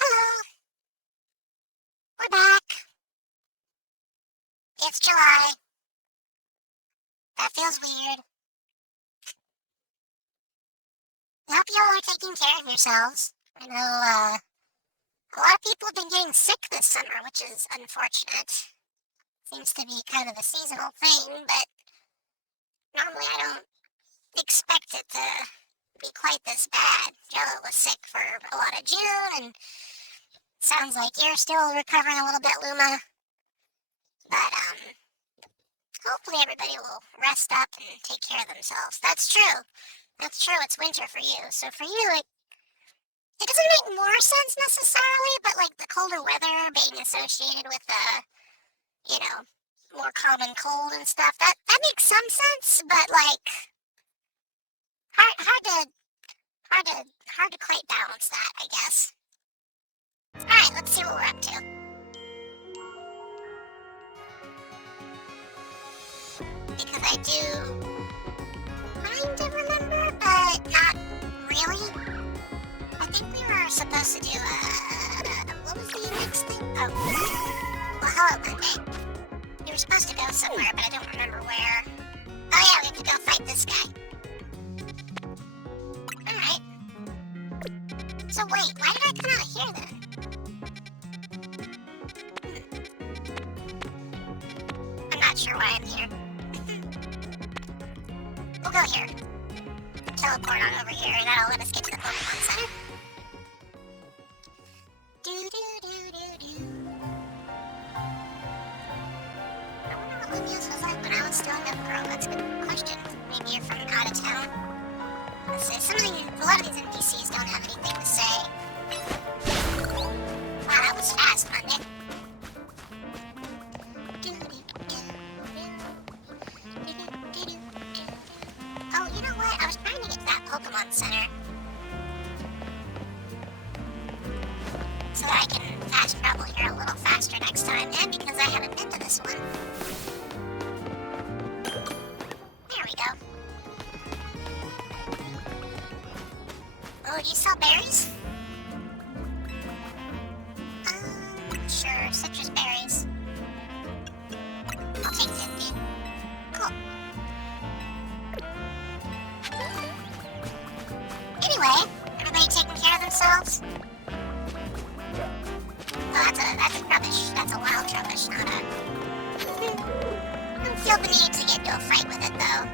Hello, we're back. It's July. That feels weird. I hope y'all are taking care of yourselves. I know a lot of people have been getting sick this summer, which is unfortunate. Seems to be kind of a seasonal thing, but normally I don't expect it to be quite this bad. Jello was sick for a lot of June, and sounds like you're still recovering a little bit, Luma. But, hopefully everybody will rest up and take care of themselves. That's true. That's true. It's winter for you. So for you, it doesn't make more sense necessarily, but like the colder weather being associated with more common cold and stuff, that makes some sense, but like hard to quite balance that, I guess. Alright, let's see what we're up to. Because I do kind of remember, but not really. I think we were supposed to do what was the next thing? Oh, well, hello, Monday. We were supposed to go somewhere, but I don't remember where. Oh yeah, we have to go fight this guy. Alright. So wait, why did I come out here then? I'm not sure why I'm here. We'll go here. Teleport on over here, and that'll let us get to the Pokemon Center. I wonder what Lumiose was like when I was still a young girl. That's a good question. Maybe you're from out of town. Let's say a lot of these NPCs don't have anything to say. Wow, that was fast, Monday. Oh, you know what? I was trying to get to that Pokemon Center so that I can fast travel here a little faster next time, and because I haven't been to this one. There we go. Oh, do you sell berries? Sure, citrus berries. I'll take 50. Cool. Anyway, everybody taking care of themselves? Oh, that's a rubbish. That's a wild rubbish, not a... I don't feel the need to get into a fight with it, though.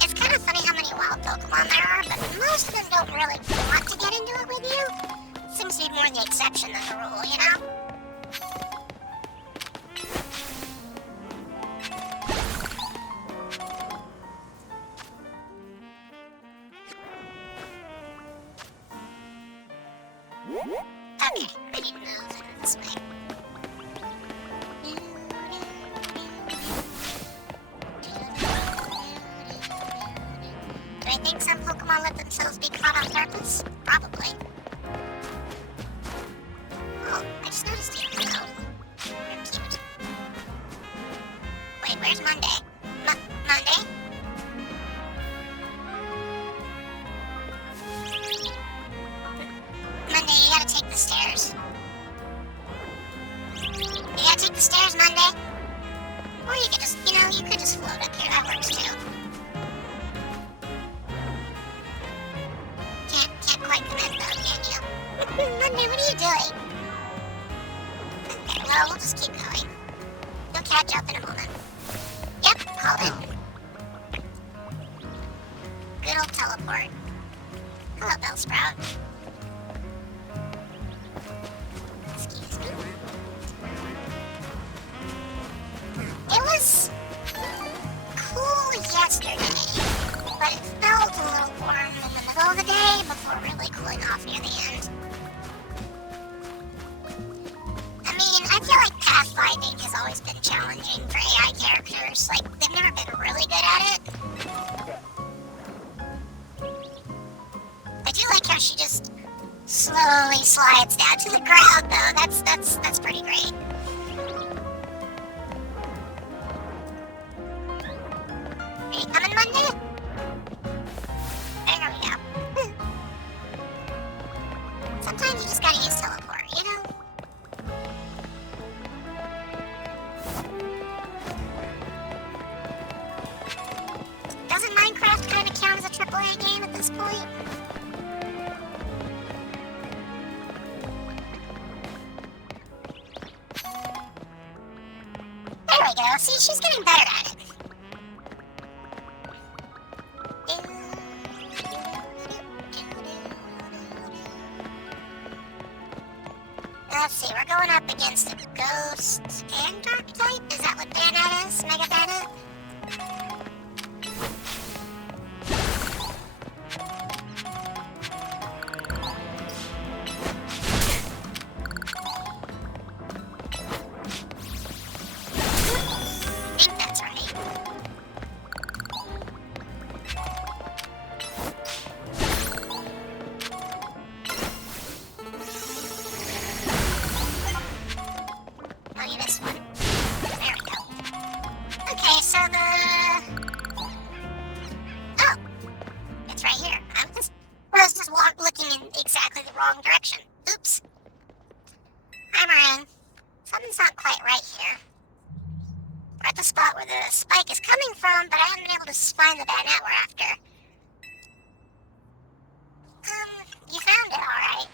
It's kind of funny how many wild Pokemon there are, but most of them don't really want to get into it with you. Seems to be more the exception than the rule, you know? Okay, ready to move this way. Do I think some Pokemon let themselves be caught on purpose? Probably. Oh, I just noticed you. Hello. You're cute. Wait, where's Monday? Monday? Monday, you gotta take the stairs. You gotta take the stairs, Monday. Or you could just, you could just float up here. That works too. Can't quite commit though, can you? Monday, what are you doing? Okay, well, we'll just keep going. You'll catch up in a moment. Yep, called it. Good old teleport. Hello, Bellsprout. Excuse me. It was cool yesterday, but it felt a little warm in the middle of the day before really cooling off near the end. I mean, I feel like pathfinding has always been challenging for AI characters. Like, they've never been really good at it. I do like how she just slowly slides down to the ground, though. That's pretty great. Are you coming, Monday? There we go. Sometimes you just gotta use teleport, you know? Doesn't Minecraft kind of count as a AAA game at this point? There we go. see, she's getting better at it. Let's see, we're going up against a ghost and dark type. Is that what Bayonet is? Mega Bayonet? I think that's right. Oh, you missed one. There we go. Okay, so oh, it's right here. I was just looking in exactly the wrong direction. Oops. Hi, Moran. Something's not quite right here. We're at the spot where the spike is coming from, but I haven't been able to find the bayonet we're after. You found it, alright.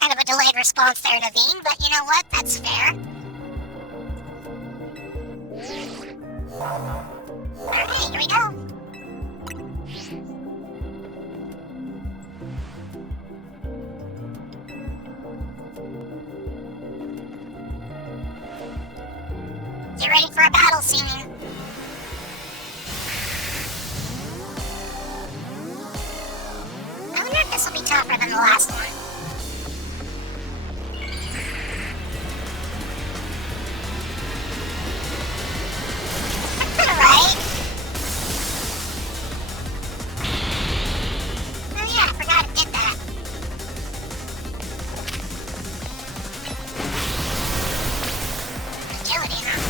Kind of a delayed response there, Naveen, but you know what? That's fair. Alright, here we go. Get ready for a battle, Seeming. I wonder if this will be tougher than the last one. Right? Oh yeah, I forgot it did that. Agility, huh?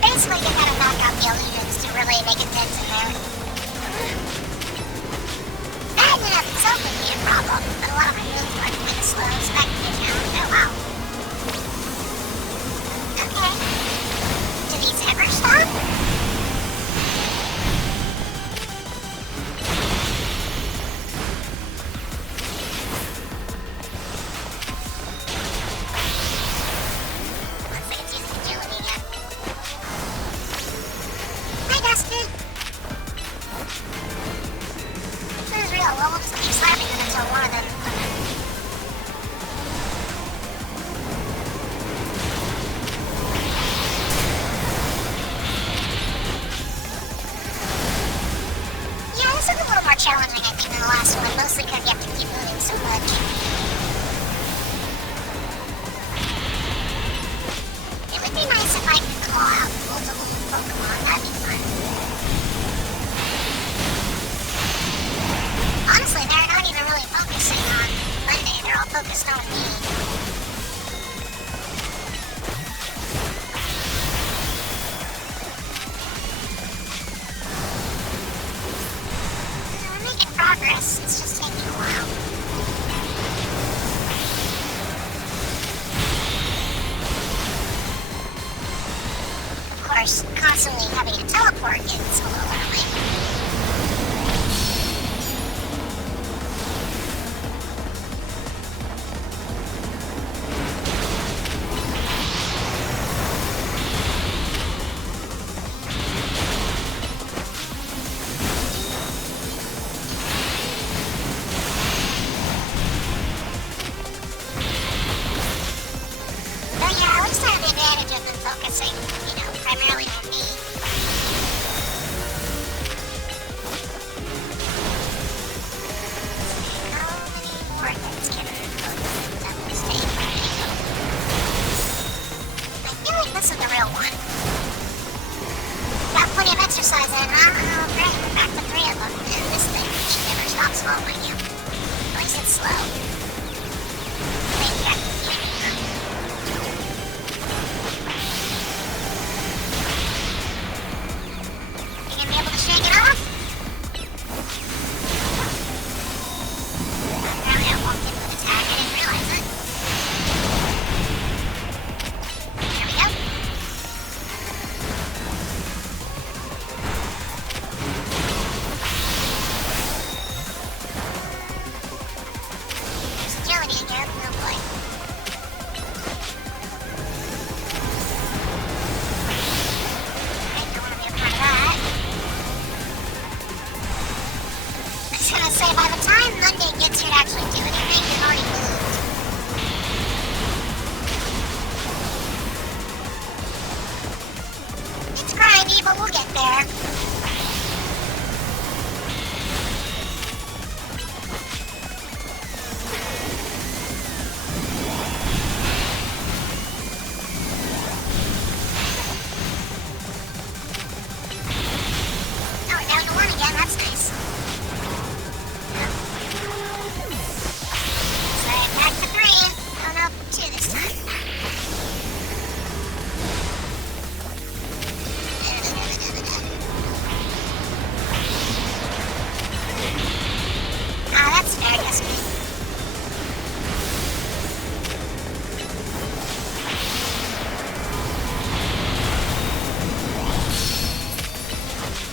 Basically, you gotta knock out the illusions to really make a dent in there. That in and of itself would be a problem, but a lot of my moves are kind of slow, so that can get challenged. Oh wow. Okay. Do these ever stop? Looks like it's using agility again. Dustin! This is real. Well, we'll just keep slapping them until one of them. Yeah, this is a little more challenging, I think, than the last one, mostly because you have to keep moving so much. It would be nice if I could call out multiple Pokemon. That'd be fun. Honestly, they're not even really focusing on Monday. They're all focused on me. We're making progress. It's just taking a while. Of course, constantly having to teleport gets a little annoying. But yeah, at least I have the advantage of them focusing, primarily on me. How many more things can I focus on this day? I feel like this is the real one. Got plenty of exercise in, huh? Oh, great, we're back to 3 of them. And this thing, she never stops following you. At least it's slow. Maybe I can get it, huh? You gonna be able to Monday gets here to actually do anything, we've already moved. It's grindy, but we'll get there. Oh, we're down to 1 again, that's nice. So, back to 3. Oh no, 2 this time. Ah, that's fair, that's good.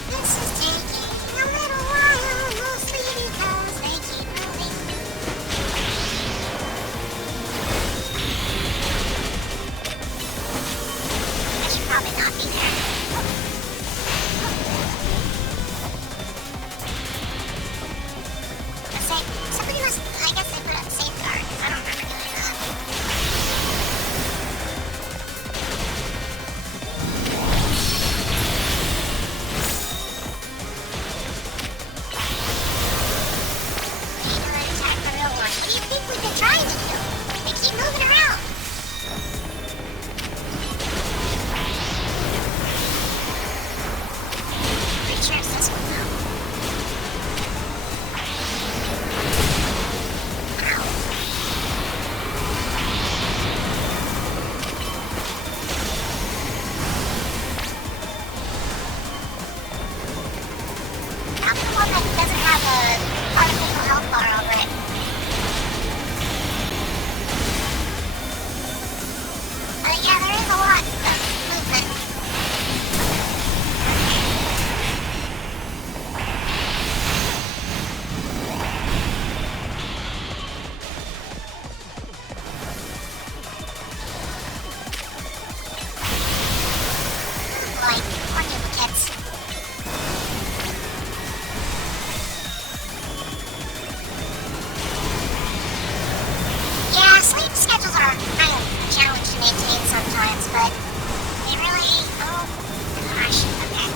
This is taking a little while, mostly because they keep moving. I should probably not be there. Somebody must, I guess they put up safeguard, because I don't remember doing that. You know, attack the real one. What do you think we've been trying to do? They keep moving around. Pretty sure it's this one though. Ow. Not the one that doesn't have a artificial health bar over it. Yeah, there is a lot of movement. Like, more duplicates. Yeah, sleep schedules are kind of a challenge to maintain sometimes, but they really, oh gosh, okay.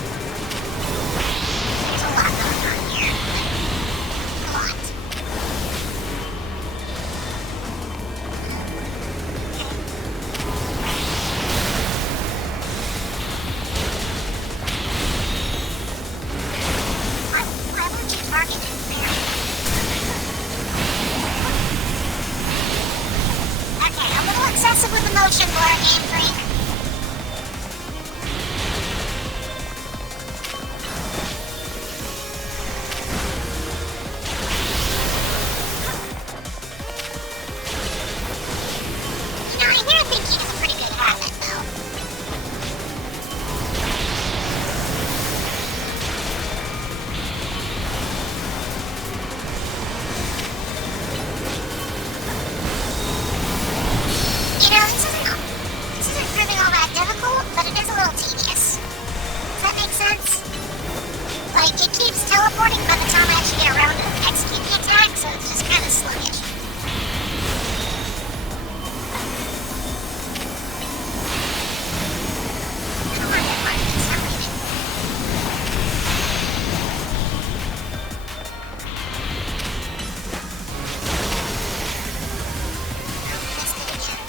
There's a lot going on here. A lot. Why won't you target it there? Okay, a little excessive with the motion blur, Game Freak. You know, I hear thinking is a pretty good habit, though. You know, this isn't proving all that difficult, but it is a little tedious. Does that make sense? Like, it keeps teleporting by the time I actually get around to execute the attack, so it's just kind of sluggish. I don't want that part of it, it's not leaving. Oh, missed it again.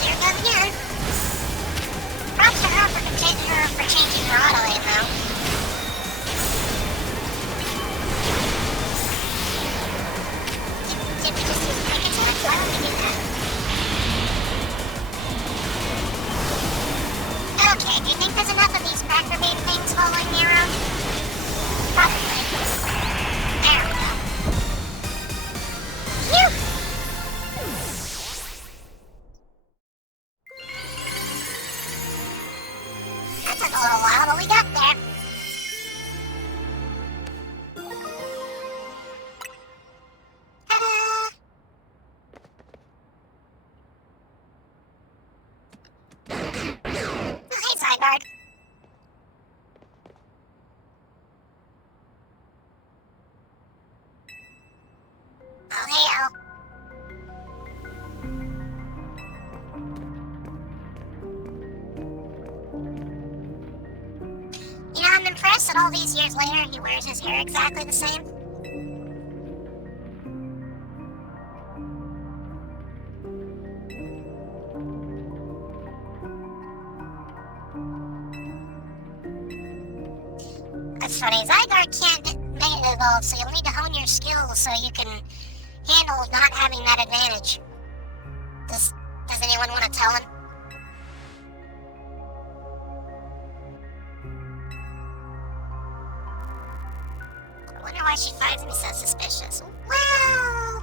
There it goes again. Props to her for changing her auto aim though. Did we just use quick attack? Why don't we do that? Okay, do you think there's enough of these cracker bait things following me around? Probably. There we go. Phew! That took a little while, but we got there. Ta-da! Oh, hey, Zygarde. impressed that all these years later he wears his hair exactly the same? That's funny. Zygarde can't Mega Evolve, so you'll need to hone your skills so you can handle not having that advantage. Does anyone want to tell him? I wonder why she finds me so suspicious. Well,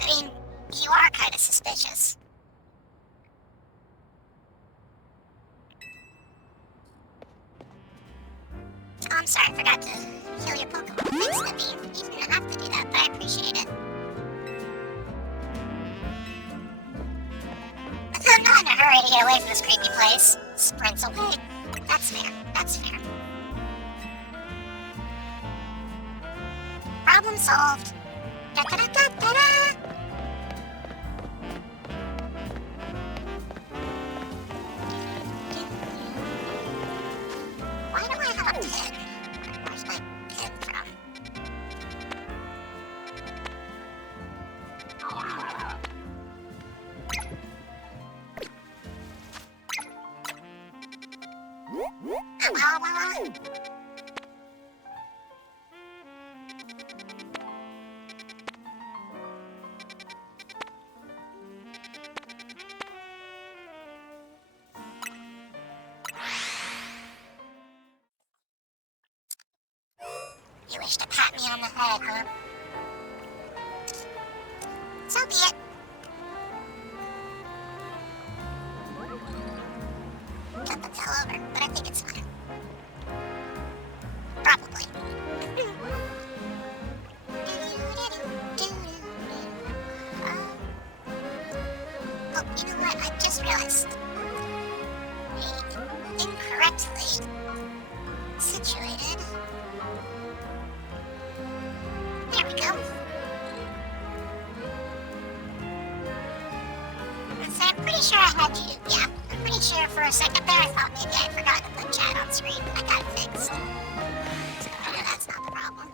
I mean, you are kind of suspicious. Oh, I'm sorry, I forgot to heal your Pokemon. Thanks, Naveen. You didn't have to do that, but I appreciate it. I'm not in a hurry to get away from this creepy place. Sprints away. That's fair. That's fair. Problem solved. Da da da da da da. Why do I have a pin? Where's my pin from? You wish to pat me on the head, huh? So be it. Cut the tail over, but I think it's fine. Probably. Oh, you know what? I just realized. Incorrectly situated. There we go. So I'm pretty sure I had you. Yeah, I'm pretty sure for a second there I thought maybe I forgot to put chat on screen. I got it fixed. So I know that's not the problem.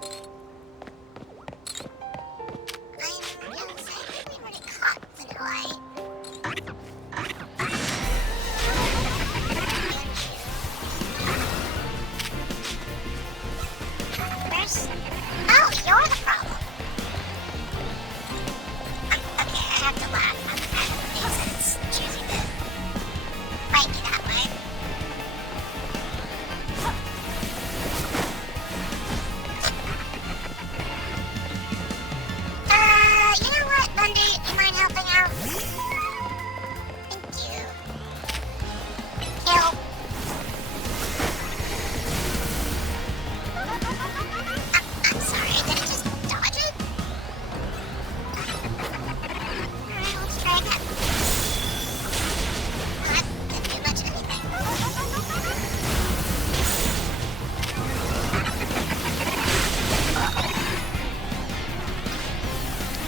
I'm gonna say I think we already caught Vanilla. Where's... Oh, you're the problem. Okay, I have to laugh. I'm kind of amazed it's choosing to fight me that way. You know what, Bundy? You mind helping out? Thank you. Kill. I'm sorry, did it just dodge it? Alright, let's try again. Well, that didn't do much of anything.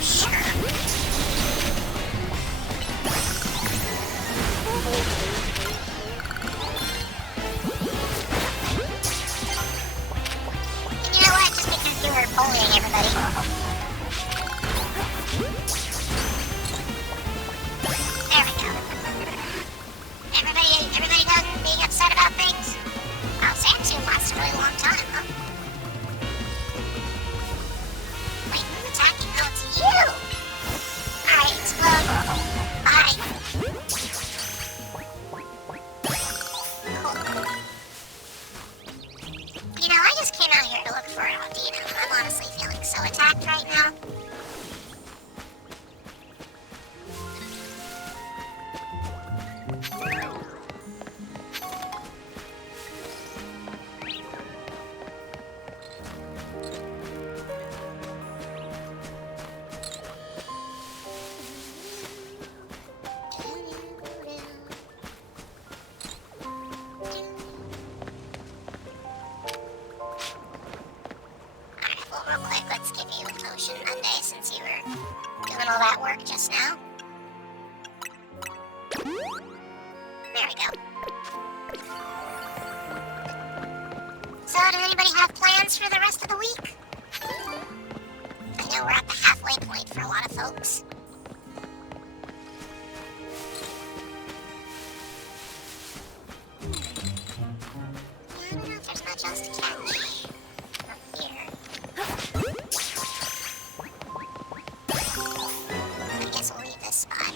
Sure. And you know what? Just because you were bullying everybody. There we go. Everybody done being upset about things? Wow, Sandtune lasts a really long time, huh? Wait, who's attacking? Oh, it's you! Alright, explode. Bye. Cool. You know, I just came out here to look for an Audino. I'm honestly feeling so attacked right now. Alright, well, real quick, let's give you a potion Monday since you were doing all that work just now. There we go. anybody have plans for the rest of the week? I know we're at the halfway point for a lot of folks. I don't know if there's much else to catch from here. I guess we'll leave this spot.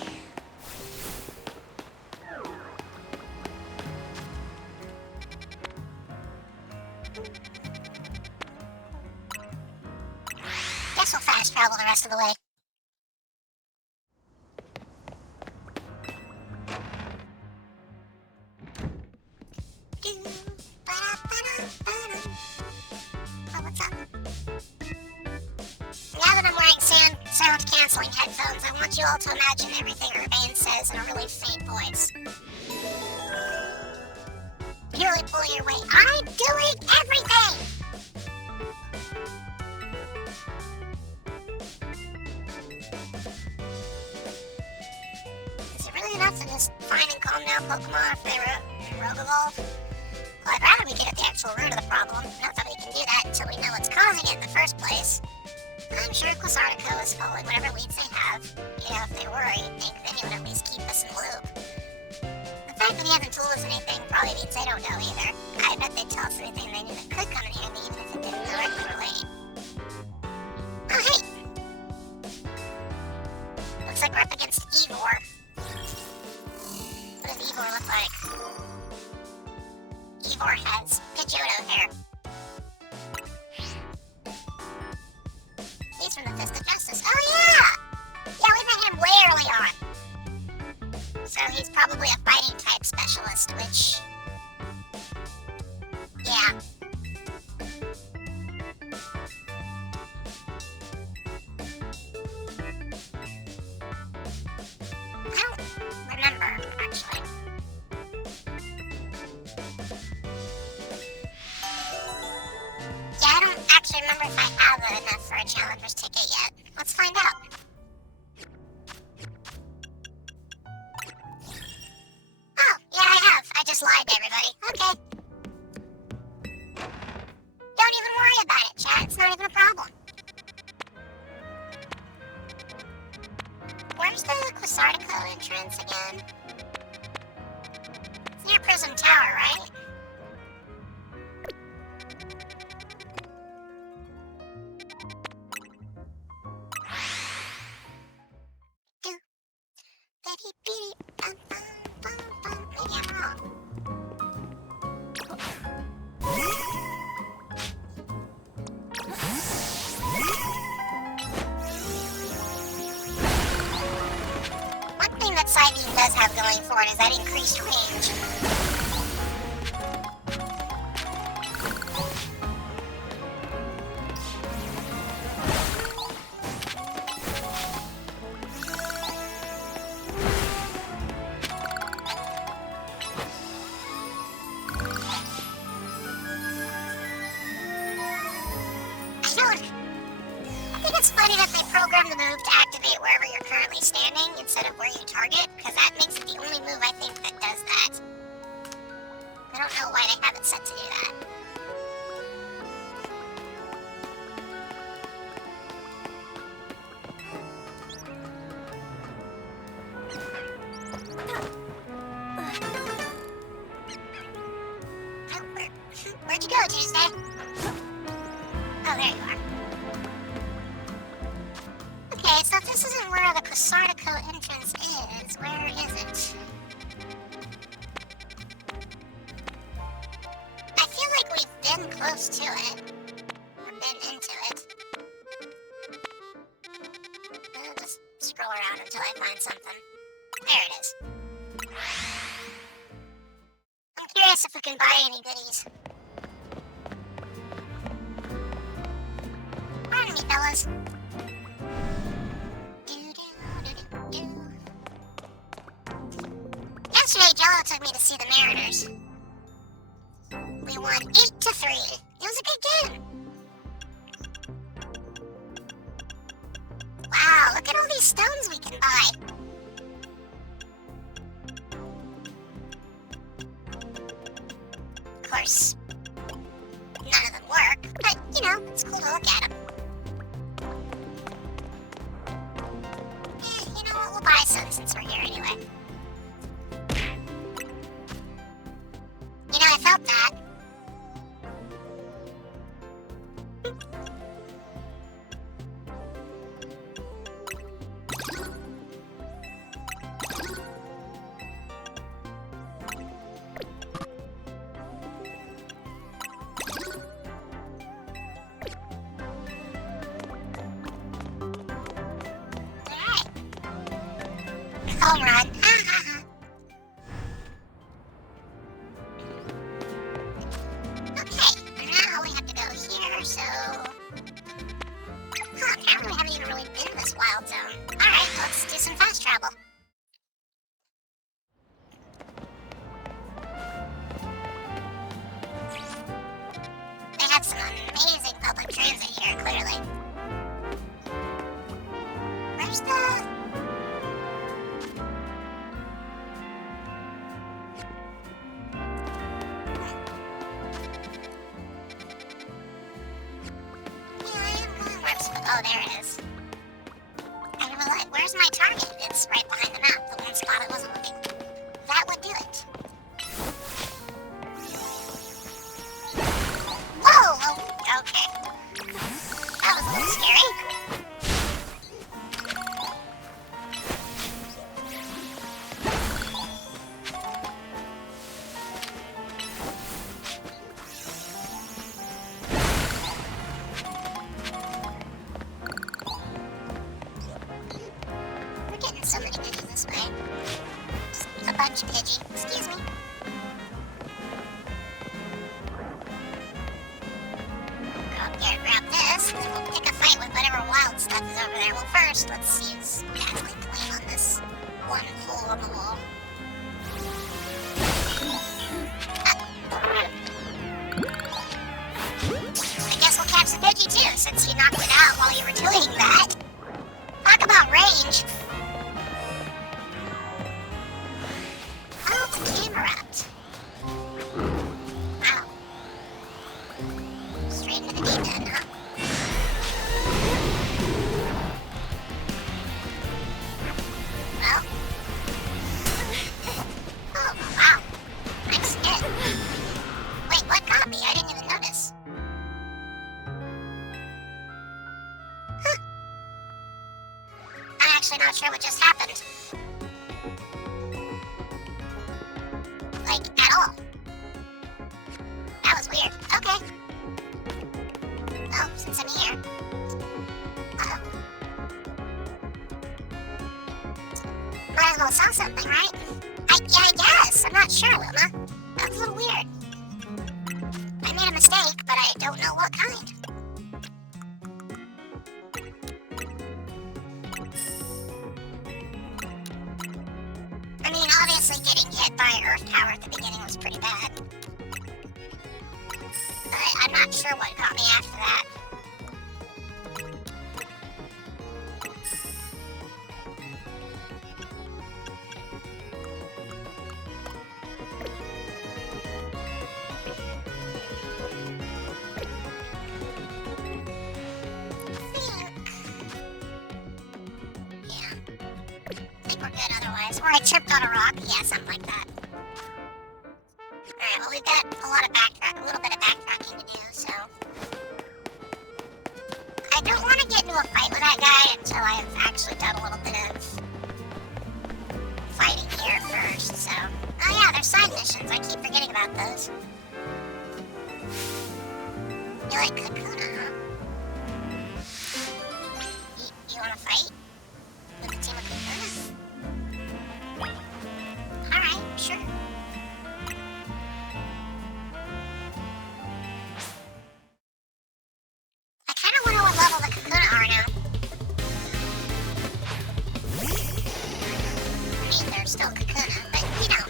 Guess we'll fast travel the rest of the way. Oh, what's up? Now that I'm wearing sound-canceling headphones, I want you all to imagine everything Urbane says in a really faint voice. Purely pull your weight. I'm doing everything! Is it really enough to just find and calm down Pokemon if they rogue evolve? Well, I'd rather we get at the actual root of the problem. Not that we can do that until we know what's causing it in the first place. I'm sure Quasartico is following whatever leads they have. You know, if they were, you'd think then he would at least keep us in the loop. The fact that he hasn't told us anything probably means they don't know either. I bet they'd tell us anything they knew that could come in handy even if it didn't directly relate. Oh, hey! Looks like we're up against Ivor. What does Ivor look like? Ivor has Pidgeotto hair. He's from the Fist of Justice. Oh yeah! Yeah, we met him way early on. So he's probably a fighting type specialist, which... yeah. I don't remember, actually. Yeah, I don't actually remember if I have enough for a challenger's ticket yet. Let's find out. Oh, yeah, I have. I just lied to everybody. Okay. Don't even worry about it, chat. It's not even a problem. Where's the Quasartico entrance again? It's near Prism Tower, right? Maybe I'm wrong. One thing that Psybeam does have going for it is that increased range. I think it's funny that they programmed the move to activate wherever you're currently standing instead of where you target, because that makes it the only move I think that does that. I don't know why they have it set to do that. Oh, where'd you go, Tuesday? Oh, there you are. Okay, so if this isn't where the Quasartico entrance is, where is it? I feel like we've been close to it. Or been into it. I'll just scroll around until I find something. There it is. I'm curious if we can buy any goodies. Pardon me, fellas. Yesterday, Jello took me to see the Mariners. We won 8-3. It was a good game. Wow, look at all these stones we can buy. Of course, none of them you know, it's cool to look at them. You know what, we'll buy some since we're here anyway. You know, I felt that. Home run. Okay, now we have to go here, so... apparently we haven't even really been in this wild zone. Alright, let's do some fast travel. They have some amazing public transit here, clearly. Where's the... Oh, there it is. I was like, where's my target? It's right behind the map, the one spot I wasn't looking. That would do it. Whoa! Oh, okay. That was a little scary. So many Pidgeys this way. Just a bunch of Pidgey. Excuse me. Grab this, and then we'll pick a fight with whatever wild stuff is over there. Well, first, let's use Dazzling Gleam on this one hole on the wall. I guess we'll catch the Pidgey too, since you knocked it out while you were doing that. Talk about range. Interrupt. Wow. Straight into the deep end, huh? Well. Oh, wow. Nice hit. Wait, what got me? I didn't even notice. Huh. I'm actually not sure what just happened. Like, at all. That was weird. Okay. Well, since I'm here. Might as well sell something, right? I guess. I'm not sure, Luma. That was a little weird. I made a mistake, but I don't know what kind. I mean, obviously getting hit by Earth Tower at the beginning was pretty bad. But I'm not sure what got me after that. We're good otherwise. Or I tripped on a rock. Yeah, something like that. Alright, well we've got a little bit of backtracking to do, so... I don't want to get into a fight with that guy until I've actually done a little bit of fighting here first, so... Oh yeah, there's side missions. I keep forgetting about those. You like Kakuna, huh? You want to fight? With a team of Kakuna? Alright, sure. I kinda wonder what level the Kakuna are now. I mean, they're still Kakuna, but you know.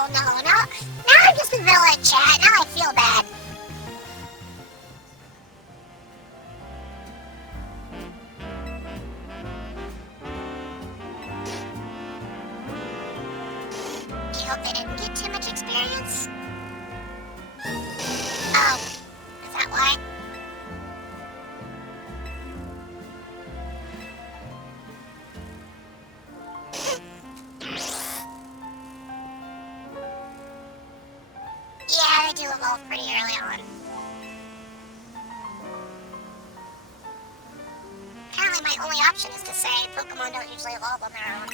Oh, no. Now I'm just a villain, chat. Now I feel bad. Do you hope they didn't get too much experience? Oh, is that why? Yeah, they do evolve pretty early on. Apparently my only option is to say Pokemon don't usually evolve on their own.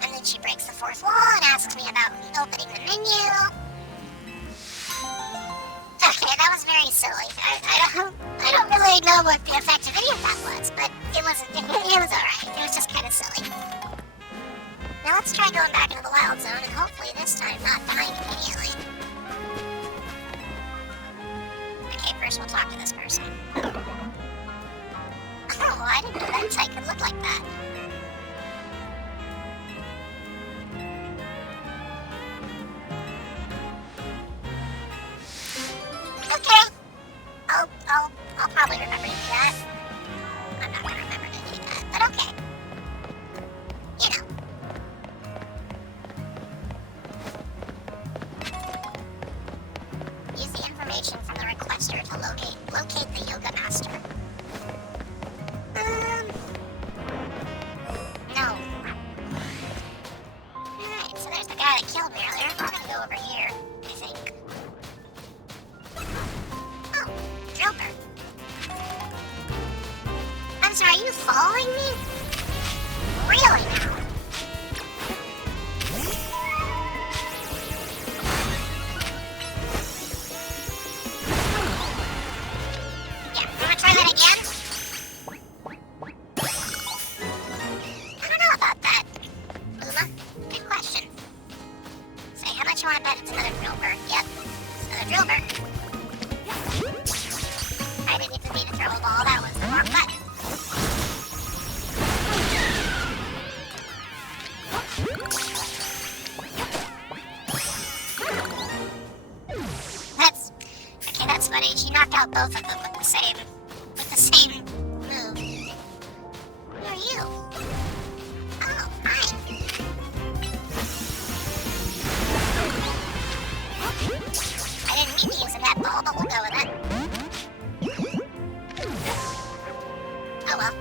And then she breaks the fourth wall and asks me about opening the menu. Okay, that was very silly. I don't really know what the effect of any of that was, but it was alright. It was just kind of silly. Now let's try going back into the wild zone and hopefully this time not dying immediately. Okay, first we'll talk to this person. Oh, I didn't know that type could look like that. Okay. I'll probably remember to do that. I'm not gonna remember to do that, but okay. You know. Use the information from the requester to locate the Yoga Master. No. Alright, so there's the guy that killed me earlier. I'm gonna go over here, I think. Oh, Drilper. I'm sorry, are you following me? Really now? Yeah, wanna try that again? I don't know about that, Uma. Good question. Say, how much you wanna bet it's another Drilper? Yep, it's another Drilper. I didn't even mean to throw a ball, that was the wrong button. That's funny. She knocked out both of them with the same move. Who are you? Oh, hi. I didn't mean to use that ball, but we'll go with it. Oh well.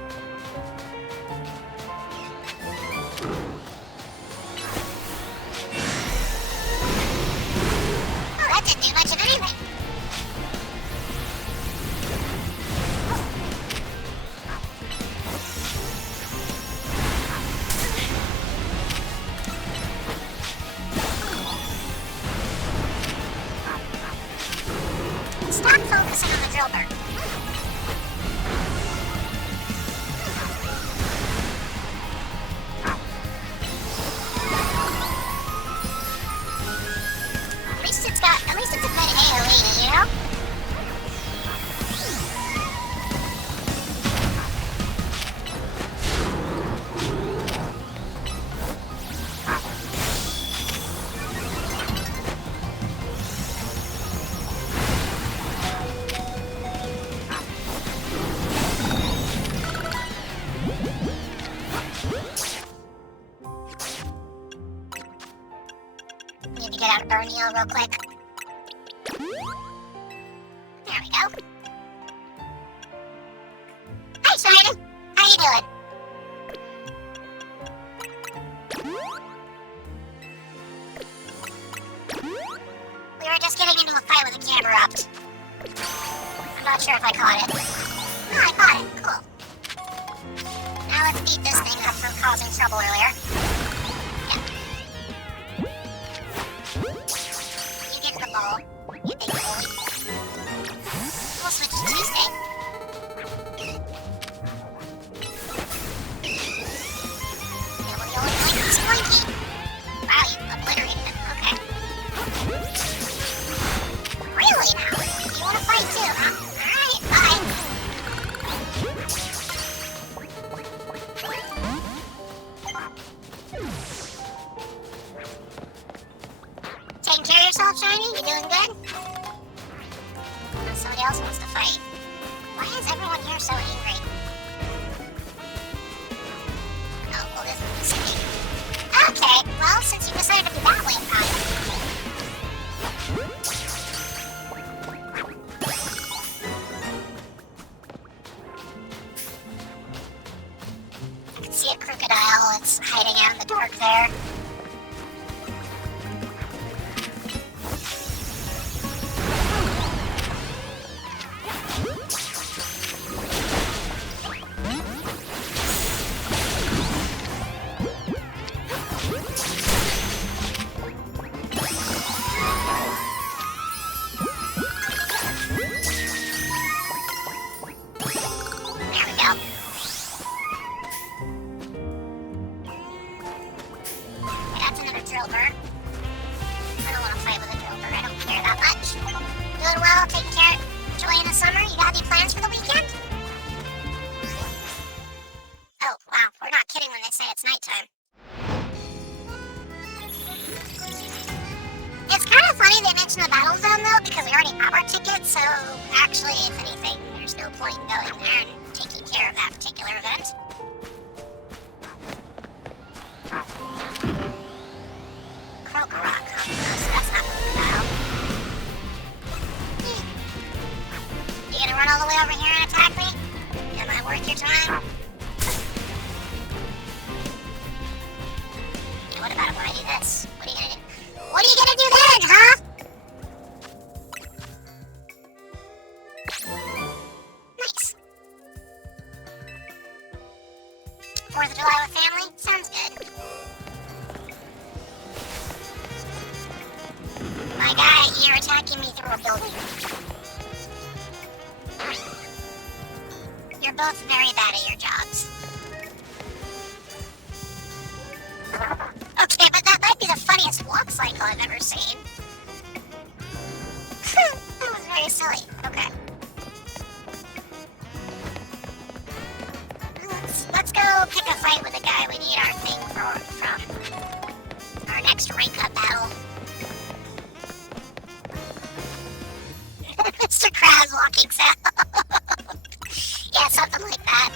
Oh, that didn't do much of anything. Stop focusing on the Drilper. At least it's a good AoE, you know? Need to get out of Borneo real quick. There we go. Hi, Simon. How you doing? We were just getting into a fight with a Camerupt. I'm not sure if I caught it. No, I caught it. Cool. Now let's beat this thing up from causing trouble earlier. You get the ball. You big bully. We'll switch to Tuesday. Yeah, well, you only like this Blinky. Wow, you obliterated him. Okay. Really now? You want to fight too, huh? Alright, bye. you're so angry? Oh, well, this is singing. Okay, well, since you decided to be that way about it. I can see a crocodile. It's hiding out in the dark there. So, actually, if anything, there's no point in going there and taking care of that particular event. Krokorok, huh? So that's not crocodile. You gonna run all the way over here and attack me? Am I worth your time? Yeah, what about when I do this? What are you gonna do? What are you gonna do then, huh? 4th of July with family? Sounds good. My guy, you're attacking me through a building. You're both very bad at your jobs. Okay, but that might be the funniest walk cycle I've ever seen. That was very silly. Okay. Let's go pick a fight with a guy. We need our thing from our next rank up battle. Mr. Krabs walking sound. Yeah, something like that.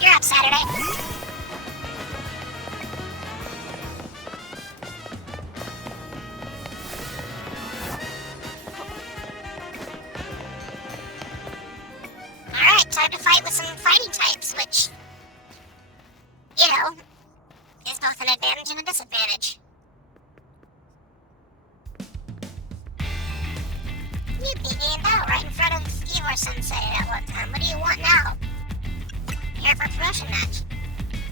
You're up, Saturday. Time to fight with some fighting types, which, you know, is both an advantage and a disadvantage. You beat me in battle right in front of Ivor Sensei at one time. What do you want now? Here for a promotion match.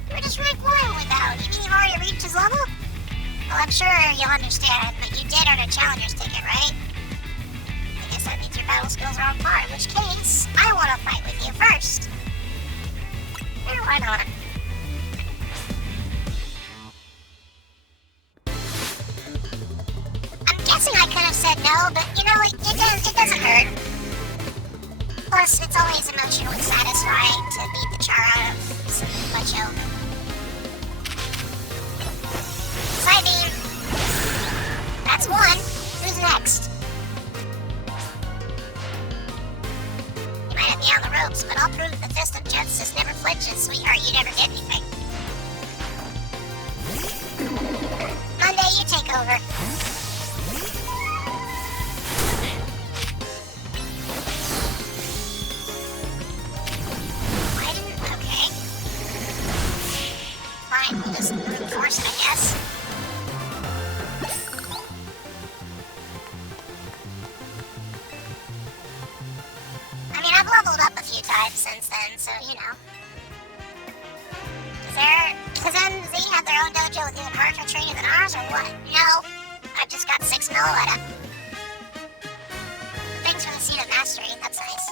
You were just rank 1 with battle. You mean you've already reached his level? Well, I'm sure you'll understand, but you did earn a challenger's ticket, right? I guess that means your battle skills are on par, in which case, I want to fight with you first. Why not? I'm guessing I could have said no, but you know, it doesn't hurt. Plus, it's always emotionally satisfying to beat the char out of some macho. Side beam. That's one. Who's next? Me on the ropes, but I'll prove the fist of justice never flinches, sweetheart. You never did anything. Monday, you take over. I didn't. Okay. Fine, we'll just brute force it, I guess. I've leveled up a few times since then, so you know. Does MZ have their own dojo with even harsher training than ours, or what? No, I've just got 6 Meloetta. Thanks for the seed of mastery, that's nice.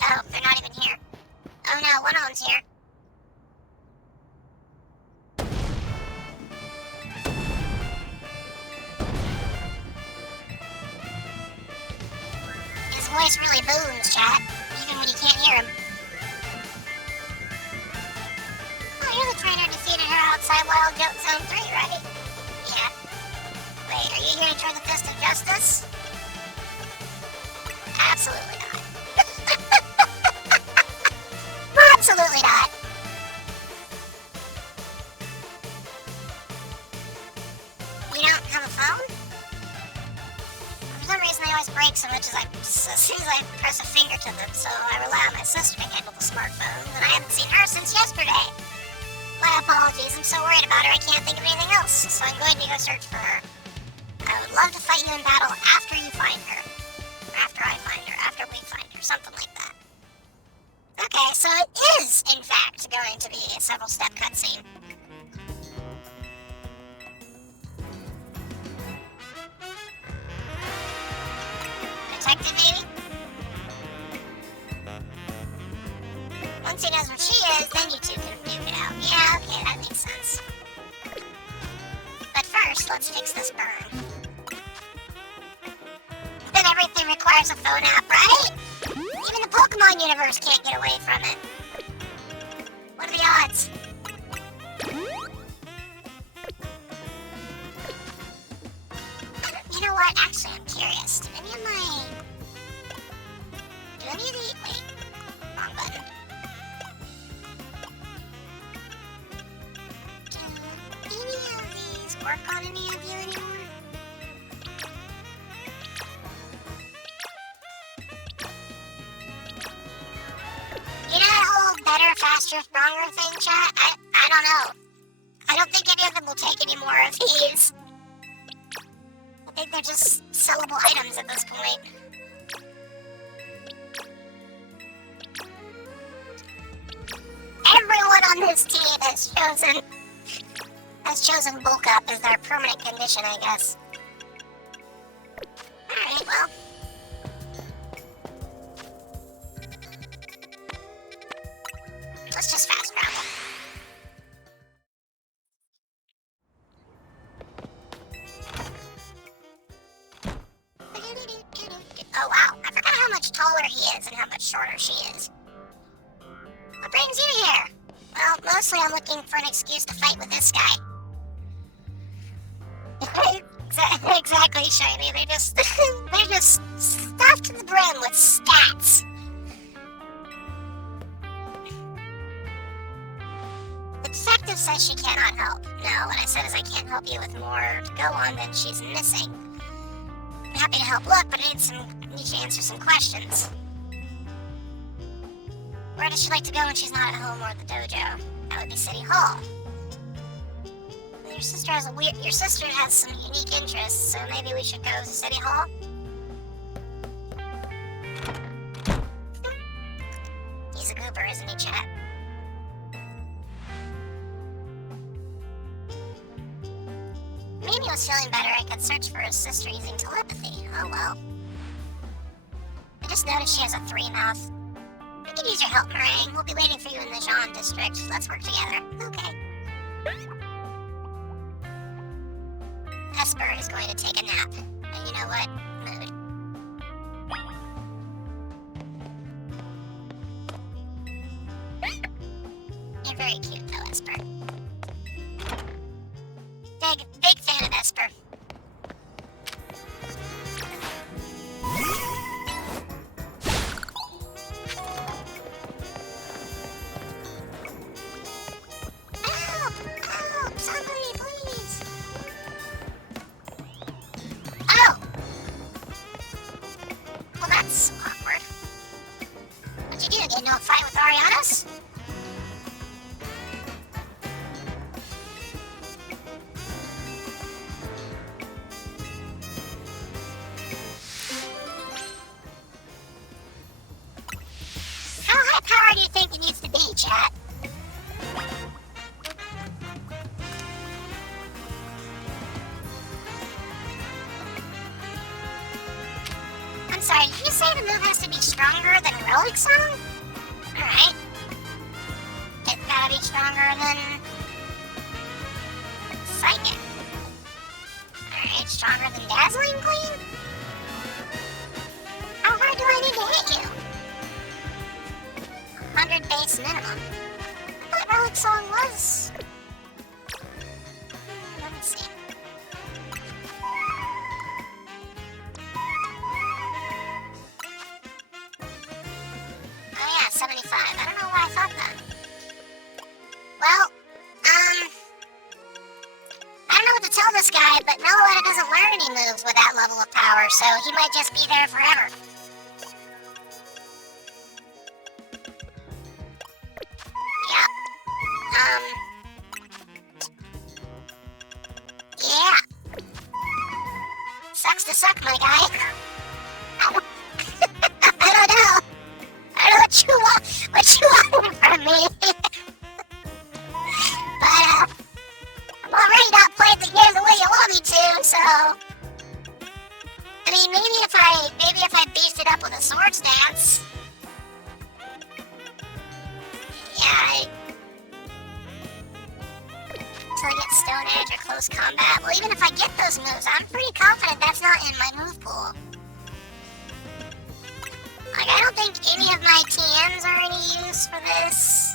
Oh, they're not even here. Oh no, one of them's here. voice really booms, chat, even when you can't hear him. Oh, you're the trainer defeated her outside Wild Jump Zone 3, right? Yeah. Wait, are you here to join the Fist of Justice? Absolutely not. Absolutely not. You don't have a phone? For some reason, they always break so much as soon as I press a finger to them, so I rely on my sister to handle the smartphone, and I haven't seen her since yesterday. My apologies, I'm so worried about her I can't think of anything else, so I'm going to go search for her. I would love to fight you in battle after you find her. Or after I find her, after we find her, something like that. Okay, so it is, in fact, going to be a several-step cutscene. Detective, maybe? Once he knows where she is, then you two can duke it out. Yeah, okay, that makes sense. But first, let's fix this burn. Then everything requires a phone app, right? Even the Pokemon universe can't get away from it. What are the odds? You know what? Actually, I'm curious. Do any of the... Wait. Wrong button. Do any of these work on any of you anymore? You know that whole better, faster, stronger thing, chat? I don't know. I don't think any of them will take any more of these. I think they're just sellable items at this point. Everyone on this team has chosen bulk up as their permanent condition, I guess. Alright, well. Let's just fast travel. Oh wow, I forgot how much taller he is and how much shorter she is. What brings you here? Well, mostly I'm looking for an excuse to fight with this guy. Exactly, Shiny. They're just stuffed to the brim with stats. The detective says she cannot help. No, what I said is I can't help you with more to go on than she's missing. I'm happy to help look, but I need to answer some questions. Where does she like to go when she's not at home or at the dojo? That would be City Hall. Your sister has some unique interests, so maybe we should go to City Hall? He's a goober, isn't he, chat? Maybe he was feeling better. I could search for his sister using telepathy. Oh well. I just noticed she has a 3-mouth. We could use your help, Meringue. We'll be waiting for you in the Jean district. Let's work together. Okay. Esper is going to take a nap. And you know what? Mood. You're very cute though, Esper. Big fan of Esper. Help! Somebody, please! Oh! Well, that's awkward. What'd you do? Get into a fight with Arianas? How high power do you think it needs to be, chat? I'm sorry, did you say the move has to be stronger than Relic Song? Alright. It's gotta be stronger than Psychic. Alright, stronger than Dazzling Gleam? How hard do I need to hit you. 100 base minimum. That relic song was... Let me see. Oh yeah, 75. I don't know why I thought that. Well, I don't know what to tell this guy, but Meloetta doesn't learn any moves with that level of power, so he might just be there forever. Yep. Yeah. Sucks to suck, my guy. I don't know. I don't know what you want from me. But, I'm already not playing the game the way you want me to, so... I mean, maybe if I beefed it up with a sword stance... Yeah, until I get Stone Edge or Close Combat. Well, even if I get those moves, I'm pretty confident that's not in my move pool. Like, I don't think any of my TMs are any use for this.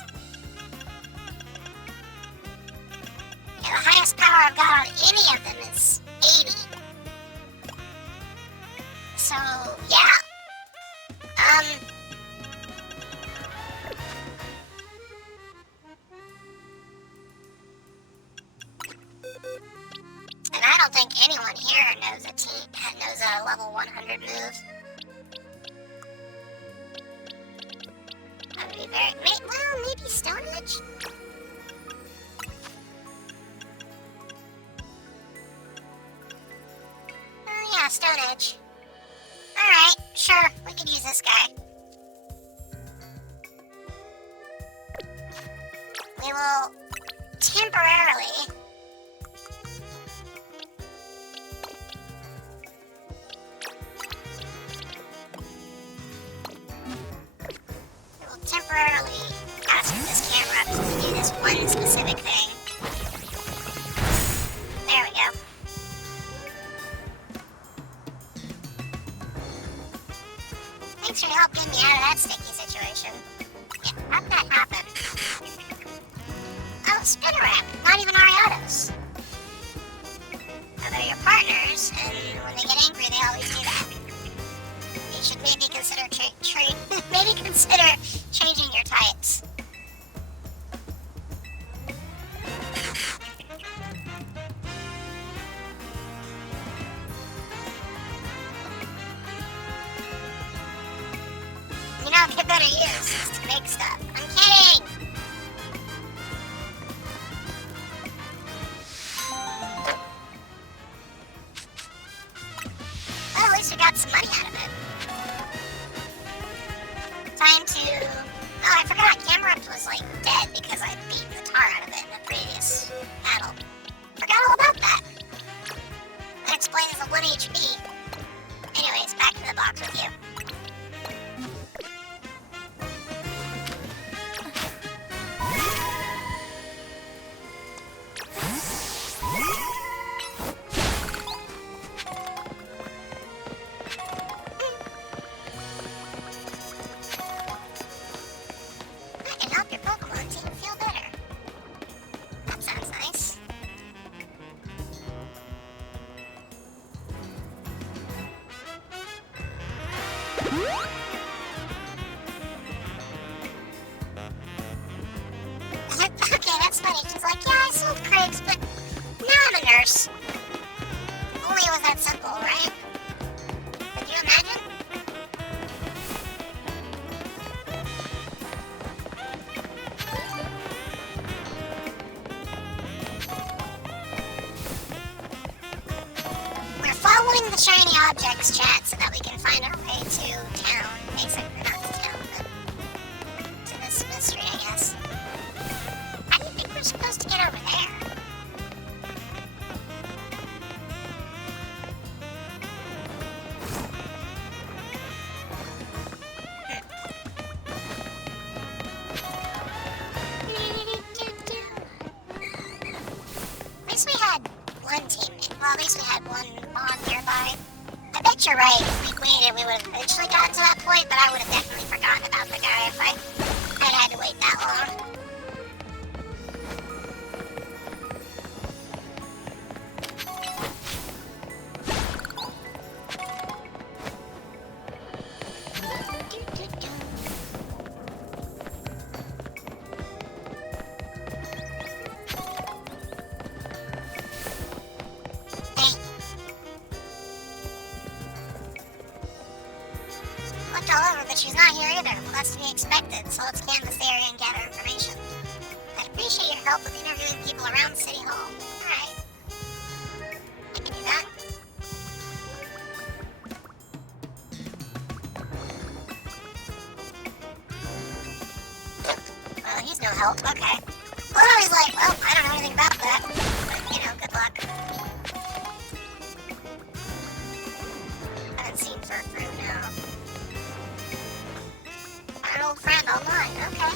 Yeah, the highest power I've got on any of them is 80. So, yeah. And I don't think anyone here knows a level 100 move. That would be very... Well, maybe Stone Edge? Oh yeah, Stone Edge. Alright, sure, we could use this guy. We will temporarily... ask this camera to do this one specific thing. There we go. Thanks for your help getting me out of that sticky situation. Yeah, how'd that happen? Oh, spinner rack, not even Ariados. Now they're your partners, and when they get angry, they always do that. You should maybe consider changing your types. You know, get better use is to make stuff. I'm kidding! Well, at least we got some money out of it. Time to... Oh, I forgot. Camerupt was, like, dead because I beat the tar out of it in the previous battle. Forgot all about that. That explains the 1 HP. Anyways, back to the box with you. Okay, that's funny. She's like, yeah, I sold cribs, but now I'm a nurse. Only it was that simple, right? Could you imagine? We're following the shiny objects, chat, so that we can find our way to town. Basically, not to town, but to this mystery, I guess. How do you think we're supposed to get over there? At least we had one teammate. Well, at least we had one mod nearby. I bet But you're right, if we waited, we would have eventually gotten to that point, but I would have definitely forgotten about the guy if I had to wait that long. Looked all over, but she's not here either. Well, that's to be expected, so let's canvass the area and gather information. I'd appreciate your help with interviewing people around City Hall. Alright. I can do that. Well, he's no help. Okay. Well, I was like, well, I don't know anything about that. But, you know, good luck. Haven't seen Fur now. An old friend online, okay.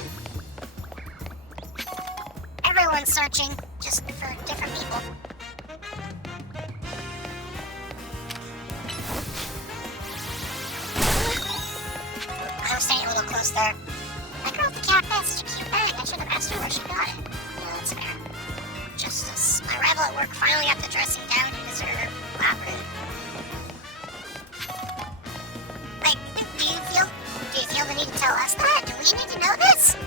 Everyone's searching, just for different people. I was staying a little close there. That girl at the cafe has such a cute bag. I should have asked her where she got it. Yeah, that's fair. Just as my rival at work finally got the dressing down you deserve. Wow, rude. Like, do you feel the need to tell us that? Do we need to know this? I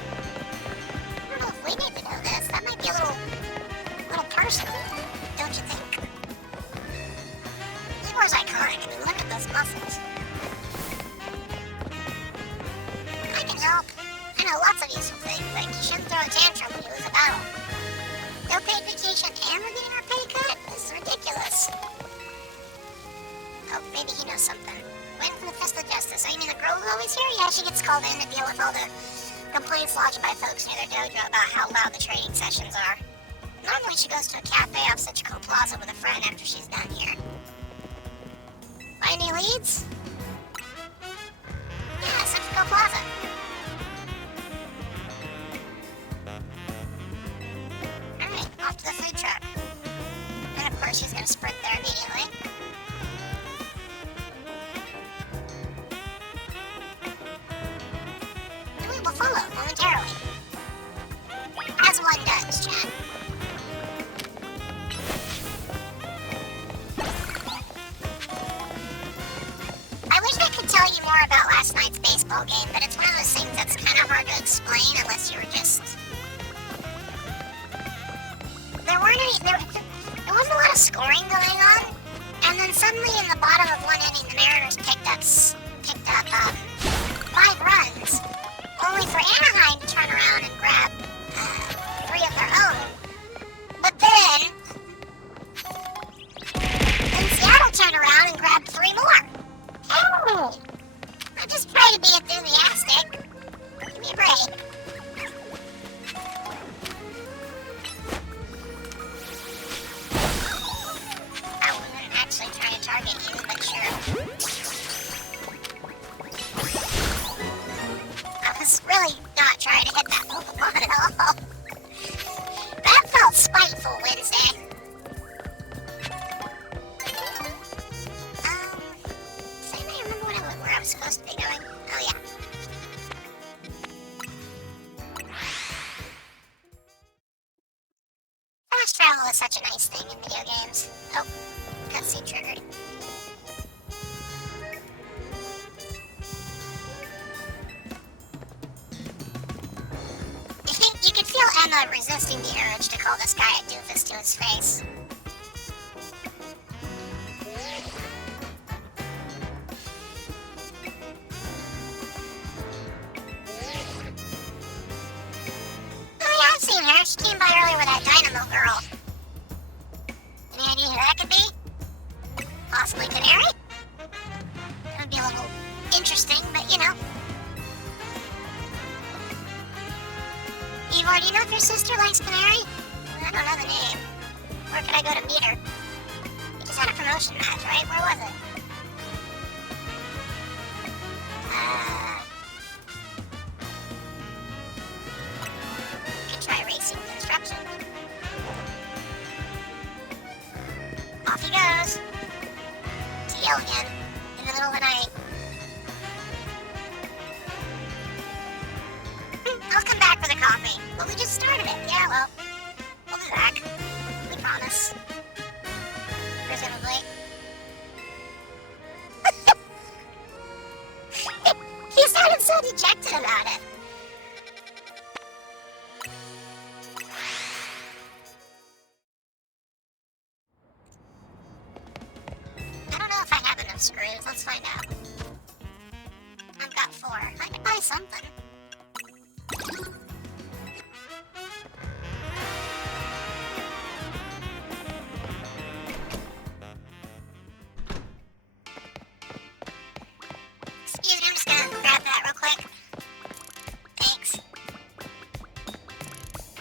don't know if we need to know this. That might be a little personal, don't you think? Eeyore's iconic. I mean, look at those muscles. I can help. I know lots of useful things, like you shouldn't throw a tantrum when you lose a battle. No paid vacation and we're getting our pay cut? This is ridiculous. Oh, maybe he knows something. Waiting for the Fist of Justice. Oh, you mean the girl who's always here? Yeah, she gets called in to deal with all the complaints lodged by folks near their dojo about how loud the training sessions are. Normally she goes to a cafe off Citrico Plaza with a friend after she's done here. Find any leads? Yeah, Citrico Plaza. Alright, off to the food truck. And of course she's gonna sprint there immediately. Will follow momentarily. As one does, Chad. I wish I could tell you more about last night's baseball game, but it's one of those things that's kind of hard to explain unless you were just... There wasn't a lot of scoring going on, and then suddenly in the bottom of one inning, the Mariners picked up 5 runs. Only for Anaheim to turn around and grab 3 of their own. But then Seattle turned around and grabbed 3 more. Oh! I just try to be enthusiastic. Give me a break. I wasn't actually trying to target you, but sure. Really not trying to hit that Pokemon at all. That felt spiteful, Wednesday. Does anybody remember where I was supposed to be going? Oh, yeah. Fast travel is such a nice thing in video games. Oh, cutscene triggered. You could feel Emma resisting the urge to call this guy a doofus to his face. Oh yeah, I've seen her. She came by earlier with that Dynamo girl. Any idea who that could be? Possibly Canary? That would be a little interesting, but you know. Eeyore, do you know if your sister likes Canary? I don't know the name. Where could I go to meet her? We just had a promotion match, right? Where was it? Could try racing with instruction. Off he goes. To yell again. in the middle of the night. I'll come back for the coffee. Well, we just started it. Yeah, well, we'll be back. We promise. Presumably. He sounded so dejected about it. I don't know if I have enough screws. Let's find out. I've got 4. I can buy something. Excuse me, I'm just gonna grab that real quick. Thanks.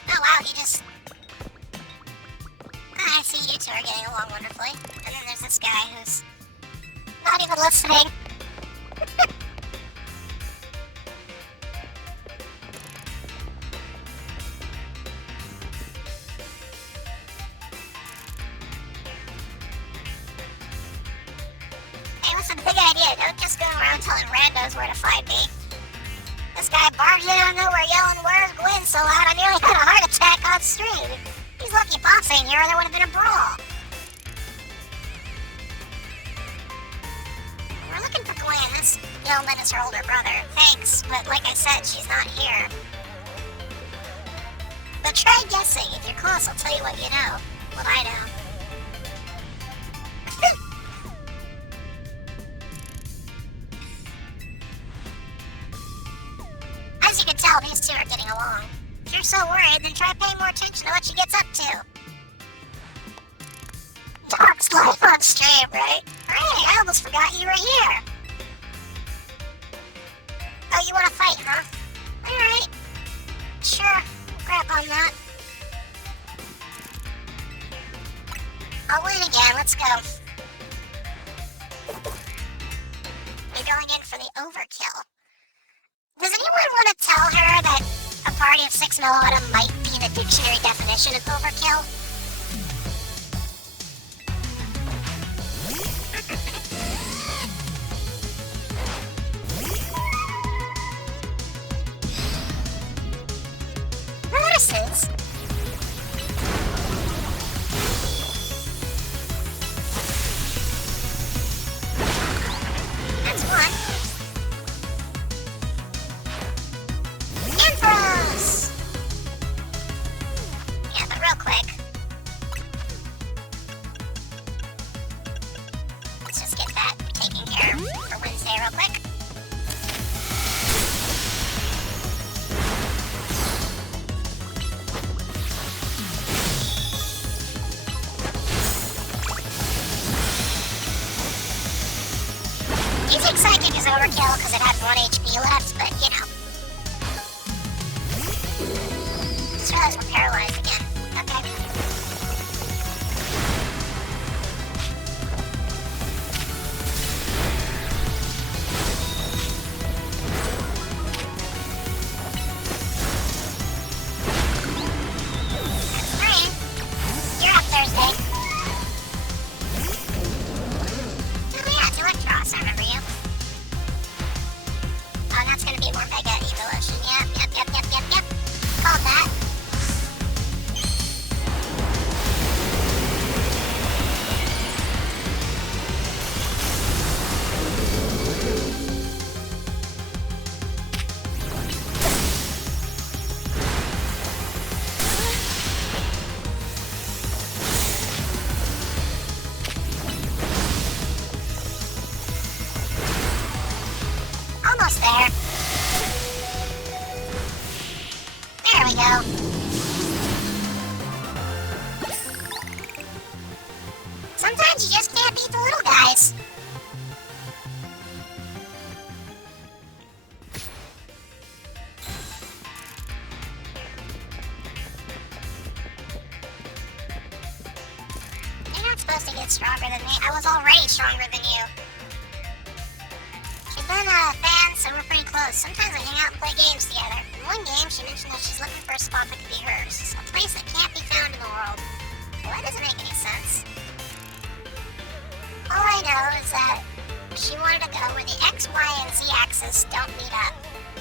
Oh wow, he just... I see you two are getting along wonderfully. And then there's this guy who's not even listening. Hey, listen, big idea. Don't just go around telling randos where to find me. This guy barged in out of nowhere yelling, "Where's Gwen?" so loud I nearly had a heart attack on stream. He's lucky Pops ain't here or there would have been a brawl. We're looking for Gwen. This gentleman is her older brother. Thanks, but like I said, she's not here. But try guessing. If you're close, I'll tell you what you know. What I know. As you can tell, these two are getting along. If you're so worried, then try paying more attention to what she gets up to. Dog's life on stream, right? Hey, I almost forgot you were here. Oh, you want to fight, huh? Alright. Sure, grab on that. I'll win again, let's go. You're going in for the overkill. Does anyone want to tell her that a party of 6 Meloetta might be the dictionary definition of overkill? Versus. That's one. Infros! Yeah, but real quick. Let's just get that taken care of for Wednesday real quick. Music Psychic is overkill because it had 1 HP left, but you know. Just realized we're paralyzed again. Okay. That's fine. You're up Thursday. Oh yeah, it's Electros, I remember you. Oh, that's gonna be more Mega Evolution. Yep. Called that. Almost there. There we go. Sometimes you just can't beat the little guys. You're not supposed to get stronger than me. I was already stronger than you. She's been a fan, so we're pretty close. Sometimes we hang out and play games together. In one game, she mentioned that she's looking for a spot that could be hers. A place that can't be found in the world. Well, that doesn't make any sense. All I know is that She wanted to go where the X, Y, and Z axis don't meet up,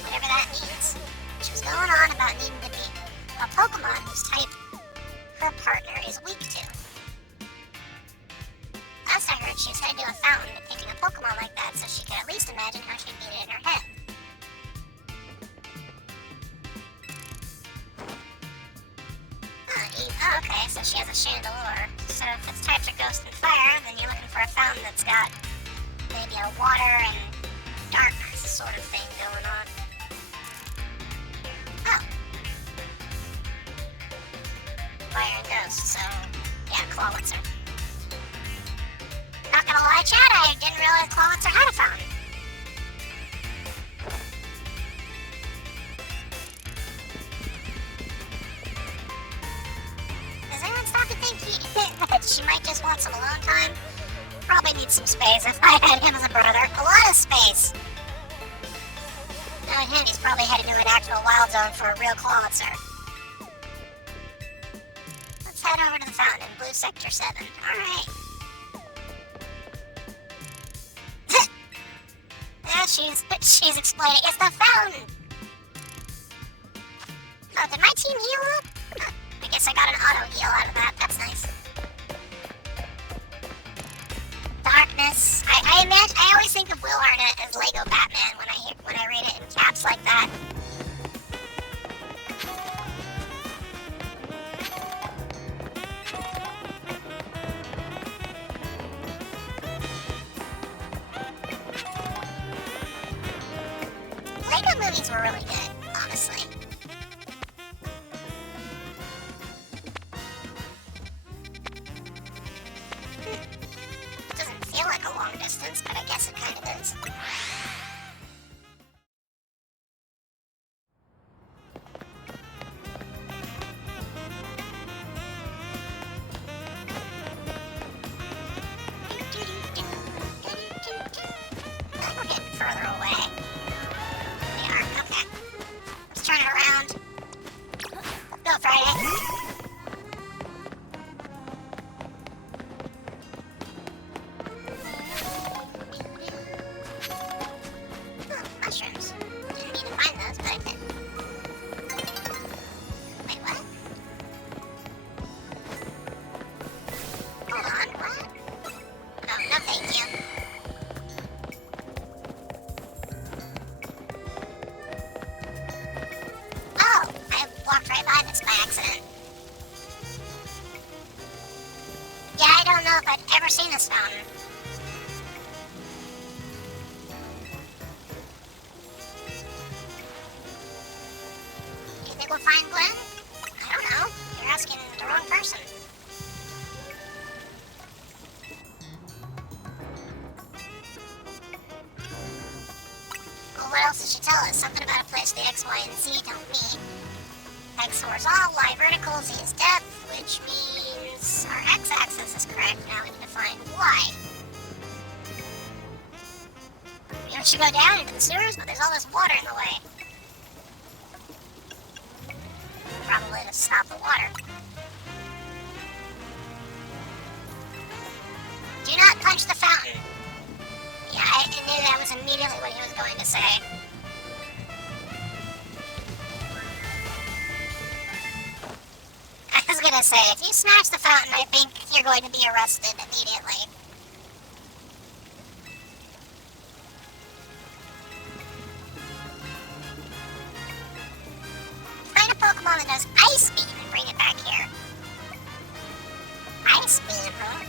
whatever that means. She was going on about needing to beat a Pokemon whose type her partner is weak to. Last I heard, she was headed to a fountain depicting a Pokemon like that so she could at least imagine how she'd beat it in her head. Oh, okay, so she has a Chandelure. So if its types are Ghost and Fire, then you're looking for a fountain that's got maybe a water and dark sort of thing going on. Oh. Fire and Ghost, so yeah, Clawitzer. Not gonna lie, Chad, I didn't realize Clawitzer had a fountain. Does anyone stop to think that she might just want some alone time? Probably needs some space if I had him as a brother. A lot of space! Knowing him, he's probably headed to an actual wild zone for a real Clawitzer. Let's head over to the fountain in Blue Sector 7. Alright. Yeah, she's explaining. It's the fountain! Oh, did my team heal up? I guess I got an auto heal out of that. That's nice. Darkness. I imagine. I always think of Will Arnett as Lego Batman when I read it in caps like that. Lego movies were really good, honestly. Doesn't feel like a long distance, but I guess it kind of is. We're getting further away. We are, okay. Let's turn it around. Go, Friday. Mushrooms. Didn't need to find those, but I did. Wait, what? Hold on, what? Oh, no thank you. Oh, I walked right by this by accident. Yeah, I don't know if I've ever seen this fountain. We'll find Glenn? I don't know. You're asking the wrong person. Well, what else did she tell us? Something about a place the X, Y, and Z don't meet. X horizontal, Y vertical, Z is depth, which means our X-axis is correct. Now we need to find Y. We should go down into the sewers, but there's all this water in the way. Probably to stop the water. Do not punch the fountain. Yeah, I knew that was immediately what he was going to say. I was gonna say, if you smash the fountain, I think you're going to be arrested immediately. Find a Pokemon that knows Ice Beam and bring it back here. Ice Beam, huh?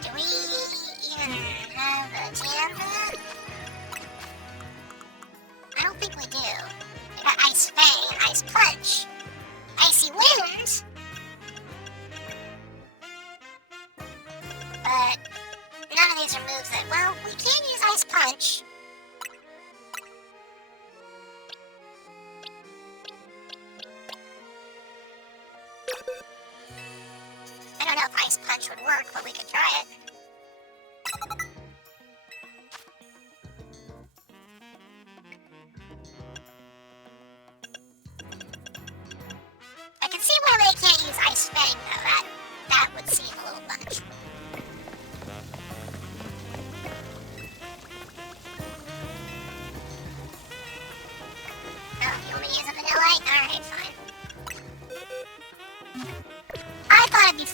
Do we even have a TM for that? I don't think we do. We got Ice Fang and Ice Punch. Icy Wind! But none of these are moves that, well, we can use Ice Punch. I don't know if Ice Punch would work, but we could try it. I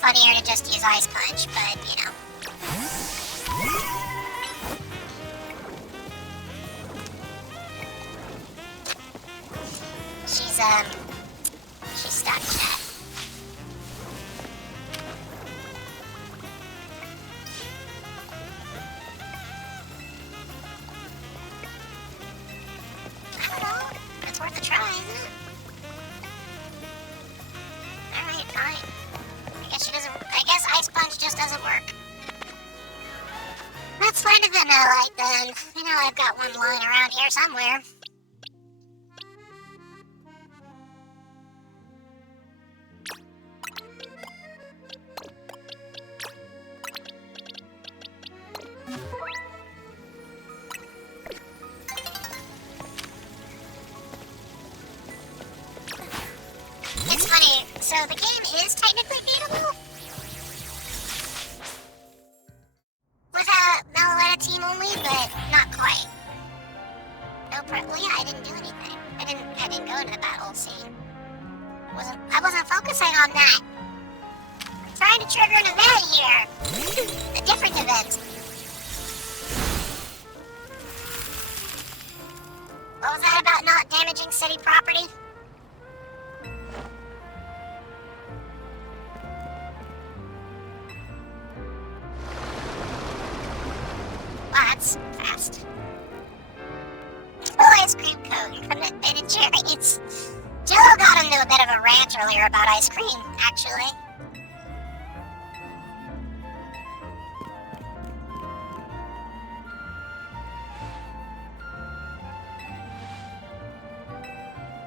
funnier to just use Ice Punch, but, you know. She's stuck, chat. I don't know. It's worth a try, isn't it? Alright, fine. I guess Ice Punch just doesn't work. Let's find a Meloetta then. I know I've got one lying around here somewhere. It's funny, so the game is technically beatable with a Meloetta team only, but not quite. Well, yeah, I didn't do anything. I didn't go into the battle scene. I wasn't focusing on that. I'm trying to trigger an event here. A different event. What was that about not damaging city property? Wow, that's fast. Oh, ice cream cone from the Ben & Jerry's. Jello got into a bit of a rant earlier about ice cream, actually.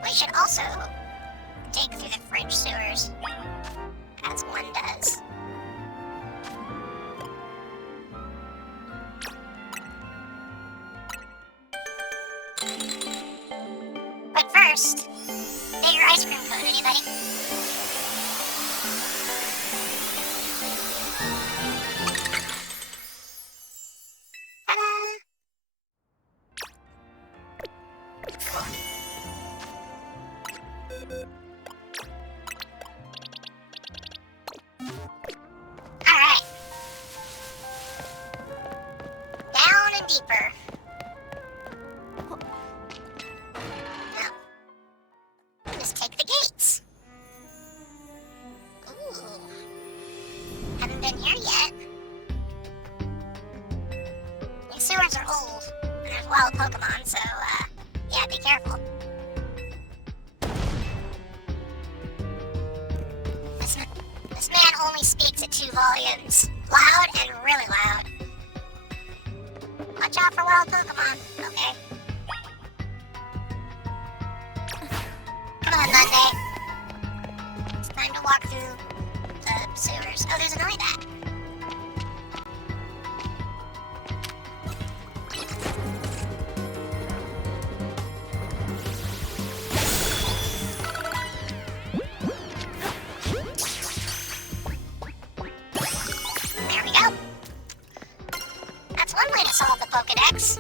We should also dig through the fridge sewers, as one does. But first, bigger ice cream cone, anybody? Ta-da! Alright. Down and deeper. Just take the gates. Ooh. Haven't been here yet. These sewers are old, and there's wild Pokemon, so, yeah, be careful. This man only speaks at 2 volumes. Loud and really loud. Watch out for wild Pokemon. Okay. Come on, Monday. It's time to walk through the sewers. Oh, there's an Noibat. There we go. That's one way to solve the Pokedex.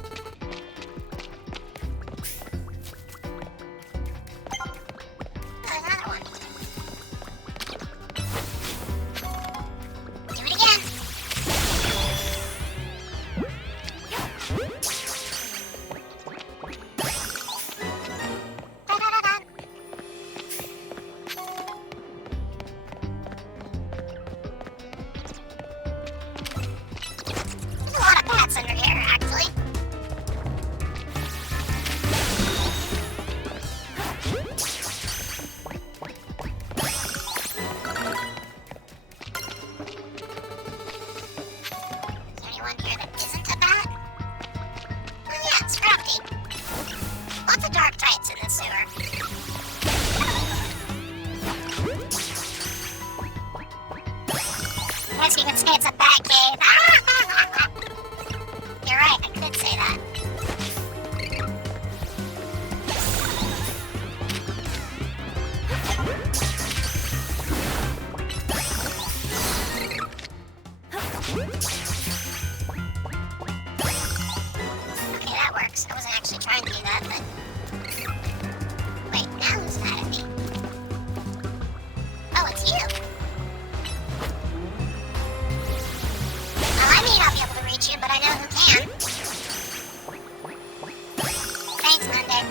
Grande.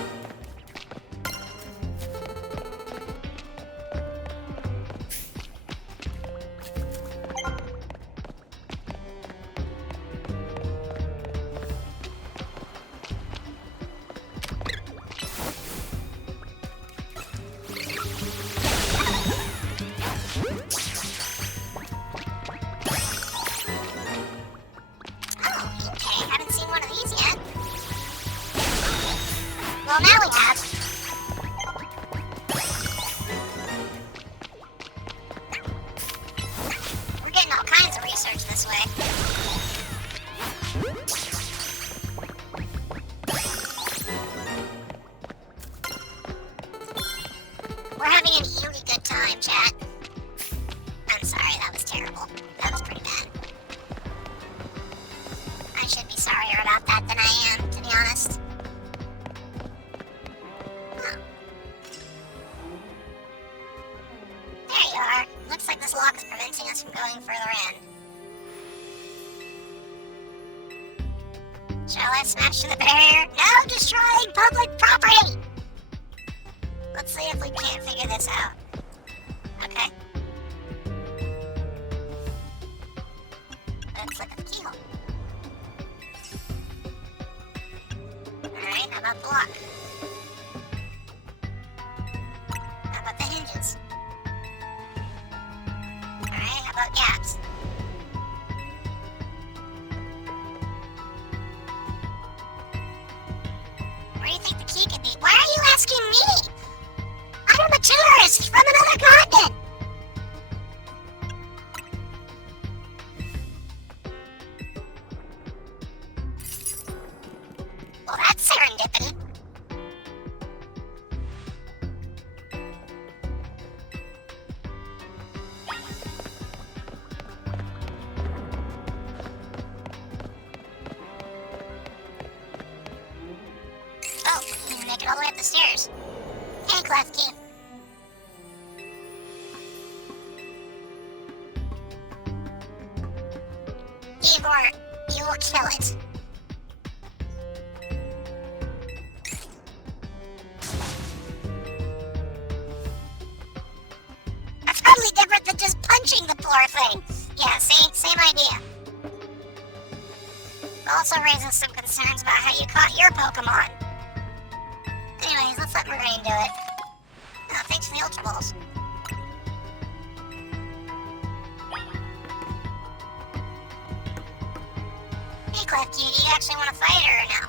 Oh, okay. Haven't seen one of these yet. Well, now we have. We're getting all kinds of research this way. We're having an really good time, chat. I'm sorry, that was terrible. That was pretty bad. I should be sorrier about that than I am, to be honest. Oh. There you are. Looks like this lock is preventing us from going further in. Shall I smash through the barrier? No destroying public property! Let's see if we can't figure this out. Okay. Let's look at the keyhole. Alright, how about the lock? How about the hinges? Alright, how about gaps? Where do you think the key could be? Why are you asking me? I'm a tourist from another continent! Well, that's serendipity. Oh, you can make it all the way up the stairs. Hey, Clef Key. Igor, you will kill it. That's totally different than just punching the poor thing. Yeah, same idea. Also raises some concerns about how you caught your Pokemon. Anyways, let's let Marine do it. Oh, thanks for the Ultra Balls. Hey, Clef Key, do you actually want to fight her or no?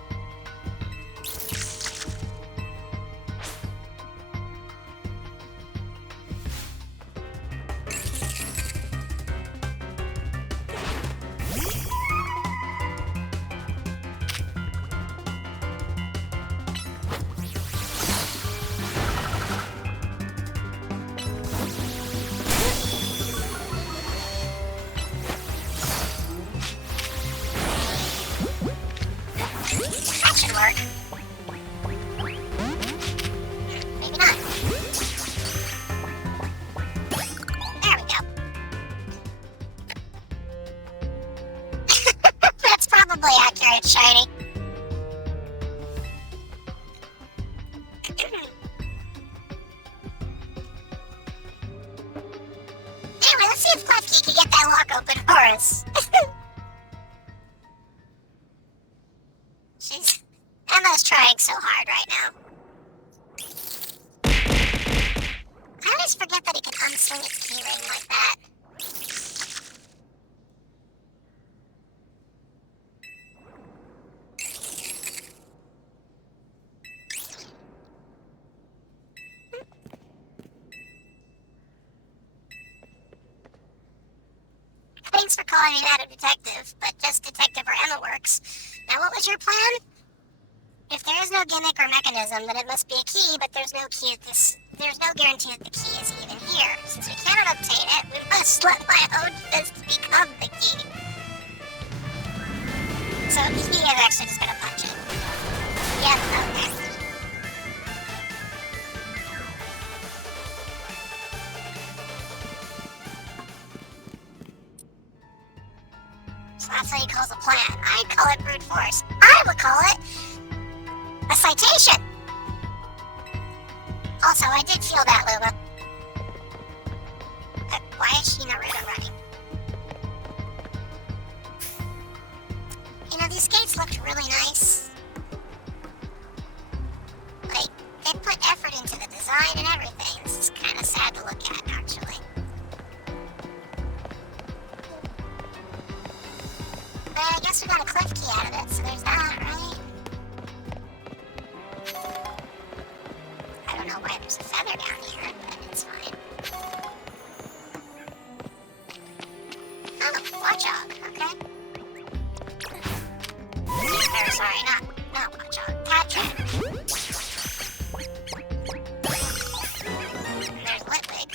That should work. Maybe not. There we go. That's probably accurate, Shiny. Anyway, let's see if Klefki can get that lock open for us. Emma's trying so hard right now. I always forget that he can unsling his keyring like that. Thanks for calling me not a detective, but just detective or Emma works. Now what was your plan? If there is no gimmick or mechanism, then it must be a key, but there's no key at this. There's no guarantee that the key is even here. Since we cannot obtain it, we must let my own fist become the key. So he is actually just gonna punch it. Yep, okay. So that's what he calls a plan. I'd call it brute force. I would call it a citation. I did feel that, Luma. Why is she Naruto running? You know, these skates looked really nice. Like, they put effort into the design and everything. This is kind of sad to look at, actually. But I guess we got a cliff key out of it, so there's that, right? I don't know why there's a feather down here, but it's fine. Oh, watch out, okay. Or, sorry, not watch out. Patrick. There's Litwig.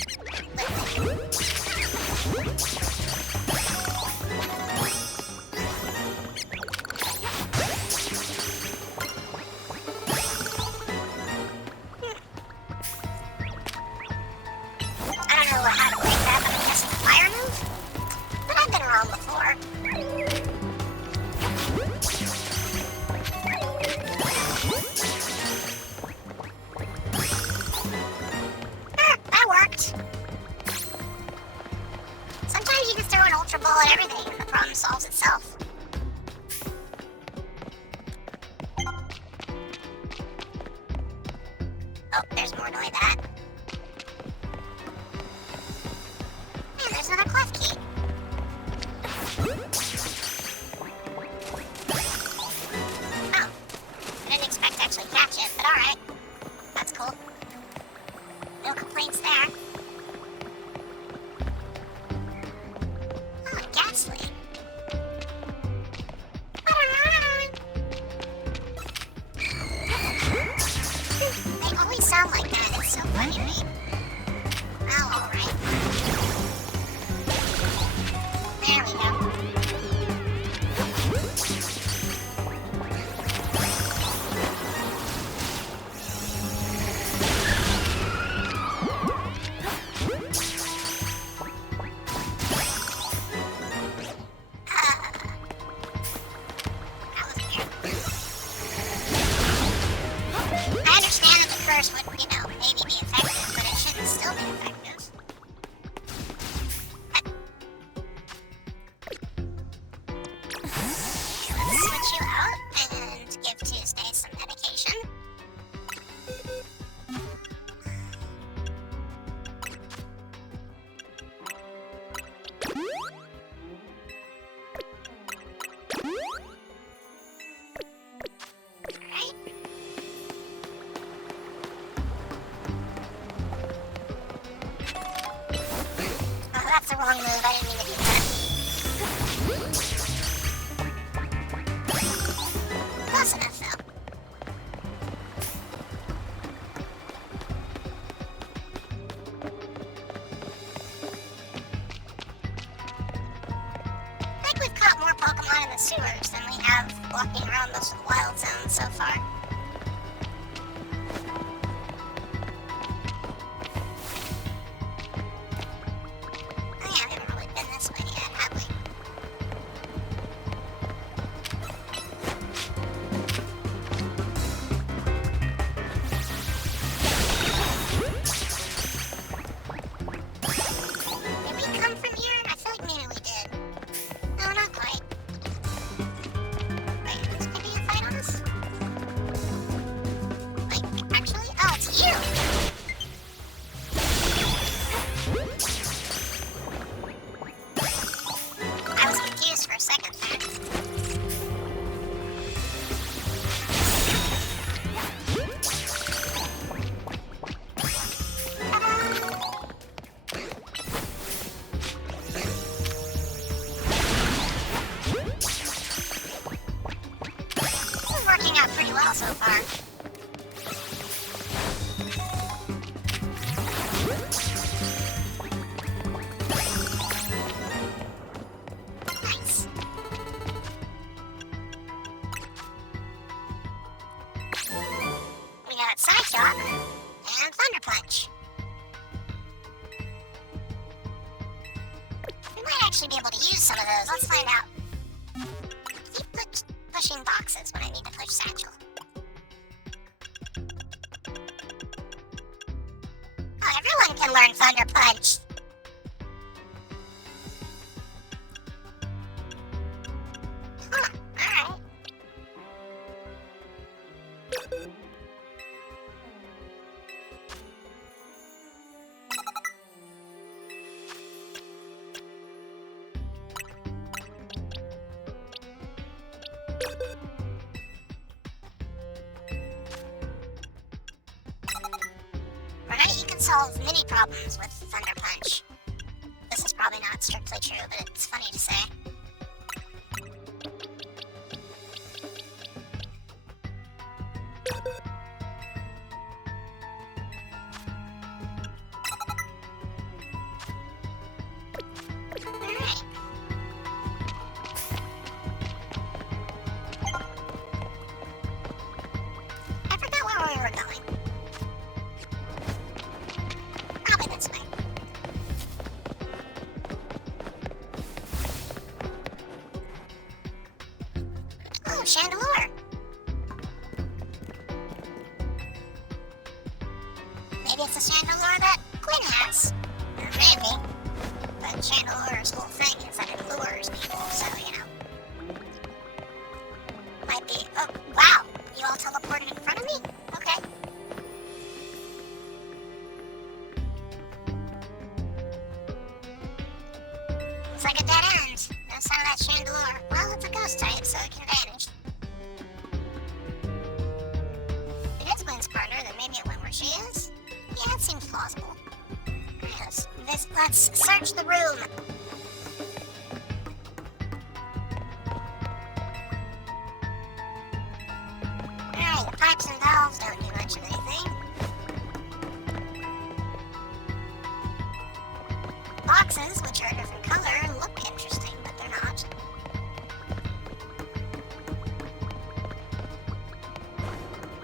I don't know how to break that, but I'm guessing the fire move? But I've been wrong before. That worked. Sometimes you just throw an ultra ball at everything and the problem solves itself. Oh, there's more like that. And there's another clef key. Oh, I didn't expect to actually catch it, but alright. That's cool. No complaints there. Oh, Ghastly. They always sound like that. It's so funny to me. Oh, alright. There we go. I understand that the curse would, maybe be effective, but it shouldn't still be effective. Let's switch you out and give Tuesday some medication. Alright. Oh, that's the wrong move. I didn't mean to do that. Close enough, though. I think we've caught more Pokemon in the sewers than we have walking around most of the wild zones so far. Oh yeah, we haven't really been this way yet, have we? Did we come from here? I feel like maybe we did. No, not quite. Wait, is maybe a fight on us? Like, actually? Oh, it's you! I was confused for a second there. This is working out pretty well so far. Nice. We got Side Shot and Thunder Punch. We might actually be able to use some of those. Let's find out. Keep pushing boxes when I need to push Satchel. gonna learn Thunder Punch. Huh, alright. Right, you can solve many problems with Thunder Punch. This is probably not strictly true, but it's funny to say. Alright. I forgot where we were going. Probably this way. Oh, Chandelure. Maybe it's a Chandelure that Quinn has. Or maybe. But Chandelure's whole thing is that it lures people, so, you know. Might be. Oh, wow. You all teleported in front of me? Okay. Looks like a dead end. No sign of that Chandelure. Well, it's a ghost type, so it can vanish. If it is Gwen's partner, then maybe it went where she is. Yeah, it seems plausible. Alright, let's search the room. Alright, the pipes and valves don't do much of anything. Boxes, which are a different color, look interesting, but they're not.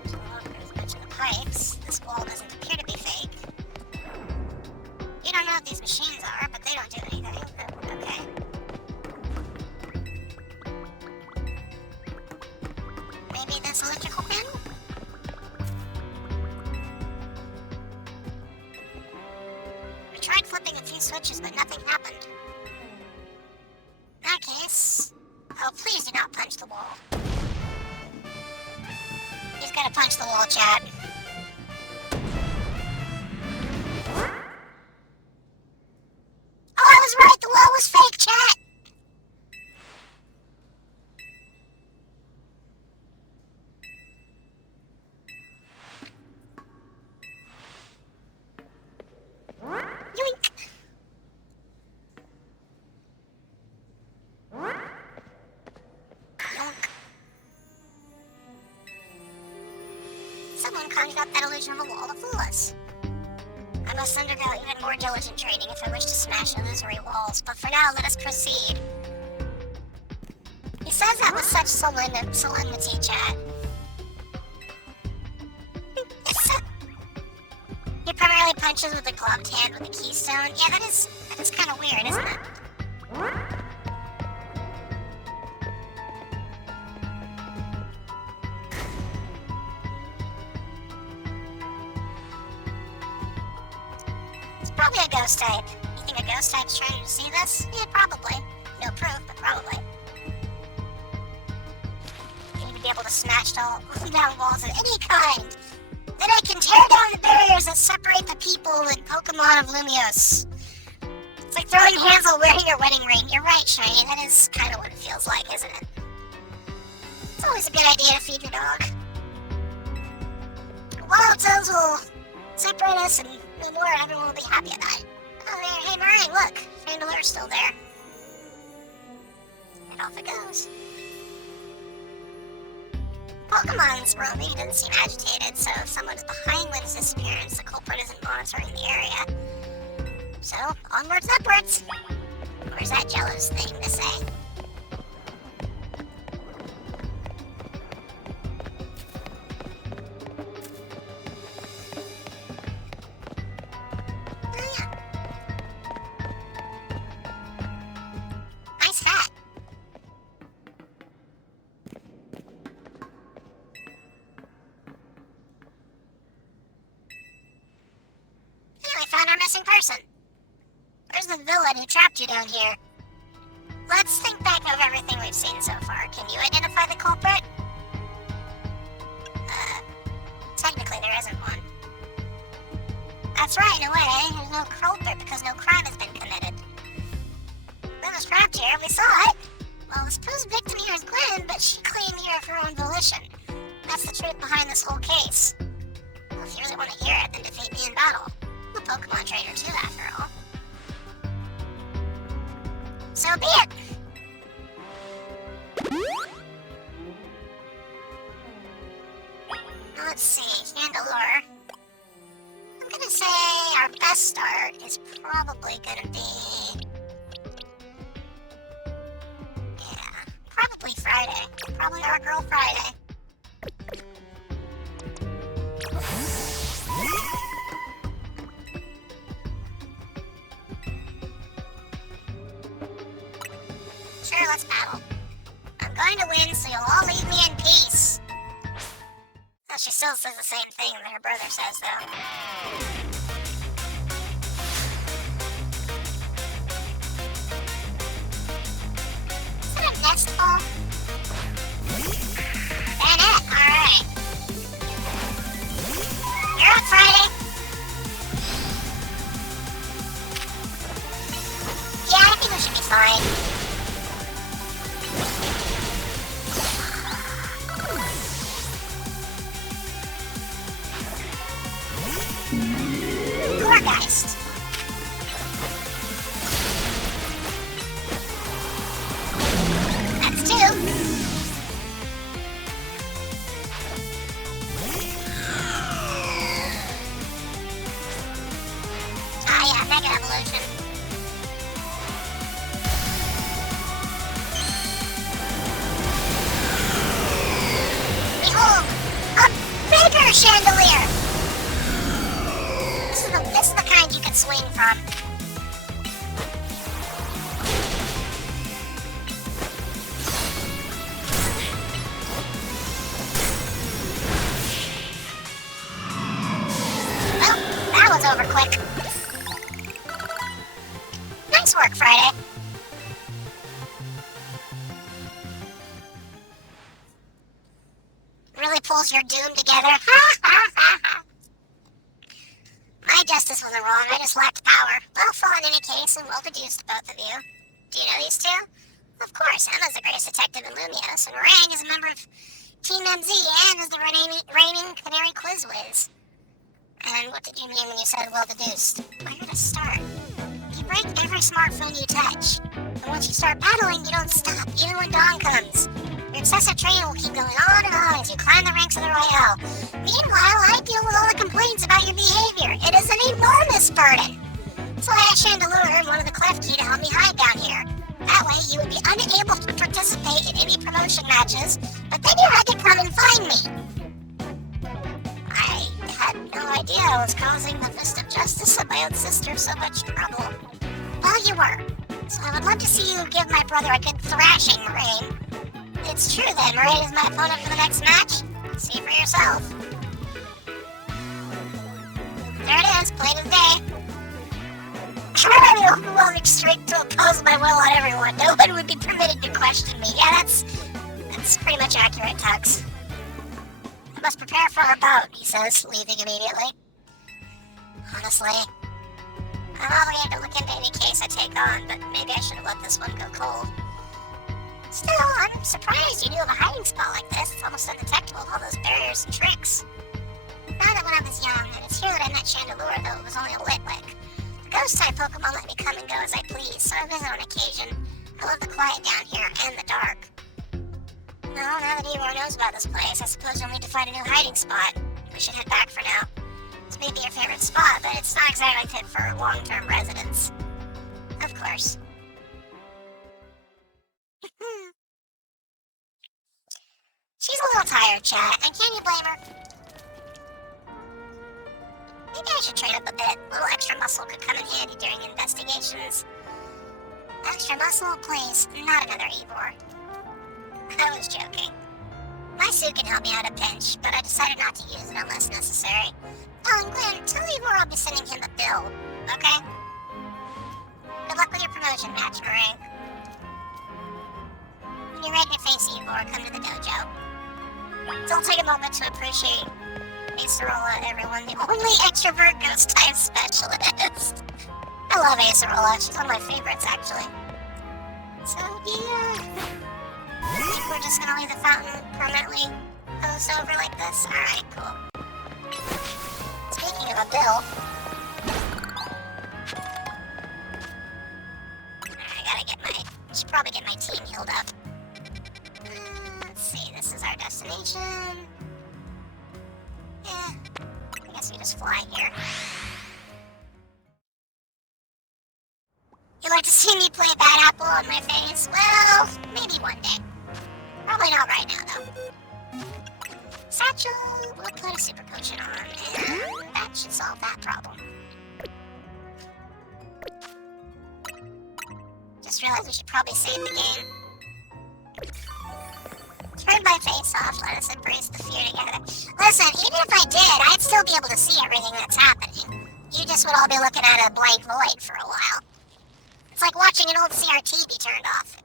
So, there's a bunch of the pipes. This wall doesn't appear to be fake. You don't know what these machines are, but they don't do anything. Okay. Maybe this electrical panel? We tried flipping a few switches, but nothing happened. In that case... Oh, please do not punch the wall. He's gonna punch the wall, chat. Oh, I was right! The wall was fake, chat! Yoink! Yoink. Someone conjured up that illusion of a wall to fool us. I must undergo even more diligent training if I wish to smash illusory walls, but for now, let us proceed. He says that with such solemnity, chat. He primarily punches with a gloved hand with a keystone. Yeah, that is kind of weird, isn't it? It's probably a ghost type. You think a ghost type's trying to deceive us? Yeah, probably. No proof, but probably. You need to be able to smash down walls of any kind. Then I can tear down the barriers that separate the people and Pokemon of Lumios. It's like throwing Hansel wearing your wedding ring. You're right, Shiny. That is kind of what it feels like, isn't it? It's always a good idea to feed your dog. Wild tones will separate us and no more, and everyone will be happy about it. Oh, there. Hey, Meringue, look. Chandelure's still there. And off it goes. Pokemon's roaming doesn't seem agitated, so if someone's behind Lynn's disappearance, the culprit isn't monitoring the area. So, onwards and upwards. Where's that jealous thing to say? Oh yeah. Nice hat. Yeah, we found our missing person? Where's the villain who trapped you down here? Let's think back over everything we've seen so far. Can you identify the culprit? Technically there isn't one. That's right, in a way. There's no culprit because no crime has been committed. Glenn was trapped here, we saw it. Well, the supposed victim here is Glenn, but she claimed here of her own volition. That's the truth behind this whole case. Well, if you really want to hear it, then defeat me in battle. I'm a Pokemon trainer too, after all. So be it! Let's see, Chandelure. I'm gonna say our best start is probably gonna be... yeah, probably Friday. Probably our girl Friday. Sure, let's battle. I'm going to win, so you'll all leave me in peace. Well, she still says the same thing that her brother says, though. Is that a nest ball? Banette, alright. You're up, Friday. Yeah, I think we should be fine. Gorgeist. That's two. Ah, yeah, Mega Evolution. Behold, a bigger chandelier! This is the kind you can swing from. Well, that was over quick. Nice work, Friday. Really pulls your doom together. My justice wasn't wrong, I just lacked power. Well fought in any case, and well deduced, both of you. Do you know these two? Of course, Emma's the greatest detective in Lumios, and Rang is a member of Team MZ and is the reigning Canary Quiz Whiz. And what did you mean when you said well deduced? Where to start? You break every smartphone you touch. And once you start battling, you don't stop, even when dawn comes. Your excessive training will keep going on and on as you climb the ranks of the Royale. Meanwhile, I deal with all the complaints about your behavior. It is an enormous burden. So I asked Chandelure and one of the Clef Key to help me hide down here. That way, you would be unable to participate in any promotion matches, but then you had to come and find me. I had no idea I was causing the Fist of Justice and my own sister so much trouble. Well, you were. So I would love to see you give my brother a good thrashing, Rain. It's true then, Rain is my opponent for the next match. See for yourself. There it is, plain as day. I'm the overwhelming streak to oppose my will on everyone. No one would be permitted to question me. Yeah, that's pretty much accurate, Tux. I must prepare for our bout, he says, leaving immediately. Honestly, I'm obligated to look into any case I take on, but maybe I should have let this one go cold. Still, I'm surprised you knew of a hiding spot like this. It's almost undetectable with all those barriers and tricks. Now that when I was young, and it's here that I met Chandelure, though it was only a Litwick. The ghost-type Pokemon let me come and go as I please, so I visit on occasion. I love the quiet down here and the dark. Well, now that Eeyore knows about this place, I suppose you'll need to find a new hiding spot. We should head back for now. This may be your favorite spot, but it's not exactly fit for long-term residence. Of course. She's a little tired, chat, and can you blame her? Maybe I should train up a bit. A little extra muscle could come in handy during investigations. Extra muscle, please. Not another Eeyore. I was joking. My suit can help me out a pinch, but I decided not to use it unless necessary. Oh, and Glenn, tell Eeyore I'll be sending him a bill. Okay? Good luck with your promotion match, Orang. When you're ready to face evil or come to the dojo, don't take a moment to appreciate Acerola, everyone, the only extrovert ghost type specialist. I love Acerola. She's one of my favorites, actually. So, yeah. I think we're just gonna leave the fountain permanently posed over like this. Alright, cool. Speaking of a bill, should probably get my team healed up. Let's see, this is our destination. I guess we just fly here. You like to see me play bad apple on my face? Well, maybe one day. Probably not right now, though. Satchel, we'll put a super potion on, and that should solve that problem. Just realized we should probably save the game. Turn my face off, let us embrace the fear together. Listen, even if I did, I'd still be able to see everything that's happening. You just would all be looking at a blank void for a while. It's like watching an old CRT be turned off.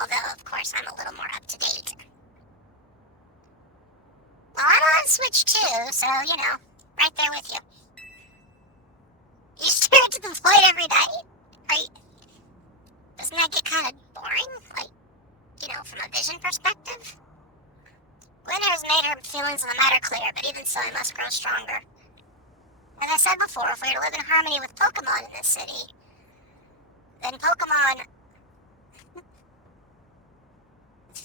Although, of course, I'm a little more up to date. Well, I'm on Switch too, so, you know, right there with you. You stare into the void every night? Doesn't that get kind of boring? Like, you know, from a vision perspective? Gwen has made her feelings of the matter clear, but even so, I must grow stronger. As I said before, if we're to live in harmony with Pokemon in this city, then Pokemon...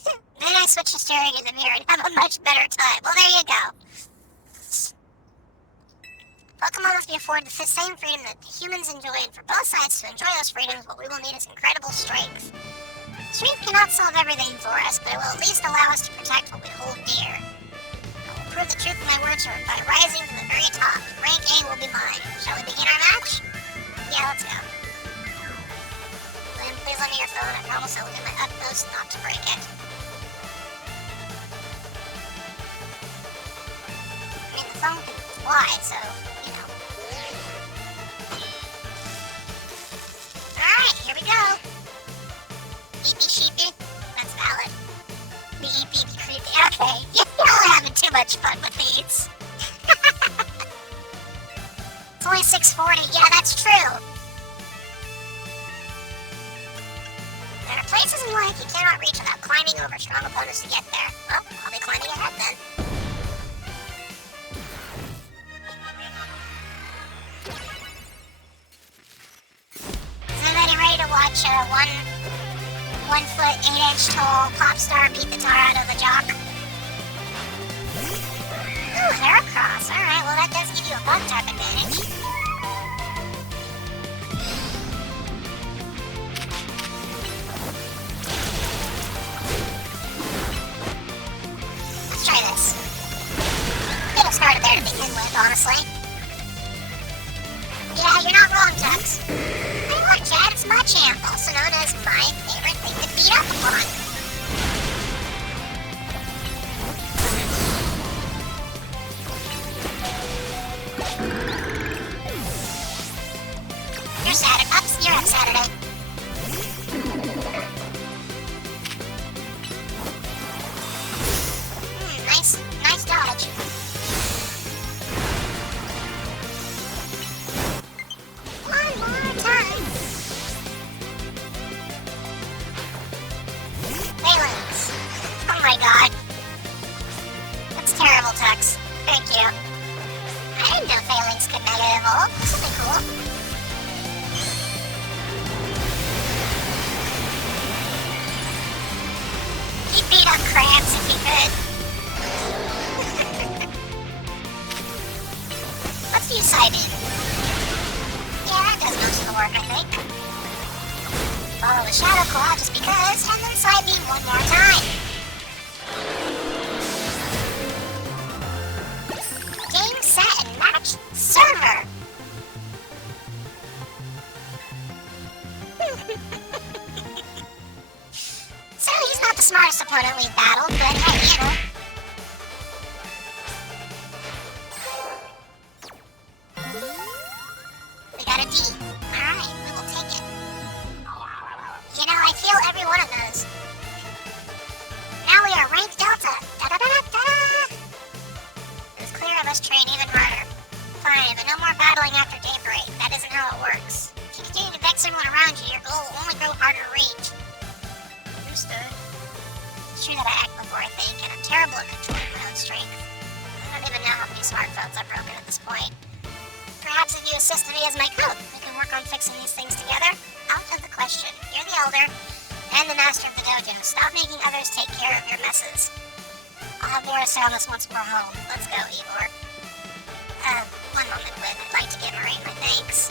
Then I switch to staring in the mirror and have a much better time. Well, there you go. Pokemon must be afforded the same freedom that humans enjoy, and for both sides to enjoy those freedoms, what we will need is incredible strength. Strength cannot solve everything for us, but it will at least allow us to protect what we hold dear. I will prove the truth of my words by rising to the very top. Rank A will be mine. Shall we begin our match? Yeah, let's go. William, please lend me your phone. I promise I will do my utmost not to break it. I mean, the phone can fly, so, you know. Alright, here we go. Beepy sheepy. That's valid. Beepy creepy. Okay, y'all are having too much fun with these. It's only 640. Yeah, that's true. There are places in life you cannot reach without climbing over strong opponents to get there. Well, I'll be climbing ahead then. Watch a 1 foot 8 inch tall pop star beat the tar out of a jock. Ooh, Heracross. Alright, well that does give you a bug type advantage. Let's try this. It'll start there to begin with, honestly. Yeah, you're not wrong, Tux. Hey, look, Chad, it's Machamp, also known as my favorite thing to beat up upon. You're Saturday. Ups, you're up Saturday. Nice dodge. One more time. Phalanx. Oh my god. That's terrible, Tux. Thank you. I didn't know Phalanx could mega evolve. This will be cool. He beat up Krabs if he could. Let's use Psybeam. Yeah, that does most of the work, I think. Follow the Shadow Claw just because, and then Psybeam one more time. Game, set, and match server. So he's not the smartest opponent we've battled, but hey, you know. We got a D. Alright, but no more battling after daybreak. That isn't how it works. If you continue to vex everyone around you, your goal will only grow harder to reach. Understood. It's true that I act before I think, and I'm terrible at controlling my own strength. I don't even know how many smartphones I've broken at this point. Perhaps if you assist me as my coach, we can work on fixing these things together. Out of the question. You're the elder and the master of the dojo. Stop making others take care of your messes. I'll have more to say on this once we're home. Let's go, Igor. One moment, Whip. I'd like to give Moraine my thanks.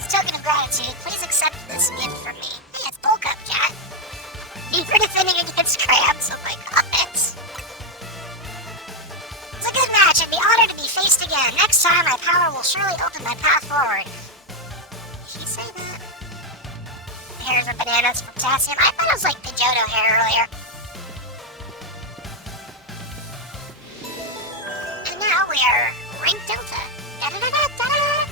As a token of gratitude, please accept this gift from me. Hey, it's bulk up, chat. You for defending against cramps. Oh my god. It's a good match. I'd be honored to be faced again. Next time, my power will surely open my path forward. Did she say that? Hairs of bananas for potassium. I thought it was like the Johto hair earlier. And now we are Rank Delta. Da-da-da-da-da!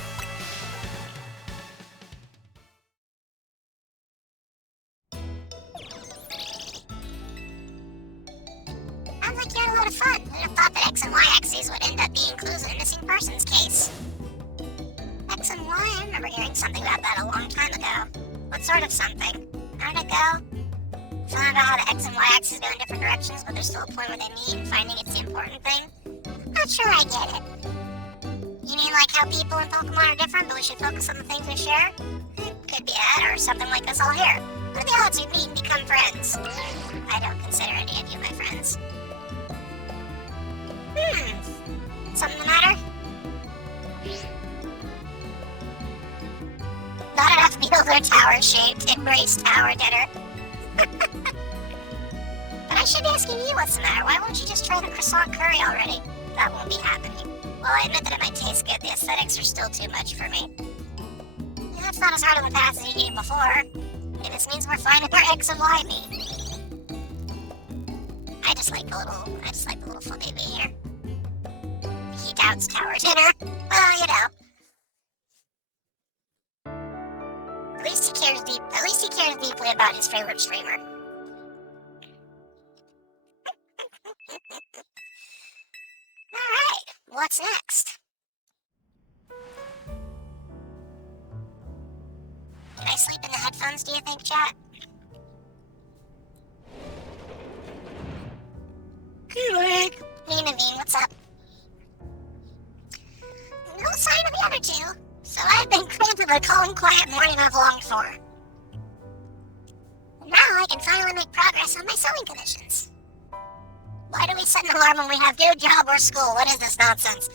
Sounds like you had a lot of fun. Who'd have thought that X and Y axes would end up being clues in a missing persons case? X and Y? I remember hearing something about that a long time ago. What sort of something? How did it go? Something about how the X and Y axes go in different directions, but there's still a point where they meet, and finding it's the important thing? Not sure I get it. You mean like how people in Pokemon are different, but we should focus on the things we share? Could be that, or something like us all here. What are the odds we'd meet and become friends? I don't consider any of you my friends. Something the matter? Not enough builder tower-shaped, embrace tower dinner. But I should be asking you what's the matter. Why won't you just try the croissant curry already? That won't be happening. Well, I admit that it might taste good. The aesthetics are still too much for me. Yeah, that's not as hard on the path as you did before. Maybe this means we're finding where X and Y meet. I just like the little full baby here. He doubts tower dinner. Well, you know. At least he cares deeply about his favorite streamer. Alright, what's next? Can I sleep in the headphones, do you think, chat? Hey, Leg. Hey, Naveen, what's up? No sign of the other two, so I've been granted the calm, quiet morning I've longed for. Now I can finally make progress on my sewing commissions. Why do we set an alarm when we have no job or school? What is this nonsense?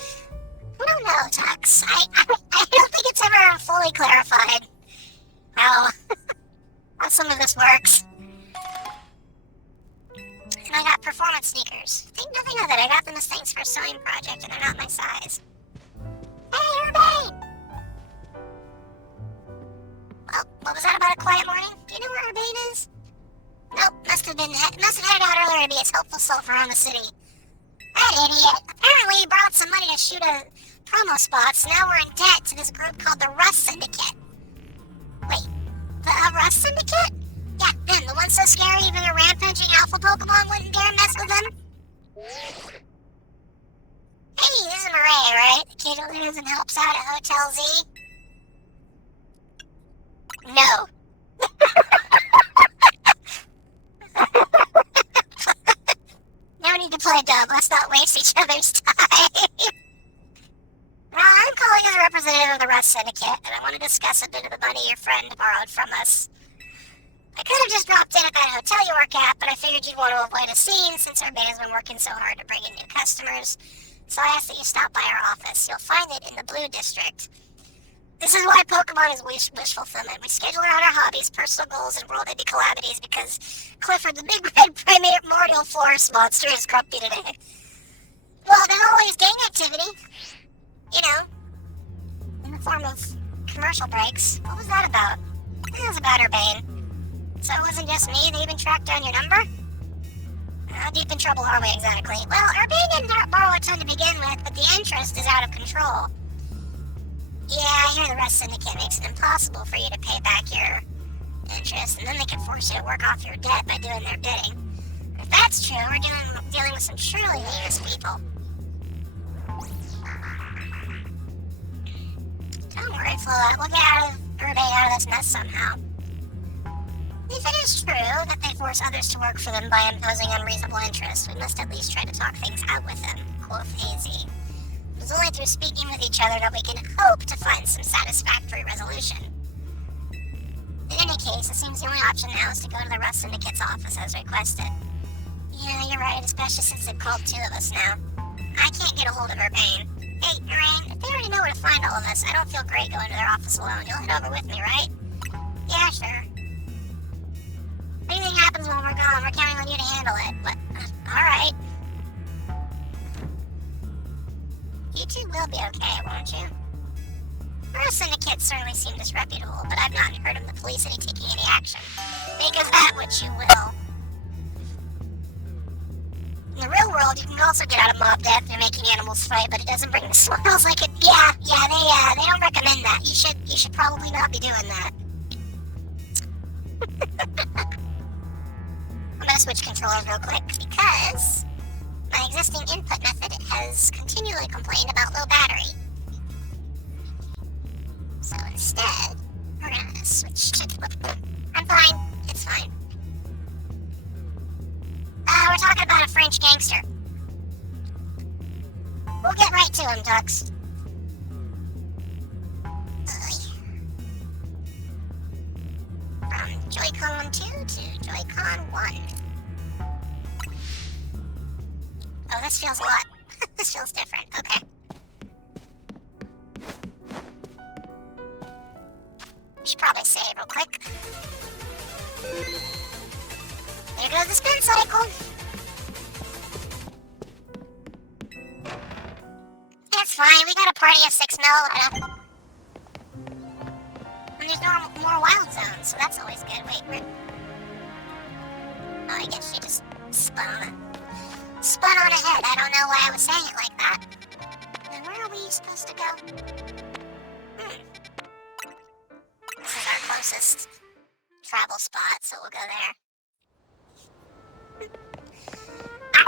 I don't know, Tux. I don't think it's ever fully clarified how some of this works. And I got performance sneakers. Think nothing of it. I got them as thanks for a sewing project, and they're not my size. Hey, Urbane! Well, what was that about a quiet morning? Do you know where Urbane is? Nope, must have headed out earlier to be its hopeful self around the city. That idiot! Apparently he brought some money to shoot a promo spot, so now we're in debt to this group called the Rust Syndicate. Wait, the Rust Syndicate? Yeah, them, the ones so scary even a rampaging alpha Pokemon wouldn't dare mess with them? Hey, this is Murray, right? The kid who lives and helps out at Hotel Z? No. No need to play dumb. Let's not waste each other's time. I'm calling as a representative of the Rust Syndicate, and I want to discuss a bit of the money your friend borrowed from us. I could have just dropped in at that hotel you work at, but I figured you'd want to avoid a scene since our band has been working so hard to bring in new customers. So I asked that you stop by our office. You'll find it in the Blue District. This is why Pokemon is wish fulfillment. We schedule around our hobbies, personal goals, and world-ending calamities because Clifford, the big red primordial forest monster, is grumpy today. Well, there's always gang activity. You know, in the form of commercial breaks. What was that about? It was about Urbane. So it wasn't just me that even tracked down your number? How deep in trouble are we exactly? Well, Urbane didn't borrow a ton to begin with, but the interest is out of control. Yeah, I hear the Rust Syndicate makes it impossible for you to pay back your interest, and then they can force you to work off your debt by doing their bidding. If that's true, we're dealing with some truly heinous people. We'll get Urbane out of this mess somehow. If it is true that they force others to work for them by imposing unreasonable interests, we must at least try to talk things out with them, quoth AZ. It is only through speaking with each other that we can hope to find some satisfactory resolution. In any case, it seems the only option now is to go to the Rust Syndicate's office as requested. Yeah, you're right, especially since they've called two of us now. I can't get a hold of Urbane. Hey, Urbane, if they already know where to find all of us, I don't feel great going to their office alone. You'll head over with me, right? Yeah, sure. If anything happens while we're gone, we're counting on you to handle it, but, alright. You two will be okay, won't you? The Rust Syndicate certainly seem disreputable, but I've not heard of the police taking any action. Make of that what you will. In the real world, you can also get out of mob death through making animals fight, but it doesn't bring the smiles like it. Yeah, they don't recommend that. You should probably not be doing that. I'm gonna switch controllers real quick because my existing input method has continually complained about low battery. So instead, we're gonna switch to... I'm fine. It's fine. We're talking about a French gangster. We'll get right to him, Tux. From Joy-Con 2 to Joy-Con 1. Oh, this feels a lot. This feels different. Okay. Should probably save real quick. There goes the spin cycle. It's fine, we got a party of 6 mil. And there's no more wild zones, so that's always good. Wait, oh, I guess she just spun on ahead. I don't know why I was saying it like that. Then where are we supposed to go? This is our closest travel spot, so we'll go there. I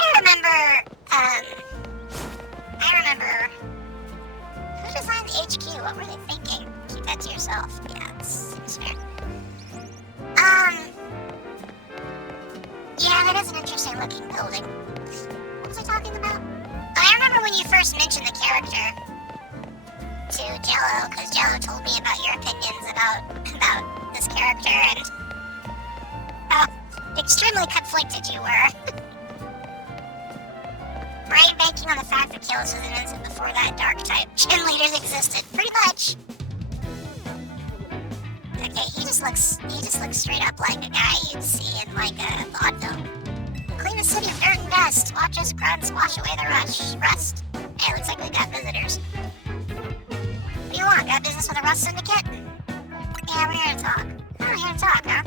remember, who designed the HQ? What were they thinking? Keep that to yourself. Yeah, that seems fair. Yeah, that is an interesting looking building. What was I talking about? Oh, I remember when you first mentioned the character to Jello, because Jello told me about your opinions about this character, and how extremely conflicted you were. Brain banking on the fact that Killers was invented before that dark type gym leaders existed. Pretty much. Okay, he just looks straight up like a guy you'd see in like a vaudeville. Clean the city of dirt and dust. Watch us grunts wash away the rust. Hey, looks like we got visitors. What do you want? Got business with the Rust Syndicate? Yeah, we're here to talk. Oh, here to talk, huh?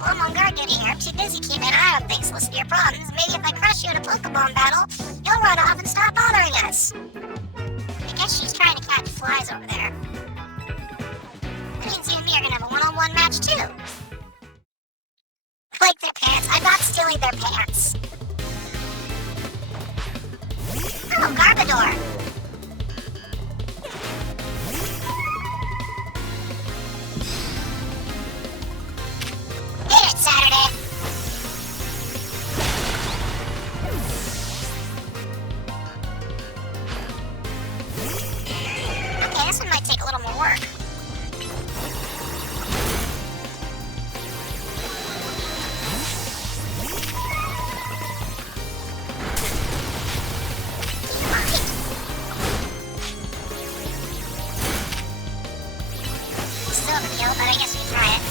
Well, I'm on guard duty here. I'm too busy keeping an eye on things to listen to your problems. Maybe if I crush you in a Pokemon battle, you'll run off and stop bothering us. I guess she's trying to catch flies over there. That means you and me are gonna have a one-on-one match too. Like their pants. I'm not stealing their pants. Oh, Garbodor. Hit it, Saturday. Okay, this one might take a little more work. Still a kill, but I guess we try it.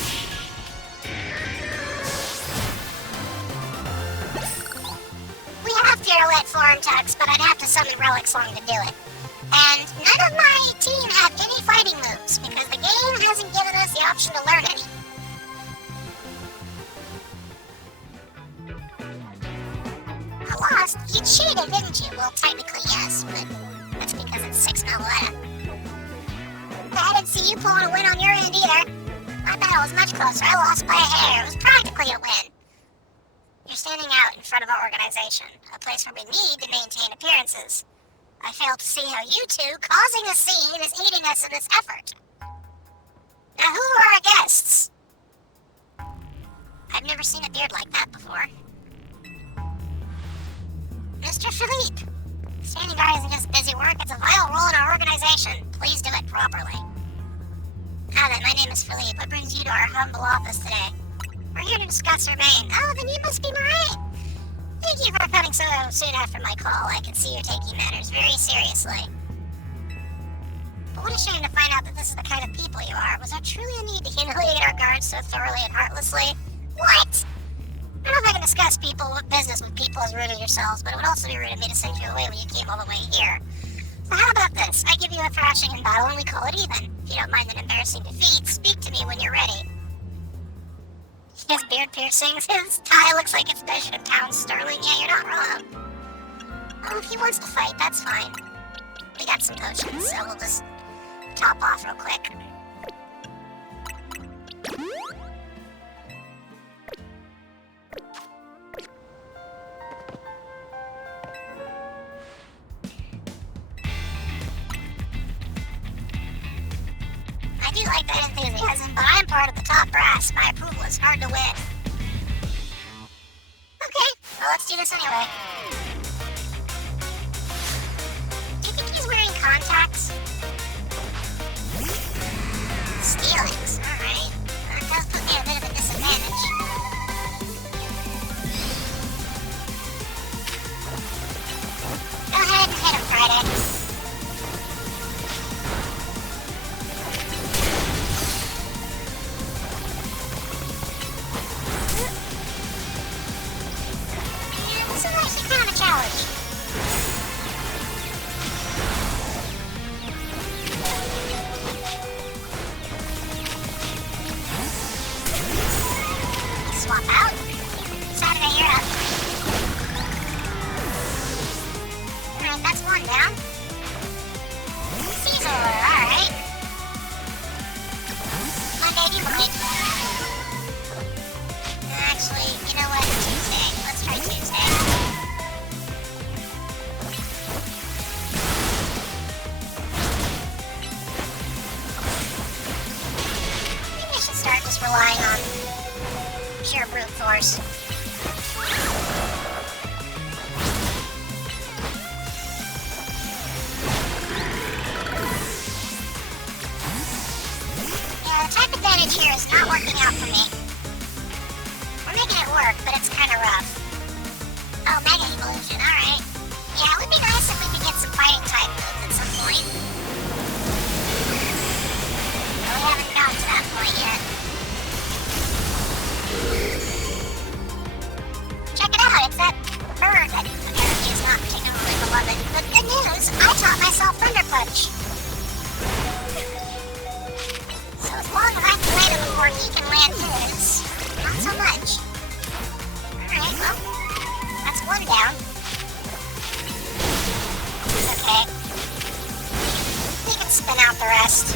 We have Fearlet Farm Tux, but I'd have to summon Relic Song to do it. And none of my team have any fighting moves, because the game hasn't given us the option to learn any. I lost? You cheated, didn't you? Well, technically yes, but that's because it's 6 Meloetta. I didn't see you pulling a win on your end either. My battle was much closer. I lost by a hair. It was practically a win. You're standing out in front of our organization, a place where we need to maintain appearances. I fail to see how you two, causing a scene, is aiding us in this effort. Now, who are our guests? I've never seen a beard like that before. Mr. Philippe. Standing guard isn't just busy work, it's a vital role in our organization. Please do it properly. Hi then, my name is Philippe. What brings you to our humble office today? We're here to discuss our main. Oh, then you must be Marie. Thank you for coming so soon after my call. I can see you're taking matters very seriously. But what a shame to find out that this is the kind of people you are. Was there truly a need to humiliate our guards so thoroughly and heartlessly? What? I don't know if I can discuss business with people as rude as yourselves, but it would also be rude of me to send you away when you came all the way here. So how about this? I give you a thrashing in battle and we call it even. If you don't mind an embarrassing defeat, speak to me when you're ready. His beard piercings, his tie looks like it's measured in pounds sterling. Yeah, you're not wrong. Oh, if he wants to fight, that's fine. We got some potions, so we'll just top off real quick. I do like that enthusiasm, but I'm part of the top brass. My approval is hard to win. Okay, well let's do this anyway. Do you think he's wearing contacts? Stealings, alright. That does put me at a bit of a disadvantage. Go ahead and hit him, Friday. Relying on pure brute force. Yeah, the type advantage here is not working out for me. We're making it work, but it's kind of rough. Oh, Mega Evolution, alright. Yeah, it would be nice if we could get some fighting type moves at some point. But we haven't gotten to that point yet. Check it out, it's that bird that apparently is not particularly beloved. But good news, I taught myself Thunder Punch. So as long as I can land him before he can land his, not so much. Alright, well, that's one down. It's okay. We can spin out the rest.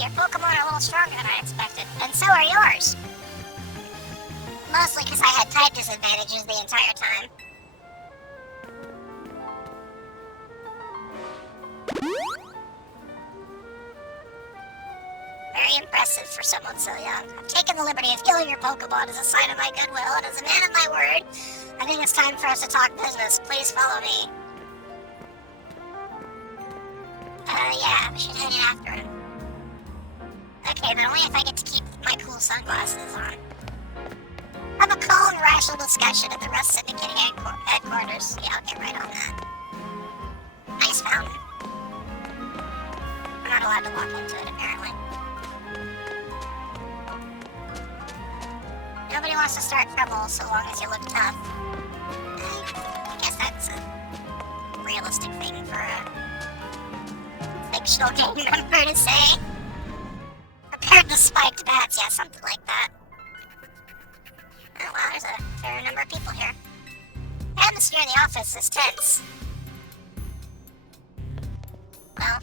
Your Pokemon are a little stronger than I expected, and so are yours. Mostly because I had type disadvantages the entire time. Very impressive for someone so young. I've taken the liberty of healing your Pokemon as a sign of my goodwill, and as a man of my word, I think it's time for us to talk business. Please follow me. Yeah, we should head in after him. Okay, but only if I get to keep my cool sunglasses on. Have a calm, rational discussion at the Rust Syndicate headquarters. Yeah, I'll get right on that. Nice fountain. I'm not allowed to walk into it, apparently. Nobody wants to start trouble so long as you look tough. I guess that's a realistic thing for a fictional game member to say. Prepared the spiked bats, yeah, something like that. Oh wow, there's a fair number of people here. The atmosphere in the office is tense. Well.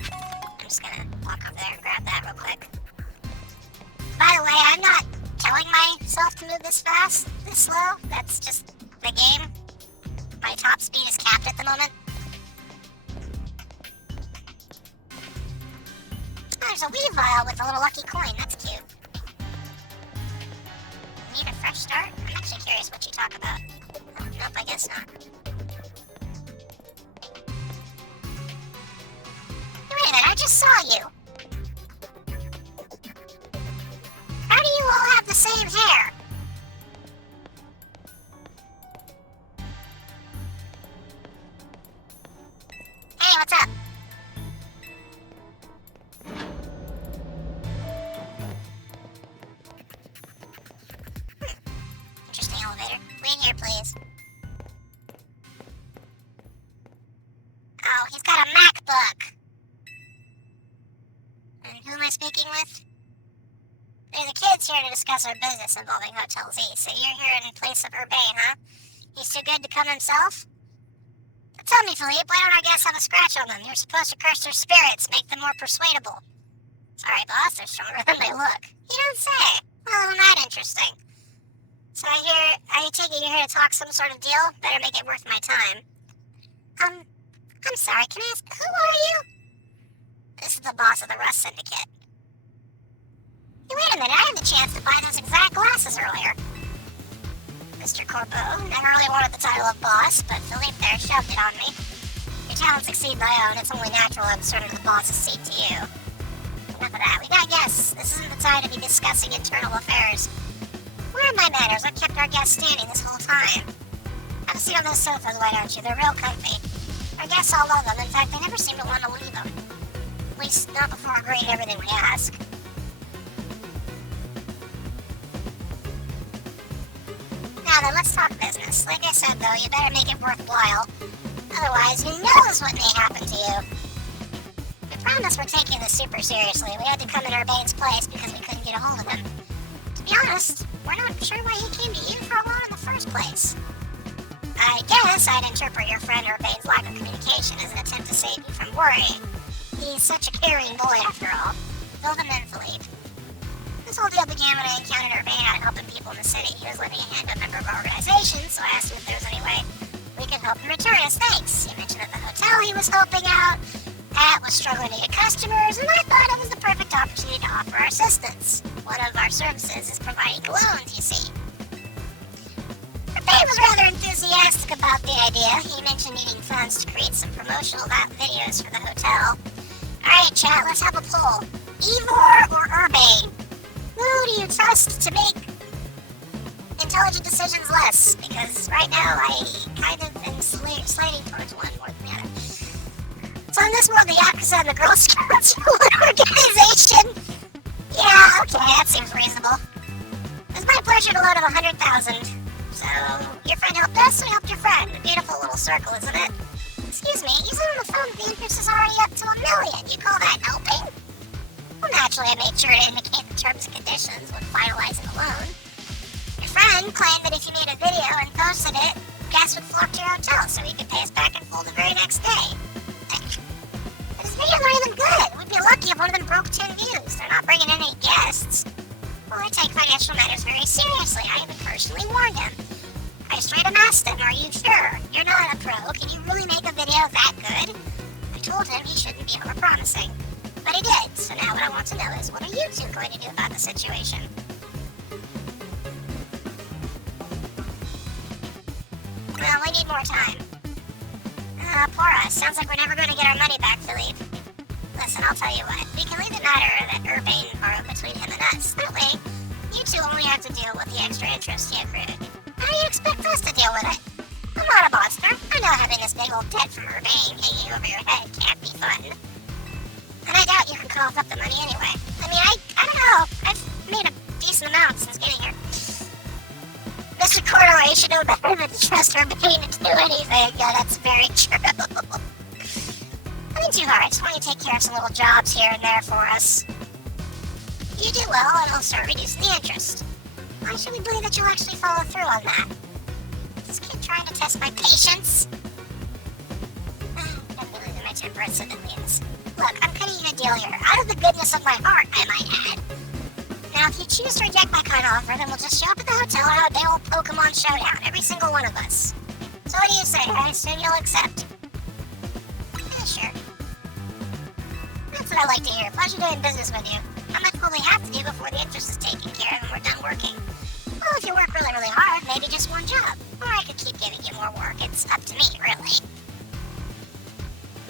I'm just gonna walk over there and grab that real quick. By the way, I'm not telling to move this fast, this slow. That's just the game. My top speed is capped at the moment. Oh, there's a Weavile with a little lucky coin. That's cute. Need a fresh start? I'm actually curious what you talk about. Oh, nope, I guess not. Wait a minute, I just saw you. How do you all have the same hair? Hey, what's up? Interesting elevator. Wait here, please. Oh, he's got a MacBook. And who am I speaking with? There's the kids here to discuss our business involving Hotel Z, so you're here in place of Urbane, huh? He's too good to come himself? But tell me, Philippe, why don't our guests have a scratch on them? You're supposed to curse their spirits, make them more persuadable. Sorry, boss, they're stronger than they look. You don't say. Well, not interesting. So I take it you're here to talk some sort of deal? Better make it worth my time. I'm sorry, can I ask, who are you? This is the boss of the Rust Syndicate. Hey, wait a minute, I had the chance to buy those exact glasses earlier. Mr. Corbeau, never really wanted the title of boss, but Philippe there shoved it on me. Your talents exceed my own, it's only natural I'm serving the boss's seat to you. Enough of that, we got guests. This isn't the time to be discussing internal affairs. Where are my manners? I've kept our guests standing this whole time. Have a seat on those sofas, why don't you? They're real comfy. Our guests all love them. In fact, they never seem to want to leave them. At least not before agreeing to everything we ask. Now then, let's talk business. Like I said, though, you better make it worthwhile. Otherwise, who knows what may happen to you. We promise we're taking this super seriously. We had to come in Urbane's place because we couldn't get a hold of him. To be honest, we're not sure why he came to you for a loan in the first place. I guess I'd interpret your friend Urbane's lack of communication as an attempt to save you from worrying. He's such a caring boy, after all. Fill them in, Philippe. This whole deal began when I encountered Urbane out helping people in the city. He was lending a hand to a member of our organization, so I asked him if there was any way we could help him return his thanks. He mentioned that the hotel he was helping out at was struggling to get customers, and I thought it was the perfect opportunity to offer our assistance. One of our services is providing loans, you see. Urbane was rather enthusiastic about the idea. He mentioned needing funds to create some promotional videos for the hotel. Alright, chat, let's have a poll. Ivor or Urbane? Who do you trust to make intelligent decisions less? Because right now I kind of am slating towards one more than the other. So in this world, the Yakuza and the Girl Scouts are one organization. Yeah, okay, that seems reasonable. It's my pleasure to loan him 100,000. So, your friend helped us, we helped your friend. A beautiful little circle, isn't it? Excuse me, you said on the phone that the interest is already up to $1 million. You call that helping? Well, naturally, I made sure to indicate the terms and conditions when finalizing the loan. Your friend claimed that if you made a video and posted it, guests would flock to your hotel so he could pay us back in full the very next day. But his videos aren't even good. We'd be lucky if one of them broke 10 views. They're not bringing in any guests. Well, I take financial matters very seriously. I even personally warned him. I straight up asked him, are you sure? You're not a pro. Can you really make a video that good? I told him he shouldn't be overpromising. But he did. So now what I want to know is, what are you two going to do about the situation? Well, we need more time. Poor us. Sounds like we're never going to get our money back, Philippe. Listen, I'll tell you what. We can leave the matter that Urbane borrowed between him and us. That way, you two only have to deal with the extra interest he accrued. How do you expect us to deal with it? I'm not a monster. I know having this big old debt from Urbane hanging over your head can't be fun. And I doubt you can cough up the money anyway. I mean, I don't know. I've made a decent amount since getting here. Mr. Corduroy should know better than to trust Urbane to do anything. Yeah, that's very true. Nothing too hard. I just want you to take care of some little jobs here and there for us. You do well, and I'll start reducing the interest. Why should we believe that you'll actually follow through on that? Is this kid trying to test my patience? I'm losing my temper at civilians. Look, I'm cutting you a deal here. Out of the goodness of my heart, I might add. Now, if you choose to reject my kind offer, then we'll just show up at the hotel and have a big old Pokemon showdown, every single one of us. So what do you say? I assume you'll accept? Yeah, sure. That's what I like to hear. Pleasure doing business with you. How much will we have to do before the interest is taken care of and we're done working? Well, if you work really, really hard, maybe just one job. Or I could keep giving you more work. It's up to me, really.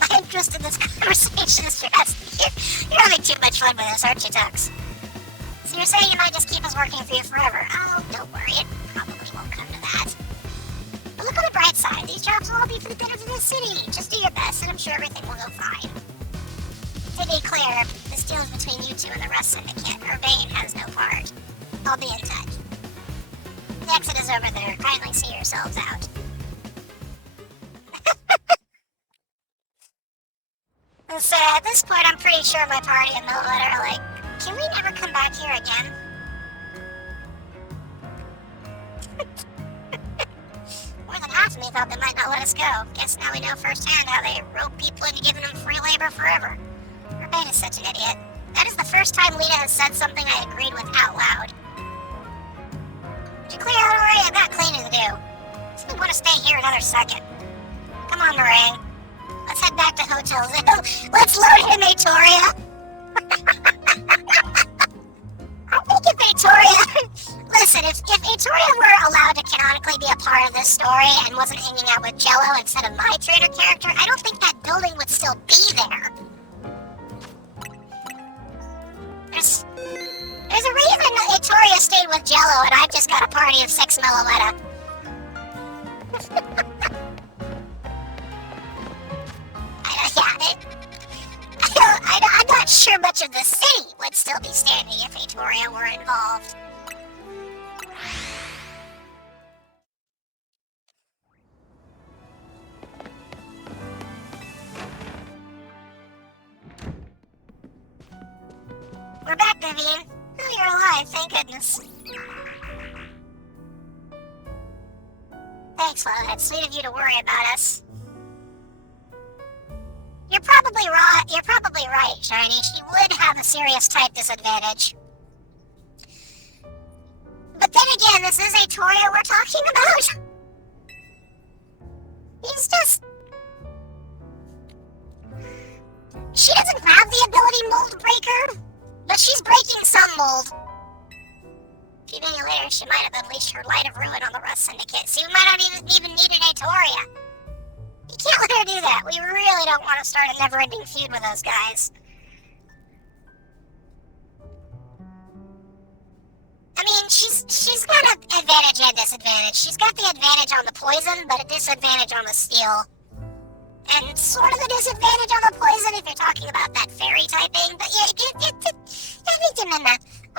My interest in this conversation is just... You're having too much fun with this, aren't you, Tux? So you're saying you might just keep us working for you forever? Oh, don't worry. It probably won't come to that. But look on the bright side. These jobs will all be for the benefit of the city. Just do your best, and I'm sure everything will go fine. To be clear, this deal is between you two and the Rust Syndicate. Urbane has no part. I'll be in touch. The exit is over there. Kindly see yourselves out. And so at this point, I'm pretty sure my party and Meloetta are like, can we never come back here again? More than half of me thought they might not let us go. Guess now we know firsthand how they rope people into giving them free labor forever. Urbane is such an idiot. That is the first time Lita has said something I agreed with out loud. Would you clear out already? I've got cleaning to do. I simply want to stay here another second. Come on, Meringue. Let's head back to Hotel Zoo. Let's load him, Atoria! I think if Atoria... Listen, if Atoria were allowed to canonically be a part of this story and wasn't hanging out with Jello instead of my trainer character, I don't think that building would still be there. There's a reason Atoria stayed with Jello and I've just got a party of 6 Meloetta. I'm not sure much of the city would still be standing if Atoria were involved. We're back, Vivian. Oh, you're alive, thank goodness. Thanks, Lila. It's sweet of you to worry about us. You're probably right, Shiny. She would have a serious type disadvantage. But then again, this is Atoria we're talking about. He's just... She doesn't have the ability Mold Breaker, but she's breaking some mold. If you knew later, she might have unleashed her light of ruin on the Rust Syndicate, so we might not even need an Atoria. You can't let her do that. We really don't want to start a never-ending feud with those guys. I mean, she's got an advantage and disadvantage. She's got the advantage on the poison, but a disadvantage on the steel. And sort of a disadvantage on the poison if you're talking about that fairy typing. But yeah, we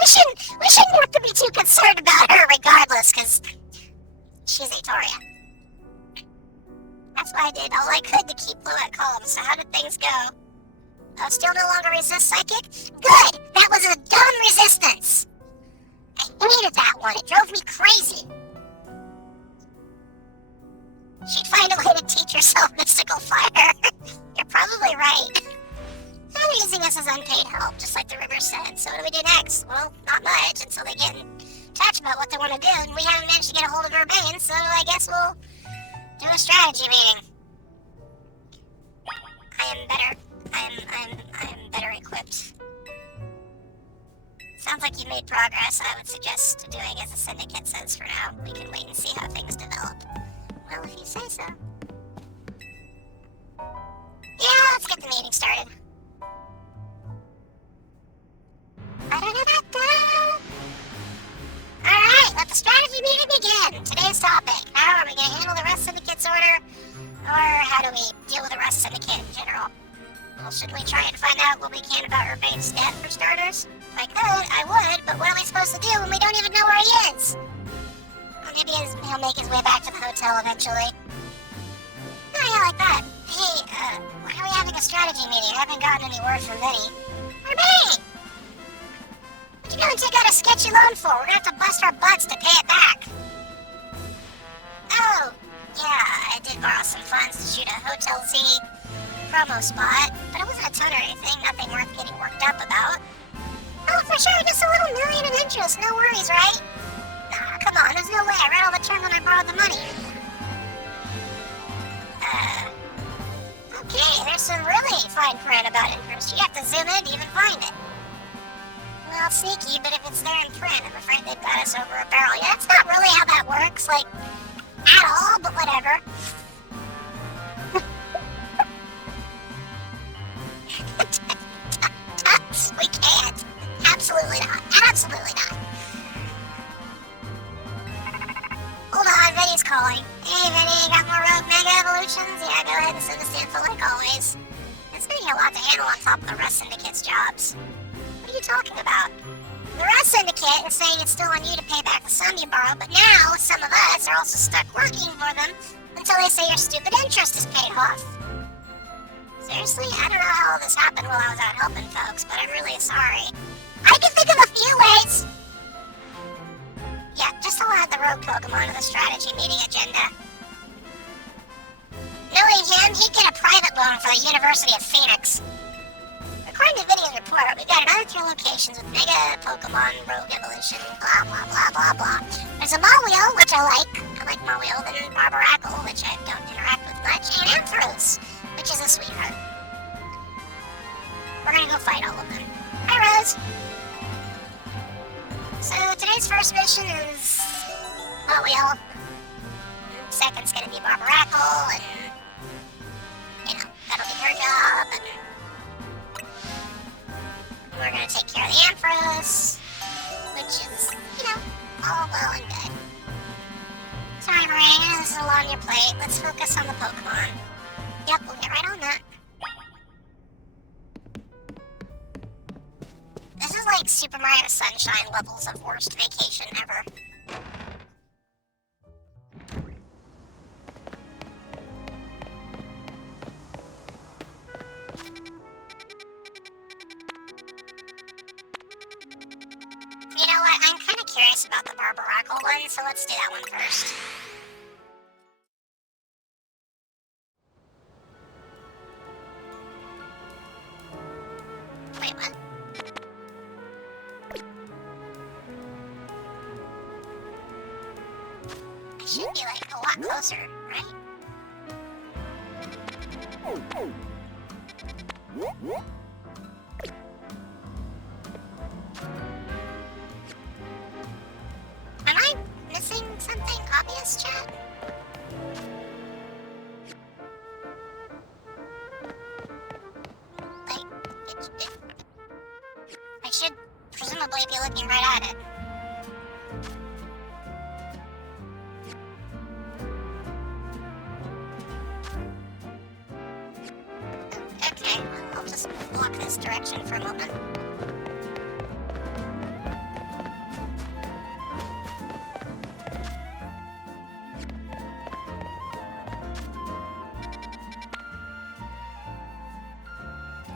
shouldn't have to be too concerned about her regardless, because she's Atoria. That's why I did all I could to keep Blue at calm. So how did things go? Oh, still no longer resist psychic? Good! That was a dumb resistance! I hated that one. It drove me crazy. She'd find a way to teach herself mystical fire. You're probably right. They're using us as unpaid help, just like the river said. So what do we do next? Well, not much until they get in touch about what they want to do, and we haven't managed to get a hold of Urbane, so I guess we'll do a strategy meeting. I'm better equipped. Sounds like you made progress. I would suggest doing as the Syndicate says for now. We can wait and see how things develop. Well, if you say so. Yeah, let's get the meeting started. Alright, let the strategy meeting begin. Today's topic. How are we going to handle the Rust Syndicate's order? Or how do we deal with the Rust Syndicate in general? Well, should we try and find out what we can about Urbane's death, for starters? If I could, I would, but what are we supposed to do when we don't even know where he is? Well, maybe he'll make his way back to the hotel eventually. Oh, yeah, like that. Hey, why are we having a strategy meeting? I haven't gotten any word from Vinny. Urbane! What you gonna take out a sketchy loan for? We're gonna have to bust our butts to pay it back. Oh, yeah, I did borrow some funds to shoot a Hotel Z promo spot, but it wasn't a ton or anything, nothing worth getting worked up about. Oh, for sure, just a little million in interest, no worries, right? Nah, come on, there's no way. I read all the terms when I borrowed the money. Okay, there's some really fine print about interest. You have to zoom in to even find it. Well, sneaky, but if it's there in print, I'm afraid they've got us over a barrel. Yeah, that's not really how that works, like, at all, but whatever. Tux, we can't. Absolutely not. Absolutely not. Hold on, Vinny's calling. Hey, Vinny, got more Rogue Mega Evolutions? Yeah, go ahead and send us the info like always. It's gonna be a lot to handle on top of the Rust Syndicate's jobs. What are you talking about? The Rust Syndicate is saying it's still on you to pay back the sum you borrowed, but now some of us are also stuck working for them until they say your stupid interest is paid off. Seriously? I don't know how all this happened while I was out helping folks, but I'm really sorry. I can think of a few ways! Yeah, just I'll add the rogue Pokemon to the strategy meeting agenda. Knowing him, he'd get a private loan for the University of Phoenix. According to Vinny's report, we've got another 3 locations with Mega Pokemon Rogue Evolution, blah blah blah blah blah. There's a Mawile, which I like. I like Mawile, then Barbaracle, which I don't interact with much, and Ampharos, which is a sweetheart. We're gonna go fight all of them. Hi, Rose! So today's first mission is Mawile. Second's gonna be Barbaracle, and you know, that'll be her job, and we're gonna take care of the Ampharos, which is, you know, all well and good. Sorry, Meringue, I know this is a lot on your plate. Let's focus on the Pokemon. Yep, we'll get right on that. This is like Super Mario Sunshine levels of worst vacation ever. You know what? I'm kind of curious about the Barbaracle one, so let's do that one first. Wait, what? I should be like a lot closer, right? Am I missing something obvious, chat? Like, I should presumably be looking right at it. Okay, I'll just block this direction for a moment.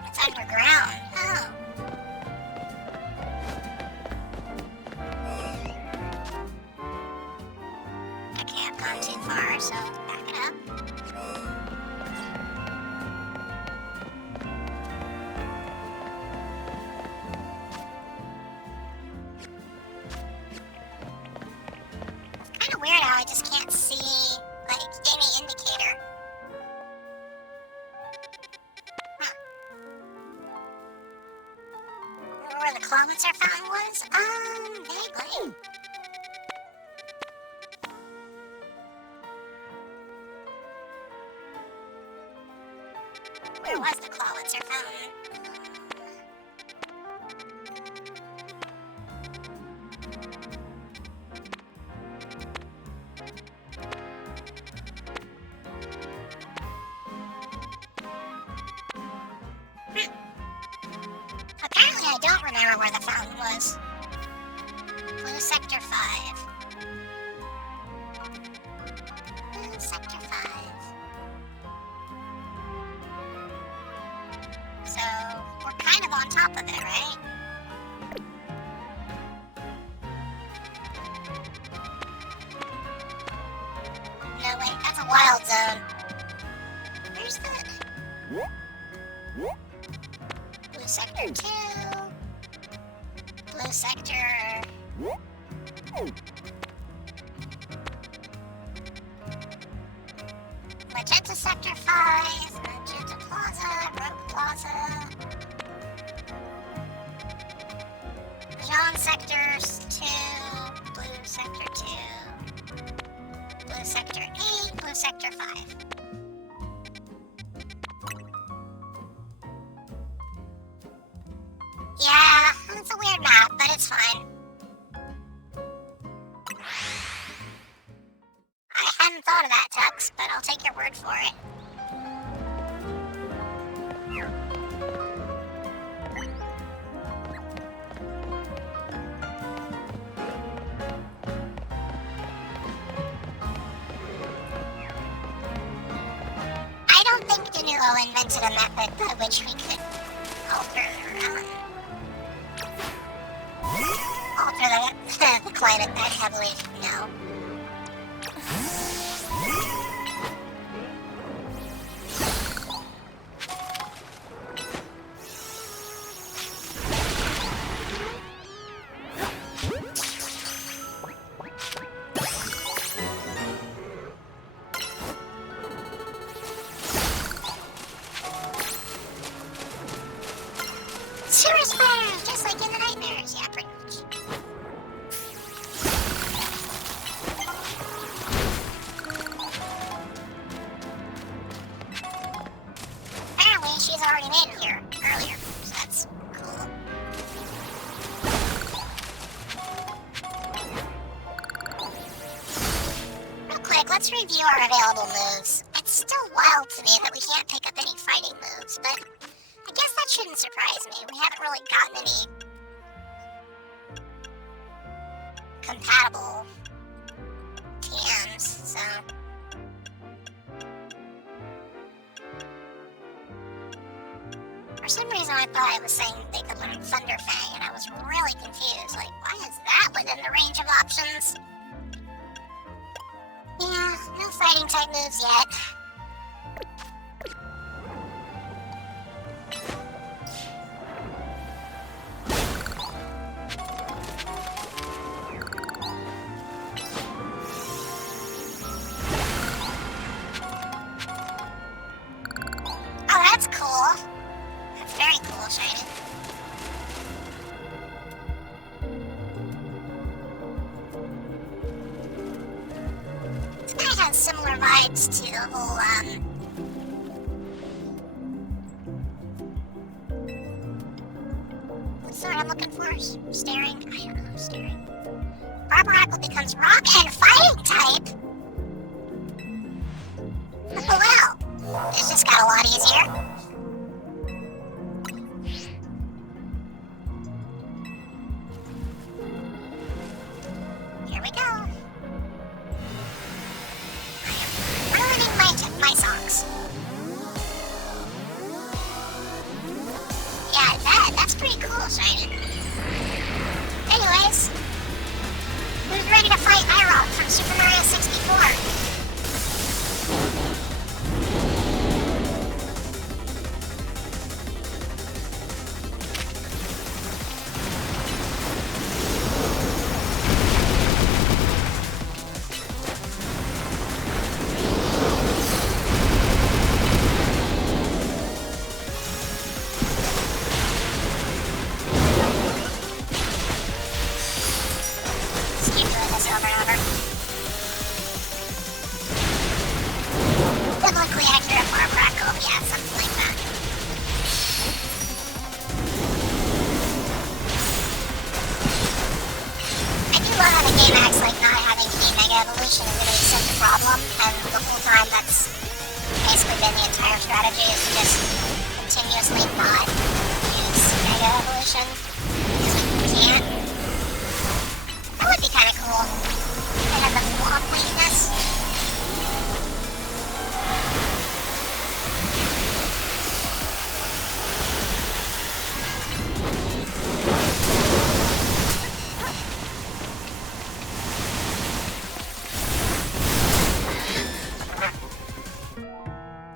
It's underground. Oh. Okay, I've gone too far, so back it up. It's kind of weird how I just can't see, like, any indicator. Where the Clawitzer fountain was? Vaguely. Where was the Clawitzer fountain? Apparently I don't remember where the fountain was. Blue Sector 5. Blue Sector 5. So, we're kind of on top of it, right? No, wait, that's a wild zone. Where's the... Blue Sector 2. Blue Sector Magenta Sector 5, Magenta Plaza, Rogue Plaza, Jean Sectors 2, Blue Sector 2, Blue Sector 8, Blue Sector 5. Yeah, it's a weird map, but it's fine. I hadn't thought of that, Tux, but I'll take your word for it. I don't think Denuo invented a method by which we could alter the climate that heavily. No. Sewer spiders, just like in the nightmares. Yeah, pretty much. Apparently, she's already made it here earlier, so that's cool. Real quick, let's review our available moves. It's still wild to me that we can't pick up any fighting moves, but I guess that shouldn't surprise me. We haven't really gotten any compatible TMs, so. For some reason I thought it was saying they could learn Thunder Fang, and I was really confused. Like, why is that within the range of options? Yeah, no fighting type moves yet. Oh, that's cool. That's very cool, Shiny. This kind of has similar vibes to the whole, what's the word I'm looking for? Staring? I don't know, staring. Barbarackle becomes rock and fighting type? Oh wow, this just got a lot easier. Here we go. I am ruining my songs. Yeah, that's pretty cool, Shiny. Anyways, who's ready to fight Iroh from Super Mario 64? Biblically accurate Barbarackle, yeah, something like that. I do love how the game acts like not having a Mega Evolution is really such a problem, and the whole time that's basically been the entire strategy is to just continuously not use Mega Evolution, because we can't. That would be kind of cool. They have the full completeness.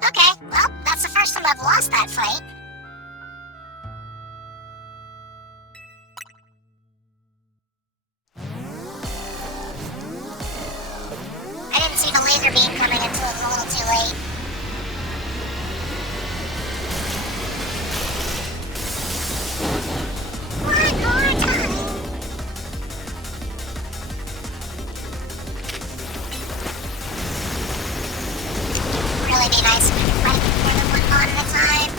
Okay, well, that's the first time I've lost that fight. see the laser beam coming until it was a little too late. One more time. Really be nice if we could fight more than one mod at a time.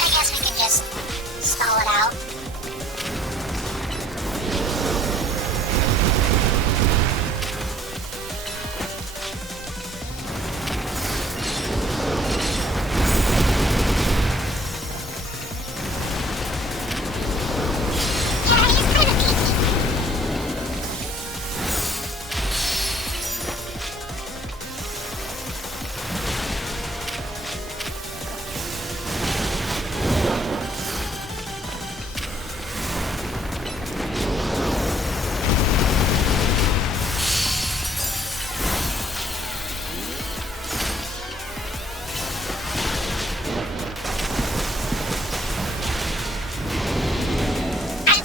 I guess we can just stall it out. Yeah, he's kind of peaky.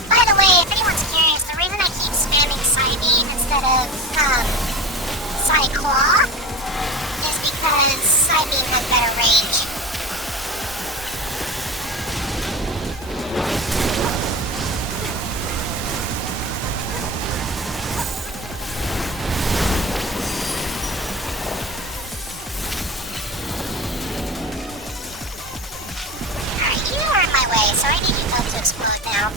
By the way, if anyone's curious, the reason I keep spamming Psybeam instead of Psyclaw is because Psybeam has better range. Alright, you are in my way, so I need you both to explode now.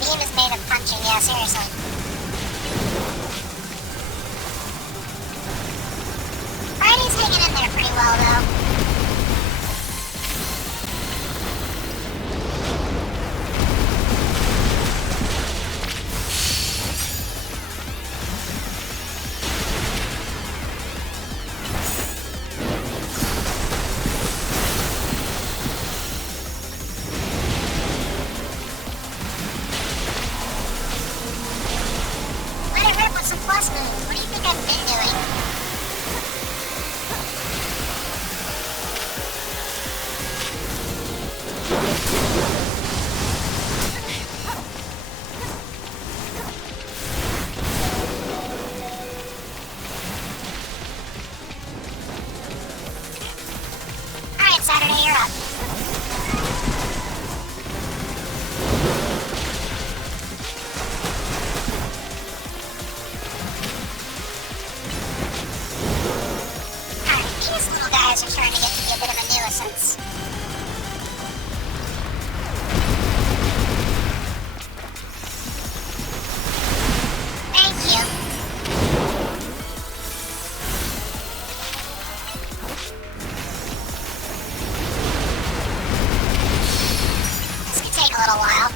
Beam is made of punching, yeah, seriously. Friday's hanging in there pretty well, though. Let it rip with some plus moves. What do you think I've been doing? Alright, Saturday, you're up. Alright, these little guys are starting to get to be a bit of a nuisance. Thank you. This could take a little while.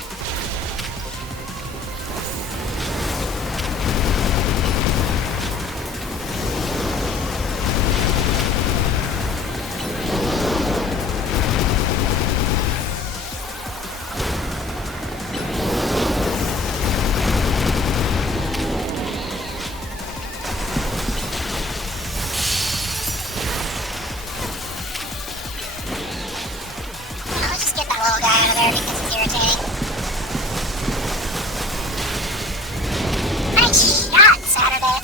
Let's just get that little guy out of there because it's irritating. Nice shot, Saturday.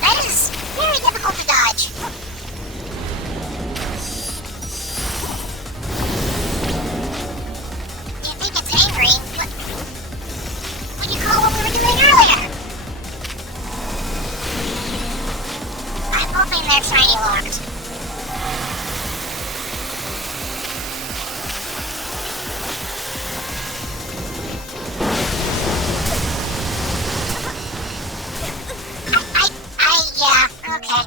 That is very difficult to dodge. You think it's angry? What do you call what we were doing earlier? I'm hoping they're shiny locked. Yeah, okay.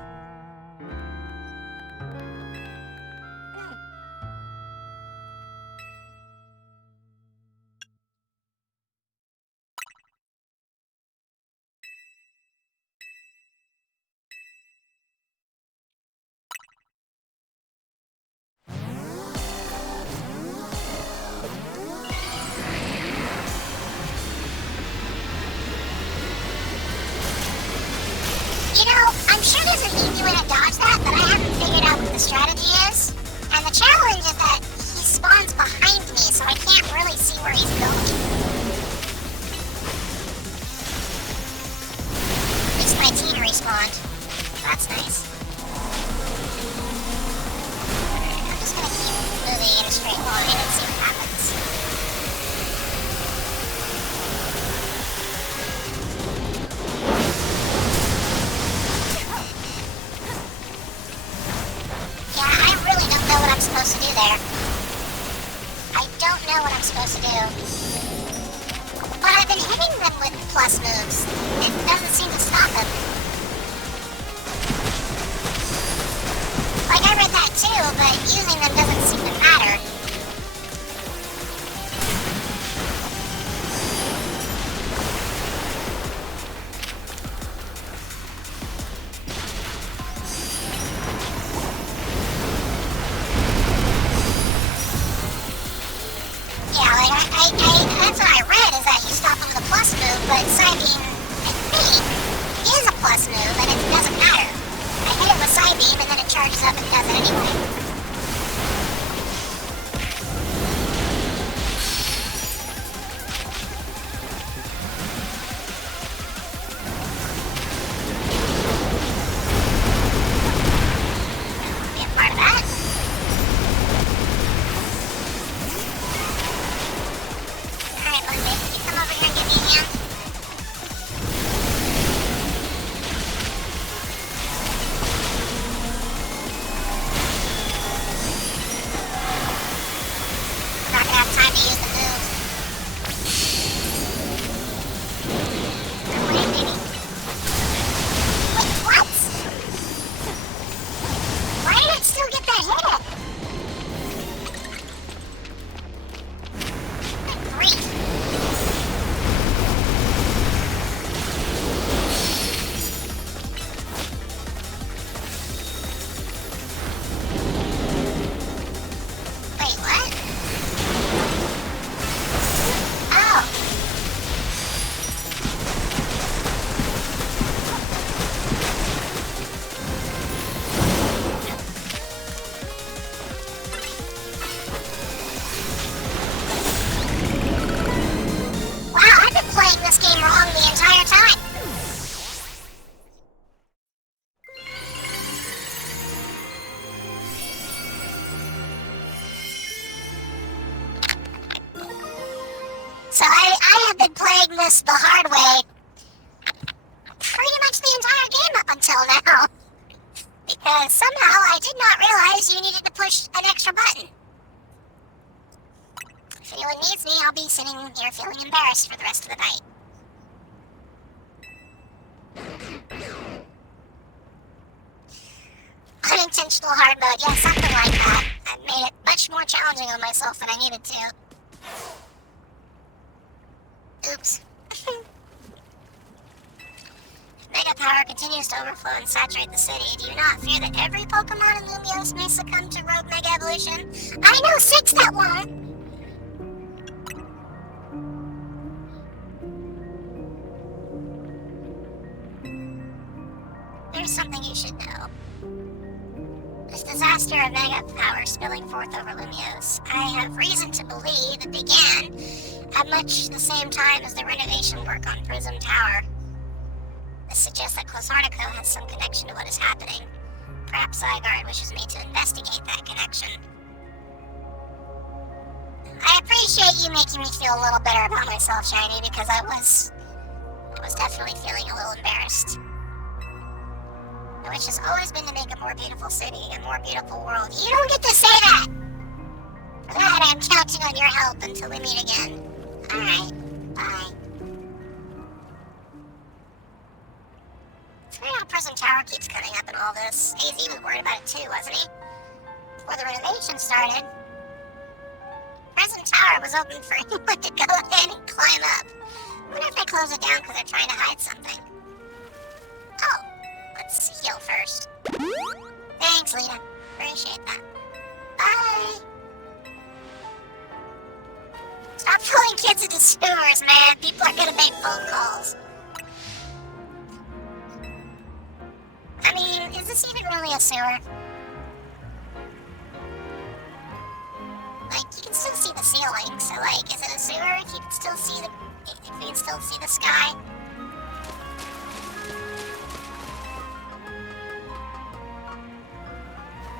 the strategy is. And the challenge is that he spawns behind me, so I can't really see where he's going. At least my team respawned. That's nice. I'm just gonna keep moving in a straight line and see what happens. Yeah, I really don't know what I'm supposed to do there. I don't know what I'm supposed to do. But I've been hitting them with plus moves. It doesn't seem to stop them. Like, I read that too, but using them doesn't seem to matter. Yeah, like, that's what I read, is that you stop them with a plus move, but Psybeam, I think, is a plus move, and it doesn't matter. I hit it with Psybeam, and then it charges up and does it anyway. Be a part of that. Alright, Monday, can you come over here and give me a hand? I'm not gonna have time to use the move. I'm waiting. Wait, what? Why did it still get that hit? Good grief. Wait, what? Oh. Wow, I've been playing this game wrong the entire time. So I have been playing this the hard way pretty much the entire game up until now. Because somehow I did not realize you needed to push an extra button. If anyone needs me, I'll be sitting here feeling embarrassed for the rest of the night. Unintentional hard mode, yeah, something like that. I've made it much more challenging on myself than I needed to. Oops. Mega power continues to overflow and saturate the city. Do you not fear that every Pokemon in Lumiose may succumb to Rogue Mega Evolution? I know 6 that won't! There's something you should know. This disaster of Mega power spilling forth over Lumiose, I have reason to believe it began at much the same time as the renovation work on Prism Tower. This suggests that Closartico has some connection to what is happening. Perhaps Zygarde wishes me to investigate that connection. I appreciate you making me feel a little better about myself, Shiny, because I was definitely feeling a little embarrassed. My wish has always been to make a more beautiful city, a more beautiful world. You don't get to say that! For that, I'm counting on your help until we meet again. Alright, bye. It's weird how Prism Tower keeps coming up in all this. AZ was worried about it too, wasn't he? Before the renovation started, Prism Tower was open for anyone to go ahead and climb up. I wonder if they close it down because they're trying to hide something. Oh, let's heal first. Thanks, Lita. Appreciate that. Bye! Stop pulling kids into sewers, man. People are gonna make phone calls. I mean, is this even really a sewer? ceiling. So, like, is it a sewer if you can still see the sky?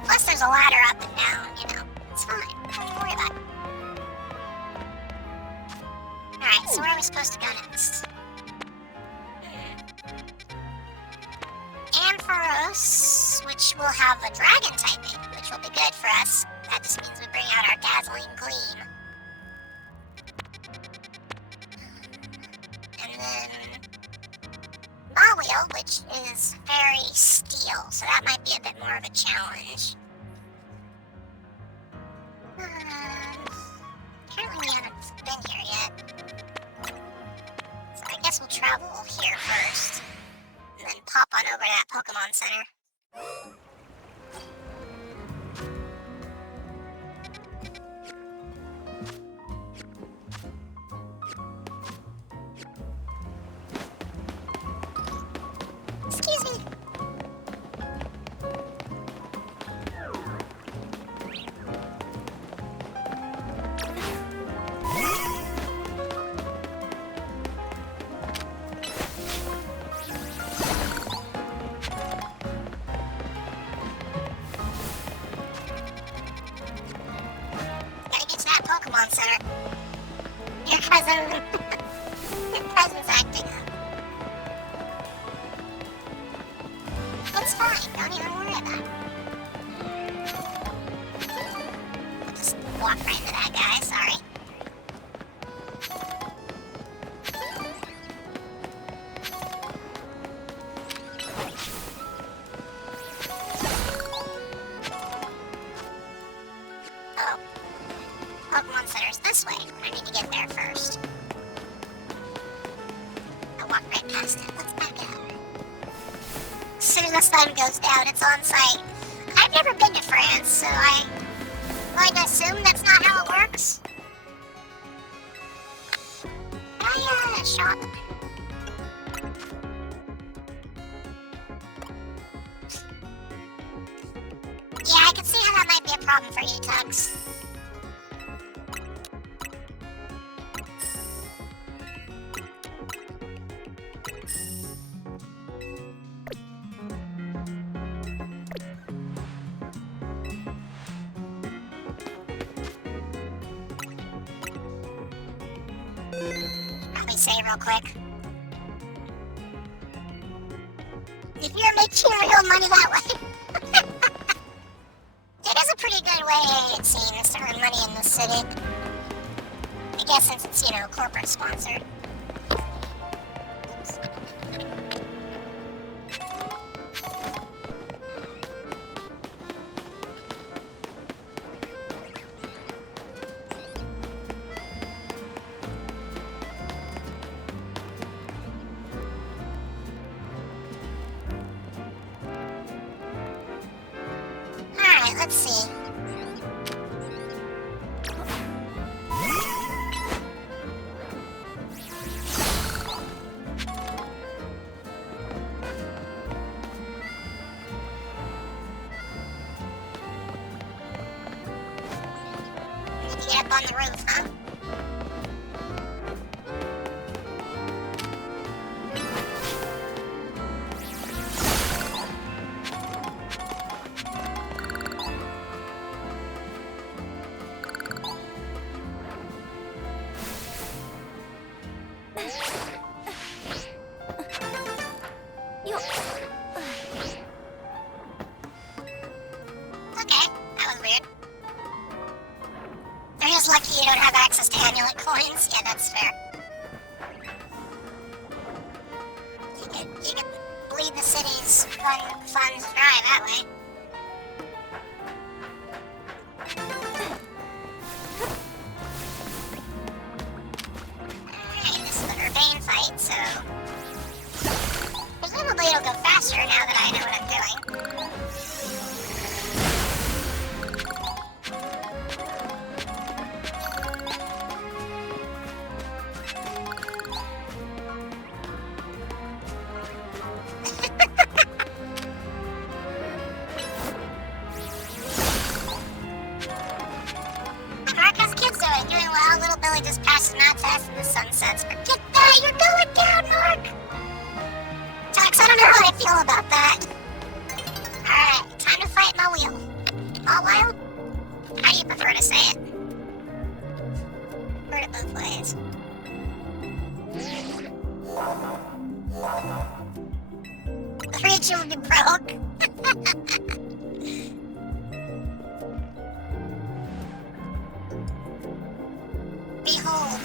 Plus, there's a ladder up and down, you know. It's fine. Don't worry about it. Alright, so where are we supposed to go next? Ampharos, which will have a dragon typing, which will be good for us. That just means we bring out our dazzling gleam. And then Mawheel, which is very steel, so that might be a bit more of a challenge. Apparently we haven't been here yet. So I guess we'll travel here first, and then pop on over to that Pokemon Center. Excuse me. Gotta get to that Pokemon Center. Your cousin. Your cousin's acting up. It's fine, don't even worry about it. I'll just walk right into that guy, sorry. Oh. Pokemon Center's this way. I need to get there first. I'll walk right past it. Let's back out. As soon as the sun goes down, it's on site. I've never been to France, so I'm going to assume that's not how it works. Can I, shop? Yeah, I can see how that might be a problem for you, Tux. Probably save real quick. If you're making real money that way. It is a pretty good way, it seems, to earn money in this city. I guess since it's, you know, corporate sponsored. Alright, let's see. Need to get up on the roof, huh? Okay, that was weird. They're just lucky you don't have access to amulet coins. Yeah, that's fair. You could bleed the city's funds dry that way. Alright, this is an urbane fight, so presumably it'll go faster now that I know what I'm doing. fast, not fast in the sunsets. Forget that, you're going down, Mark! Tux, I don't know how I feel about that. Alright, time to fight my wheel. My wheel? How do you prefer to say it? Heard it both ways. The reach will be broke. Behold,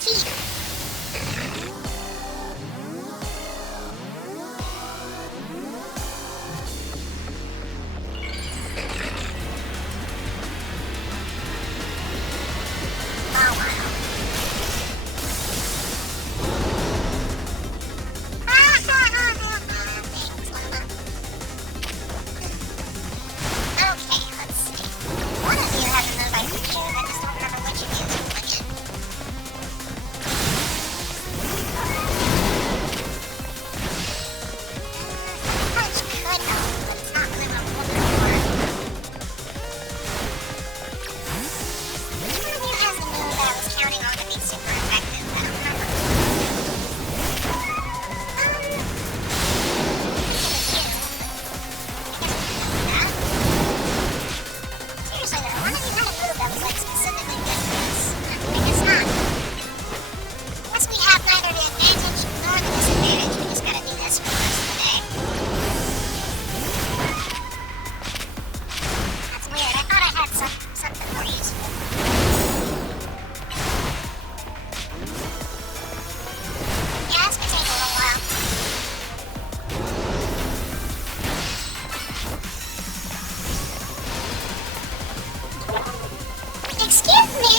teeth. Oh wow. Thanks, Luna. Okay, let's see. One of you has a notified feature, I just don't remember which of you is doing it. Punch could help, but it's not really what I'm looking for. Which one of you has the move that I was counting on to be super effective? I don't remember. Seriously though, one of you had a move that was like specifically good for this. I guess not. Unless we have neither the advantage nor the disadvantage, we just gotta do this for the rest of the day. That's weird, I thought I had something more useful. Yeah, this may take a little while. Excuse me?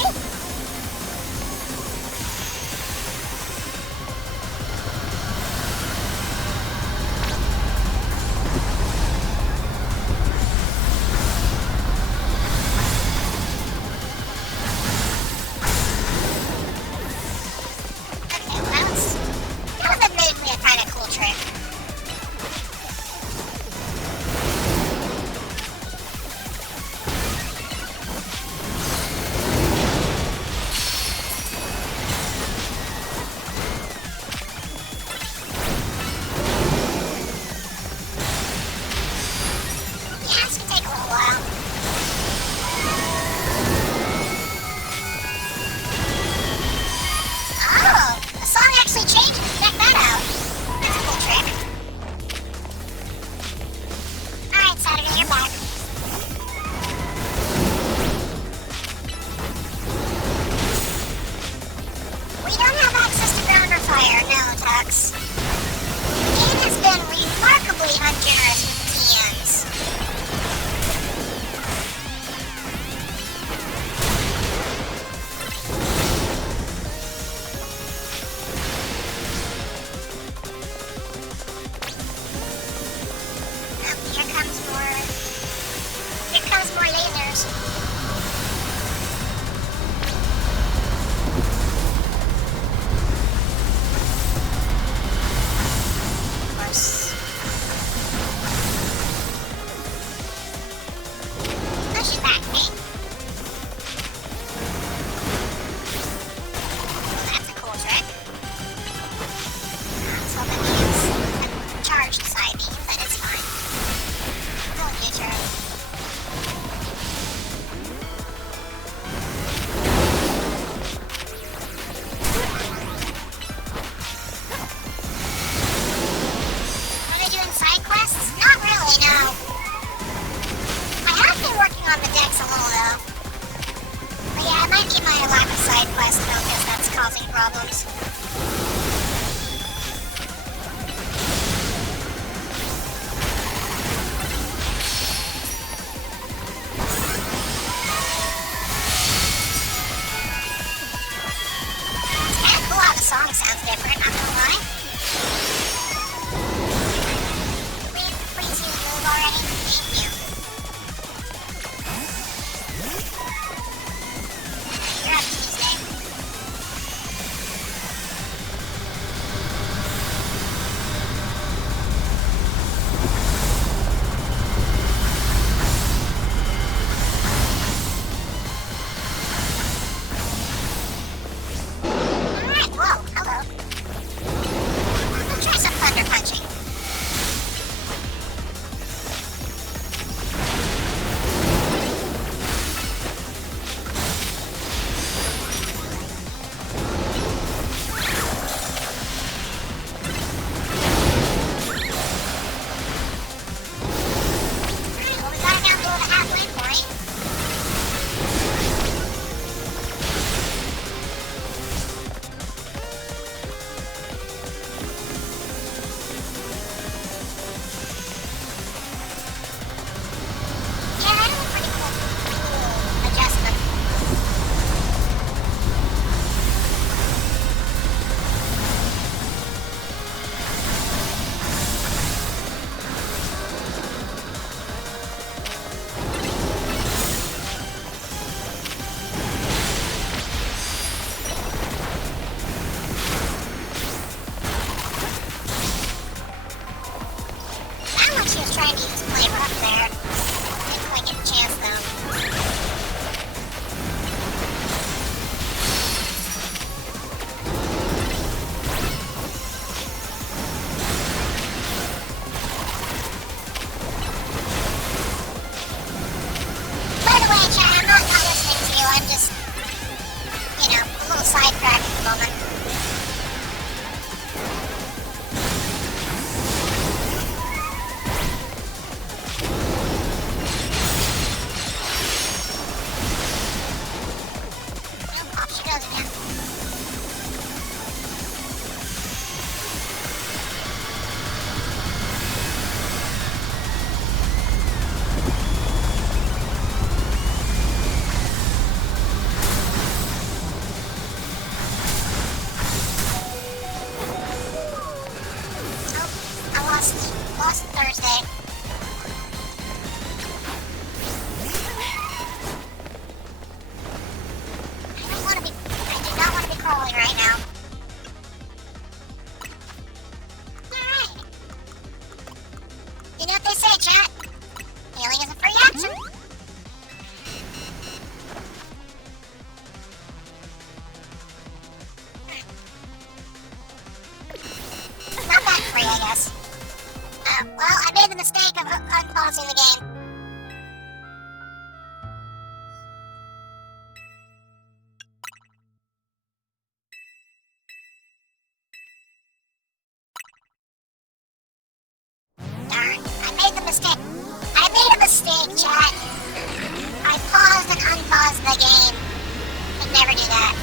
Okay, well that was admittedly a kind of cool trick. Yeah, this could take a little while. Oh, the song actually changes. Check that out. That's a cool trick. Alright, Saturday, you're back. We don't have access to ground or fire, no, Tux. The game has been remarkably ungenerous with TMs. Oh, here comes more lasers. Of course. Push it back, mate. That's a cool trick. I was hoping to use a charged side beam, but it's fine. We'll get your Are they doing side quests? Not really, no. I have been working on the decks a little though. But yeah, it might be my lack of side quest focus that's causing problems. the game. Darn, I made the mistake. I made a mistake, chat. I paused and unpaused the game. Could never do that.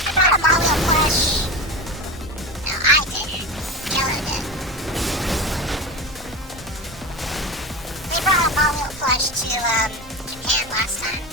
I brought a Mario plush. No, I didn't. Yellow did. We brought a Mario plush to Japan last time.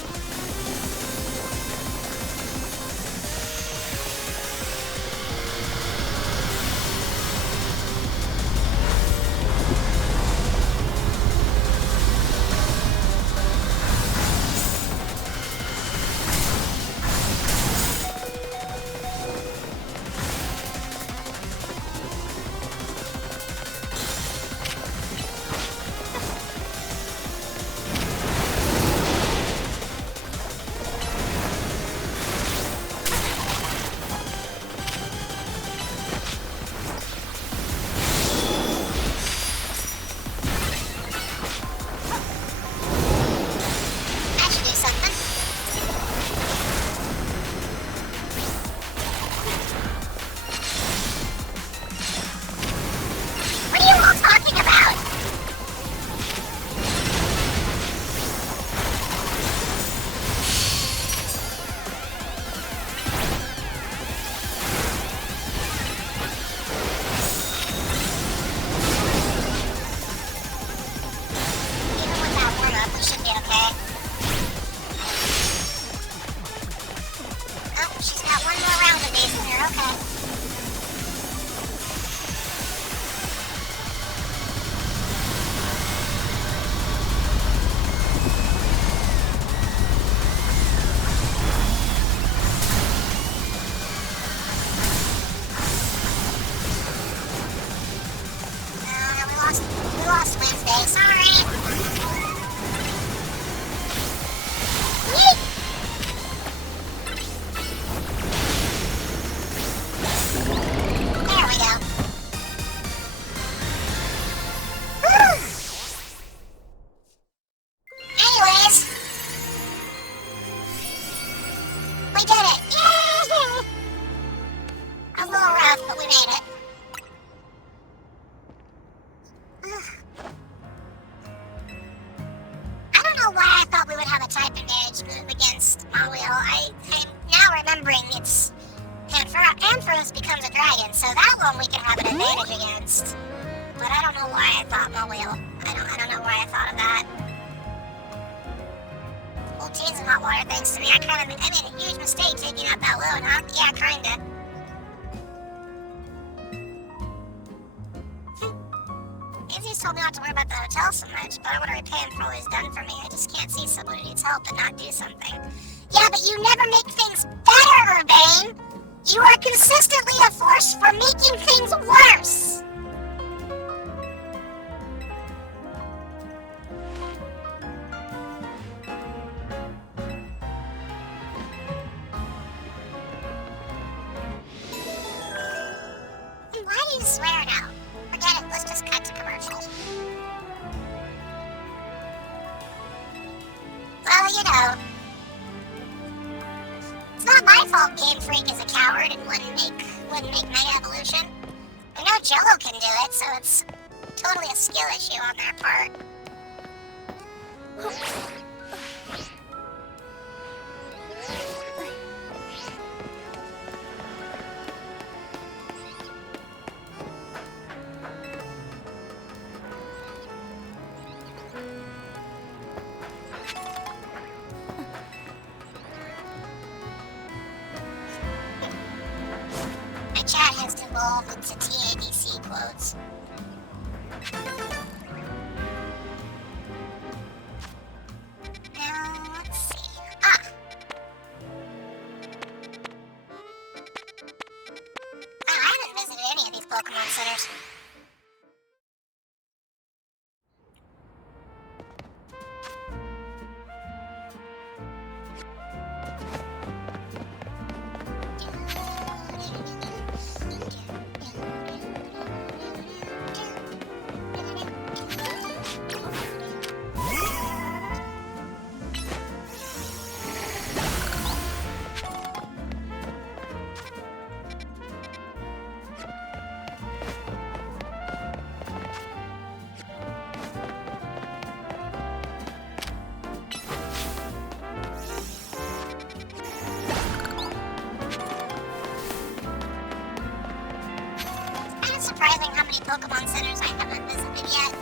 Pokemon centers I haven't visited yet.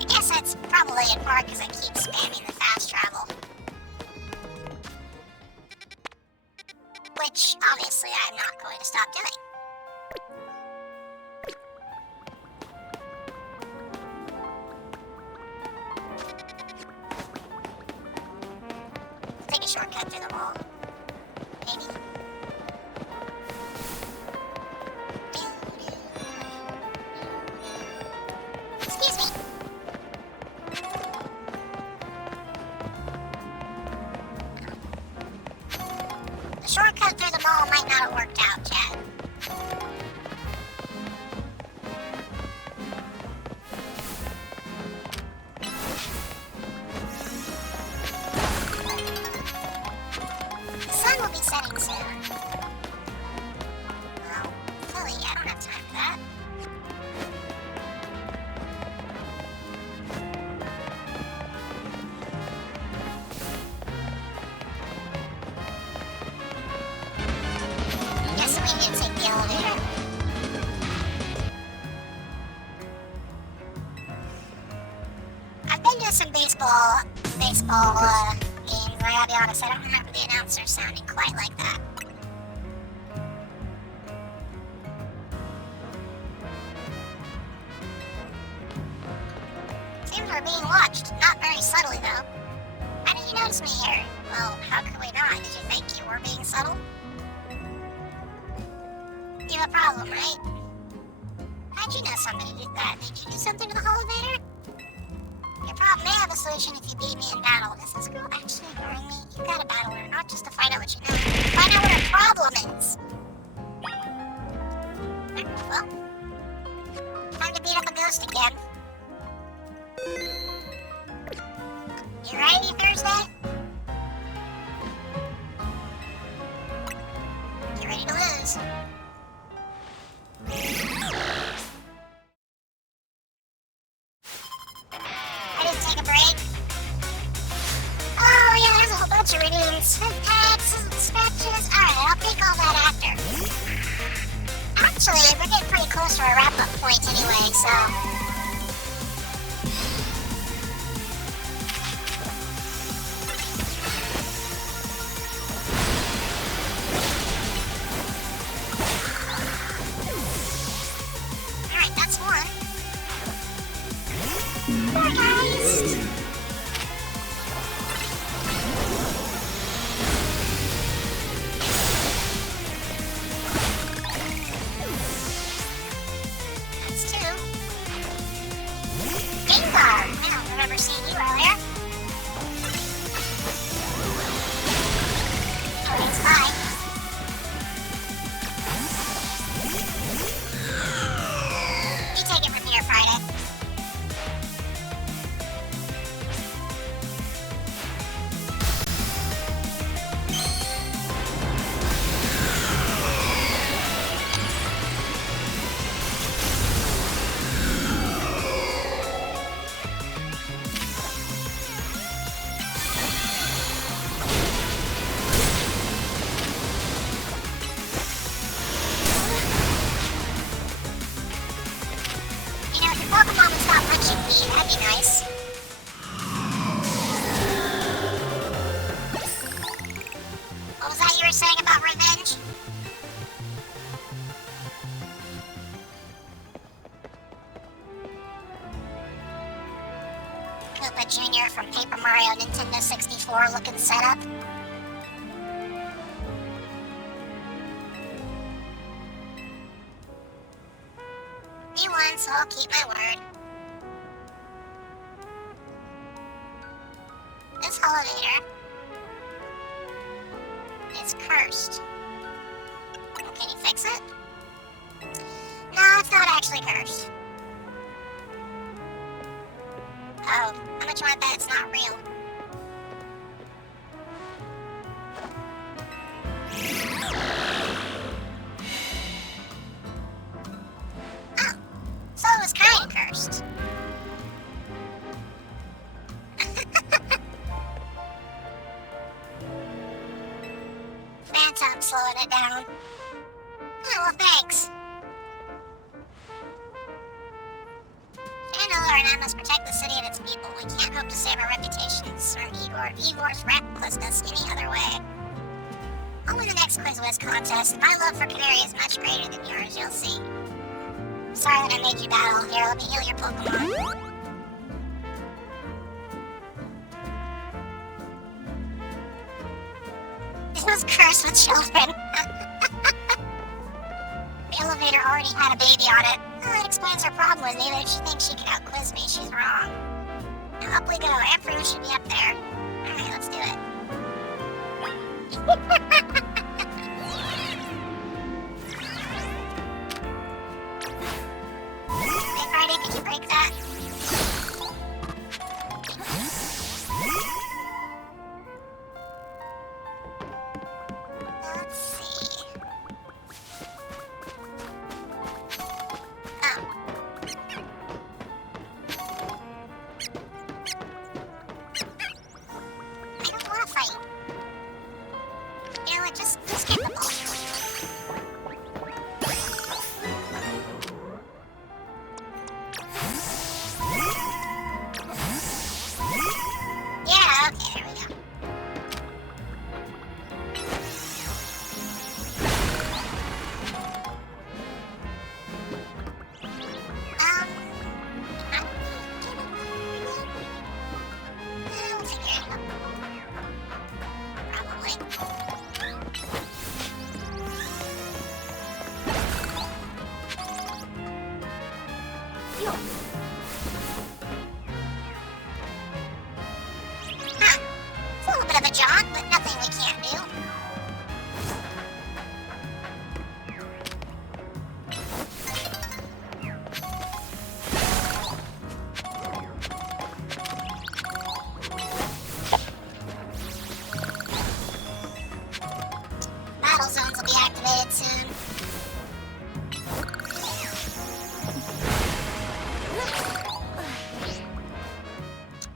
I guess that's probably in part because I keep spamming the fast travel. Which, obviously, I'm not going to stop doing. Take a shortcut through the wall. Maybe. Excuse me. The shortcut through the mall might not have worked out, Chad. The sun will be setting soon. Oh, silly, I don't have time for that. Guess we need to take the elevator. I've been to some baseball games, I gotta be honest, I don't remember the announcer sounding quite like that. Seems we're being watched, not very subtly though. How did you notice me here? Well, how could we not? Did you think you were being subtle? You have a problem, right? How'd you know somebody did that? Did you do something to the elevator? Your problem may have a solution if you beat me in battle. Is this girl actually ignoring me? You gotta battle her, not just to find out what you know. Find out what her problem is! Well, time to beat up a ghost again. You ready, Thursday? You ready to lose? I just take a break. Oh yeah, there's a whole bunch of redeems. Packs and scratches. Alright, I'll take all that after. Actually, we're getting pretty close to our wrap-up point anyway, so... Alright, that's one. More guys! That's two. Gengar! I don't remember seeing you earlier. Oh, it's fine. You take it from here, Friday. You know, if your Pokemon would stop punching me, that'd be nice. What was that you were saying about revenge? Koopa Jr. from Paper Mario Nintendo 64 looking setup. You won, so I'll keep my word. This elevator is cursed. Can you fix it? No, it's not actually cursed. Oh, how much you want to bet it's not real? Oh, so it was kind of cursed. Phantom slowing it down. Oh, well, thanks. ruler, and I must protect the city and its people. We can't hope to save our reputations or Igor's recklessness any other way. I'll win the next Quiz Whiz contest. My love for Canary is much greater than yours, you'll see. Sorry that I made you battle. Here, let me heal your Pokemon. This was cursed with children. The elevator already had a baby on it. Oh, that explains her problem with me, but if she thinks she can out-quiz me, she's wrong. Now up we go. Ampharu should be up there. Alright, let's do it. Hey, Friday, could you break that? Let's see. Oh. I don't want to fight. You know what, just get the ball. Yeah, okay, there we go. We'll figure it out. Probably. Huh. It's a little bit of a jaunt, but nothing we can't do. Battle zones will be activated soon.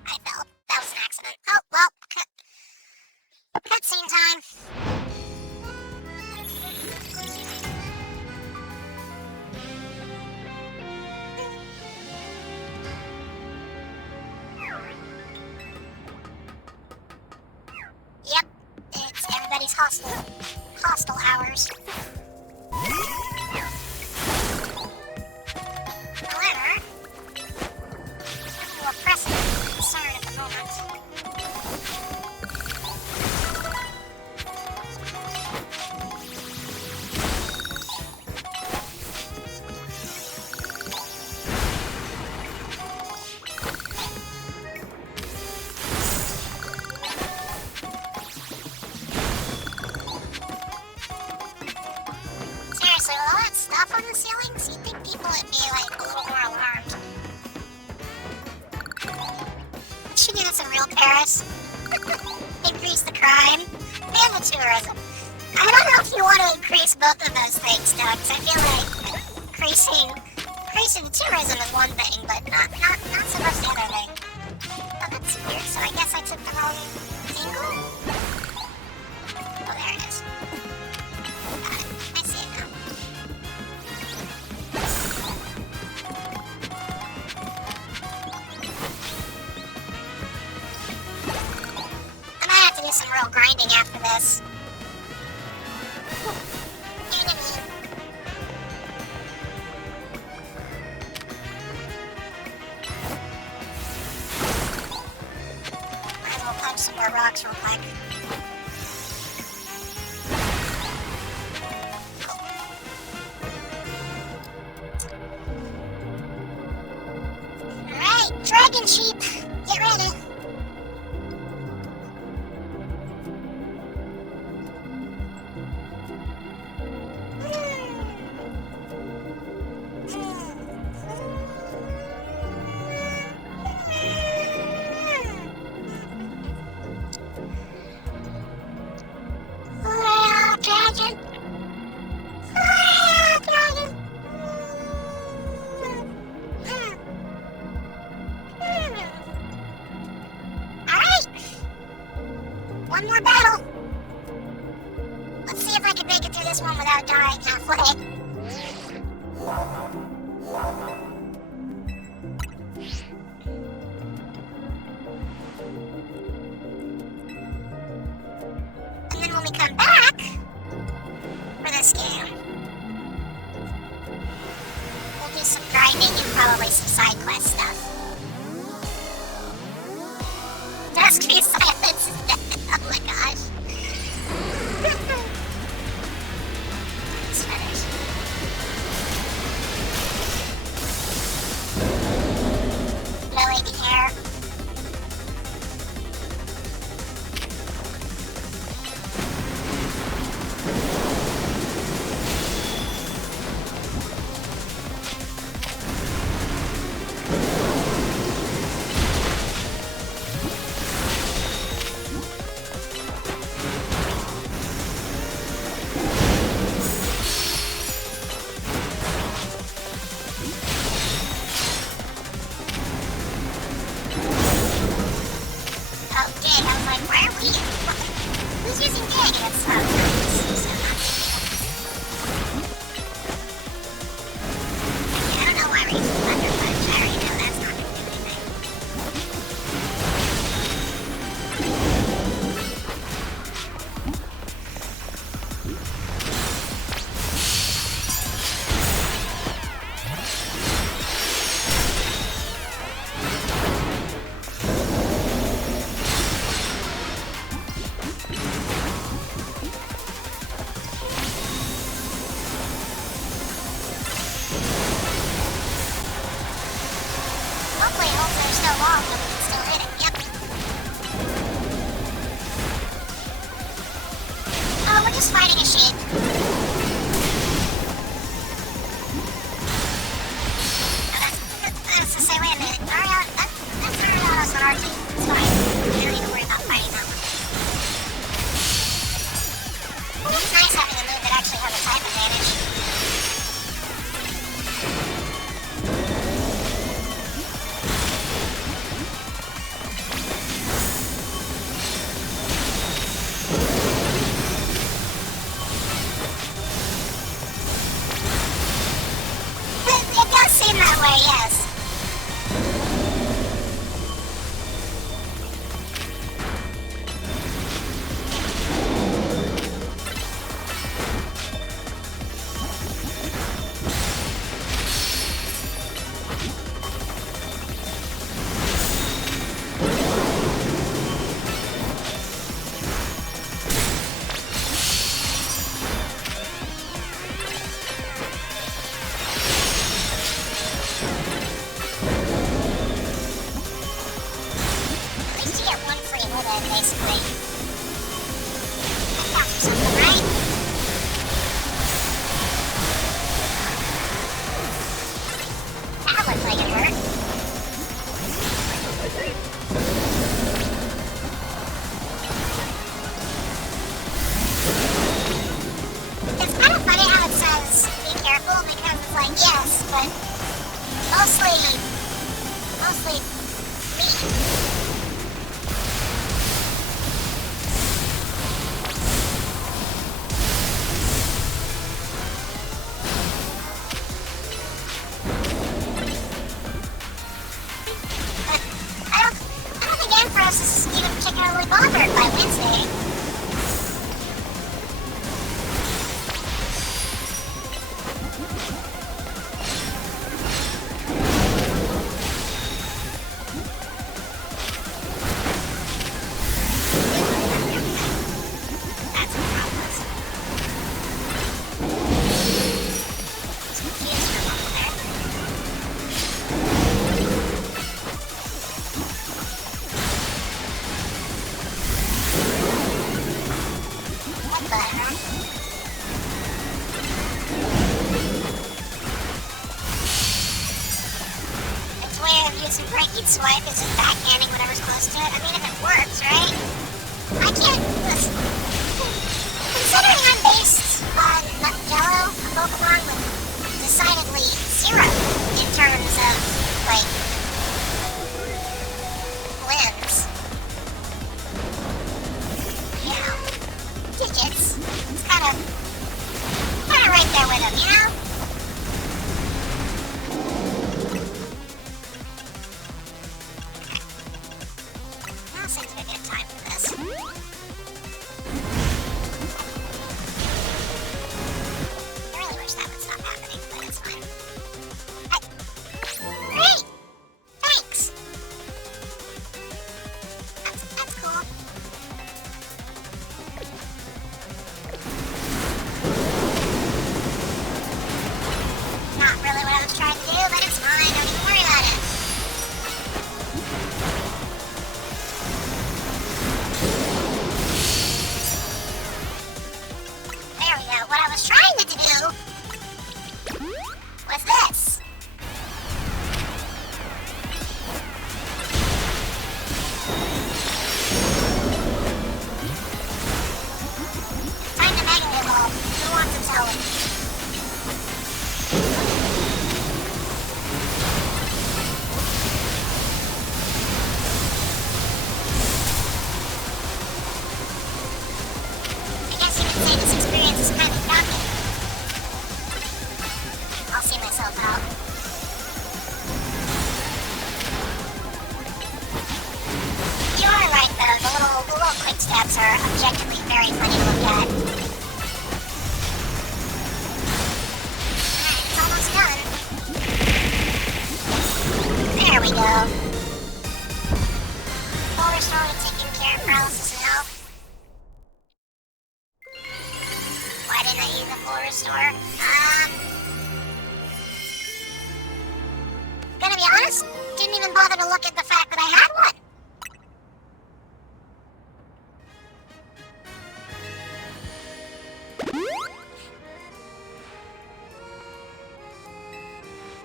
I fell. That was an accident. Oh, well, cutscene time. Yep, it's everybody's hostile hours. However, we're pressing concern at the moment. Seriously, with all that stuff on the ceilings, you'd think people would be like a little more alarmed. Should do this in real Paris. Increase the crime and the tourism. I don't know if you want to increase both of those things, though, because I feel like increasing the tourism is one thing, but not so much the other thing. Oh, that's weird. So I guess I took the wrong angle. Oh, there it is. Got it. I see it now. I might have to do some real grinding after this. Might as well punch some more rocks real quick. Alright, dragon sheep, get ready. Dragon. Dragon. Alright. One more battle. Let's see if I can make it through this one without dying halfway. we come back for this game, we'll do some grinding and probably some side quest stuff. Dusk-free silence is dead. Oh my gosh. It's finished. Blowing hair. Oh, dig. I was like, why are we? Who's using dig? It's so I don't know why we're using Thunder Punch. I already know that's not going to do anything. Hopefully holes are still long, but we can still hit it. Yep. Oh, we're just fighting a sheep. Oh, that's to say, wait a minute. That's Ariana's on our team. It's fine. We don't need to worry about fighting that one. It's nice having a move that actually has a type advantage. It does seem that way, yes. At least you get one free bullet, basically. That counts for something, right? That looked like it worked. It's kind of funny how it says be careful because it's like yes, but mostly me. I don't think Ampharos is even particularly bothered by Wednesday. That's a problem. It's confused for a moment there. What the heck? Its way of using breaking swipe is just backhanding whatever's close to it. I mean, if it works, right? I can't listen. Considering I'm based on Jello, a Pokemon with decidedly zero in terms of like limbs, you know, digits. It's kind of right there with him, you know. Now seems like a good time for this. didn't I use a full restore? Gonna be honest, didn't even bother to look at the fact that I had one.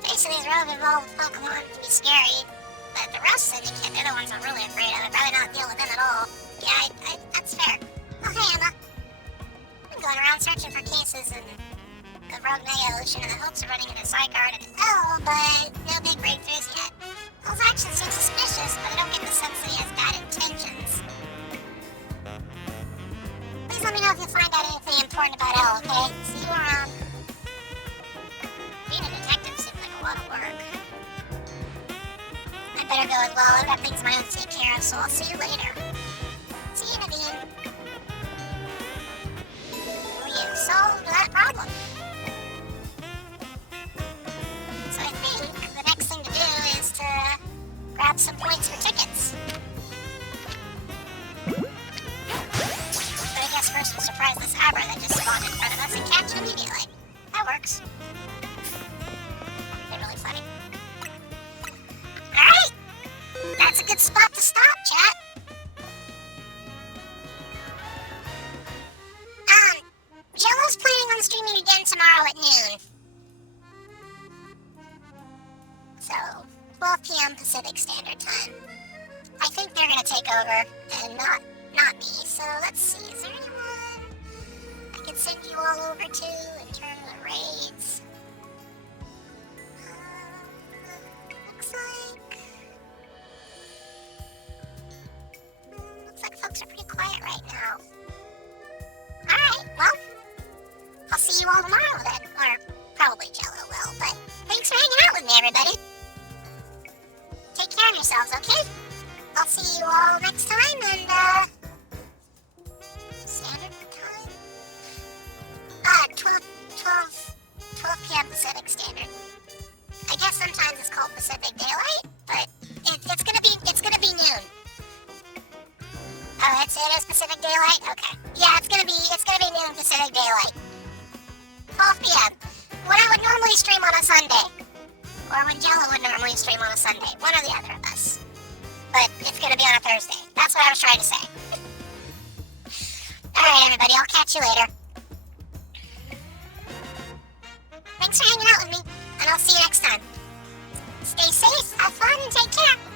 Facing these rogue evolved Pokemon can be scary, but the rust syndicate, they're the ones I'm really afraid of. I'd rather not deal with them at all. Yeah, that's fair. Oh, hey, Emma. I've been going around searching for cases and the rogue Mega Evolution in the hopes of running into Psycard and L, but no big breakthroughs yet. His actions seem suspicious, but I don't get the sense that he has bad intentions. Please let me know if you find out anything important about L, okay? See you around. Being a detective seems like a lot of work. I better go as well. I've got things of my own to take care of, so I'll see you later. See you, Naveen. You solved that problem. So I think the next thing to do is to grab some points for tickets. But I guess first we'll surprise this Abra that just spawned in front of us and catch it immediately. That works. They're really funny. Alright! That's a good spot to stop, chat. Jello's planning on streaming again tomorrow at noon. So, 12 p.m. Pacific Standard Time. I think they're gonna take over, and not me. So let's see, is there anyone I can send you all over to in terms of raids? Looks like folks are pretty quiet right now. Alright, well, I'll see you all tomorrow then, or probably Jello will, but thanks for hanging out with me, everybody. Take care of yourselves, okay? I'll see you all next time, and, standard time? 12 p.m. Pacific Standard. I guess sometimes it's called Pacific Daylight, but it's gonna be noon. Oh, it is Pacific Daylight? Okay. Yeah, it's gonna be noon Pacific Daylight. 12 p.m. When I would normally stream on a Sunday. Or when Jello would normally stream on a Sunday. One or the other of us. But it's gonna be on a Thursday. That's what I was trying to say. Alright, everybody, I'll catch you later. Thanks for hanging out with me, and I'll see you next time. Stay safe, have fun, and take care.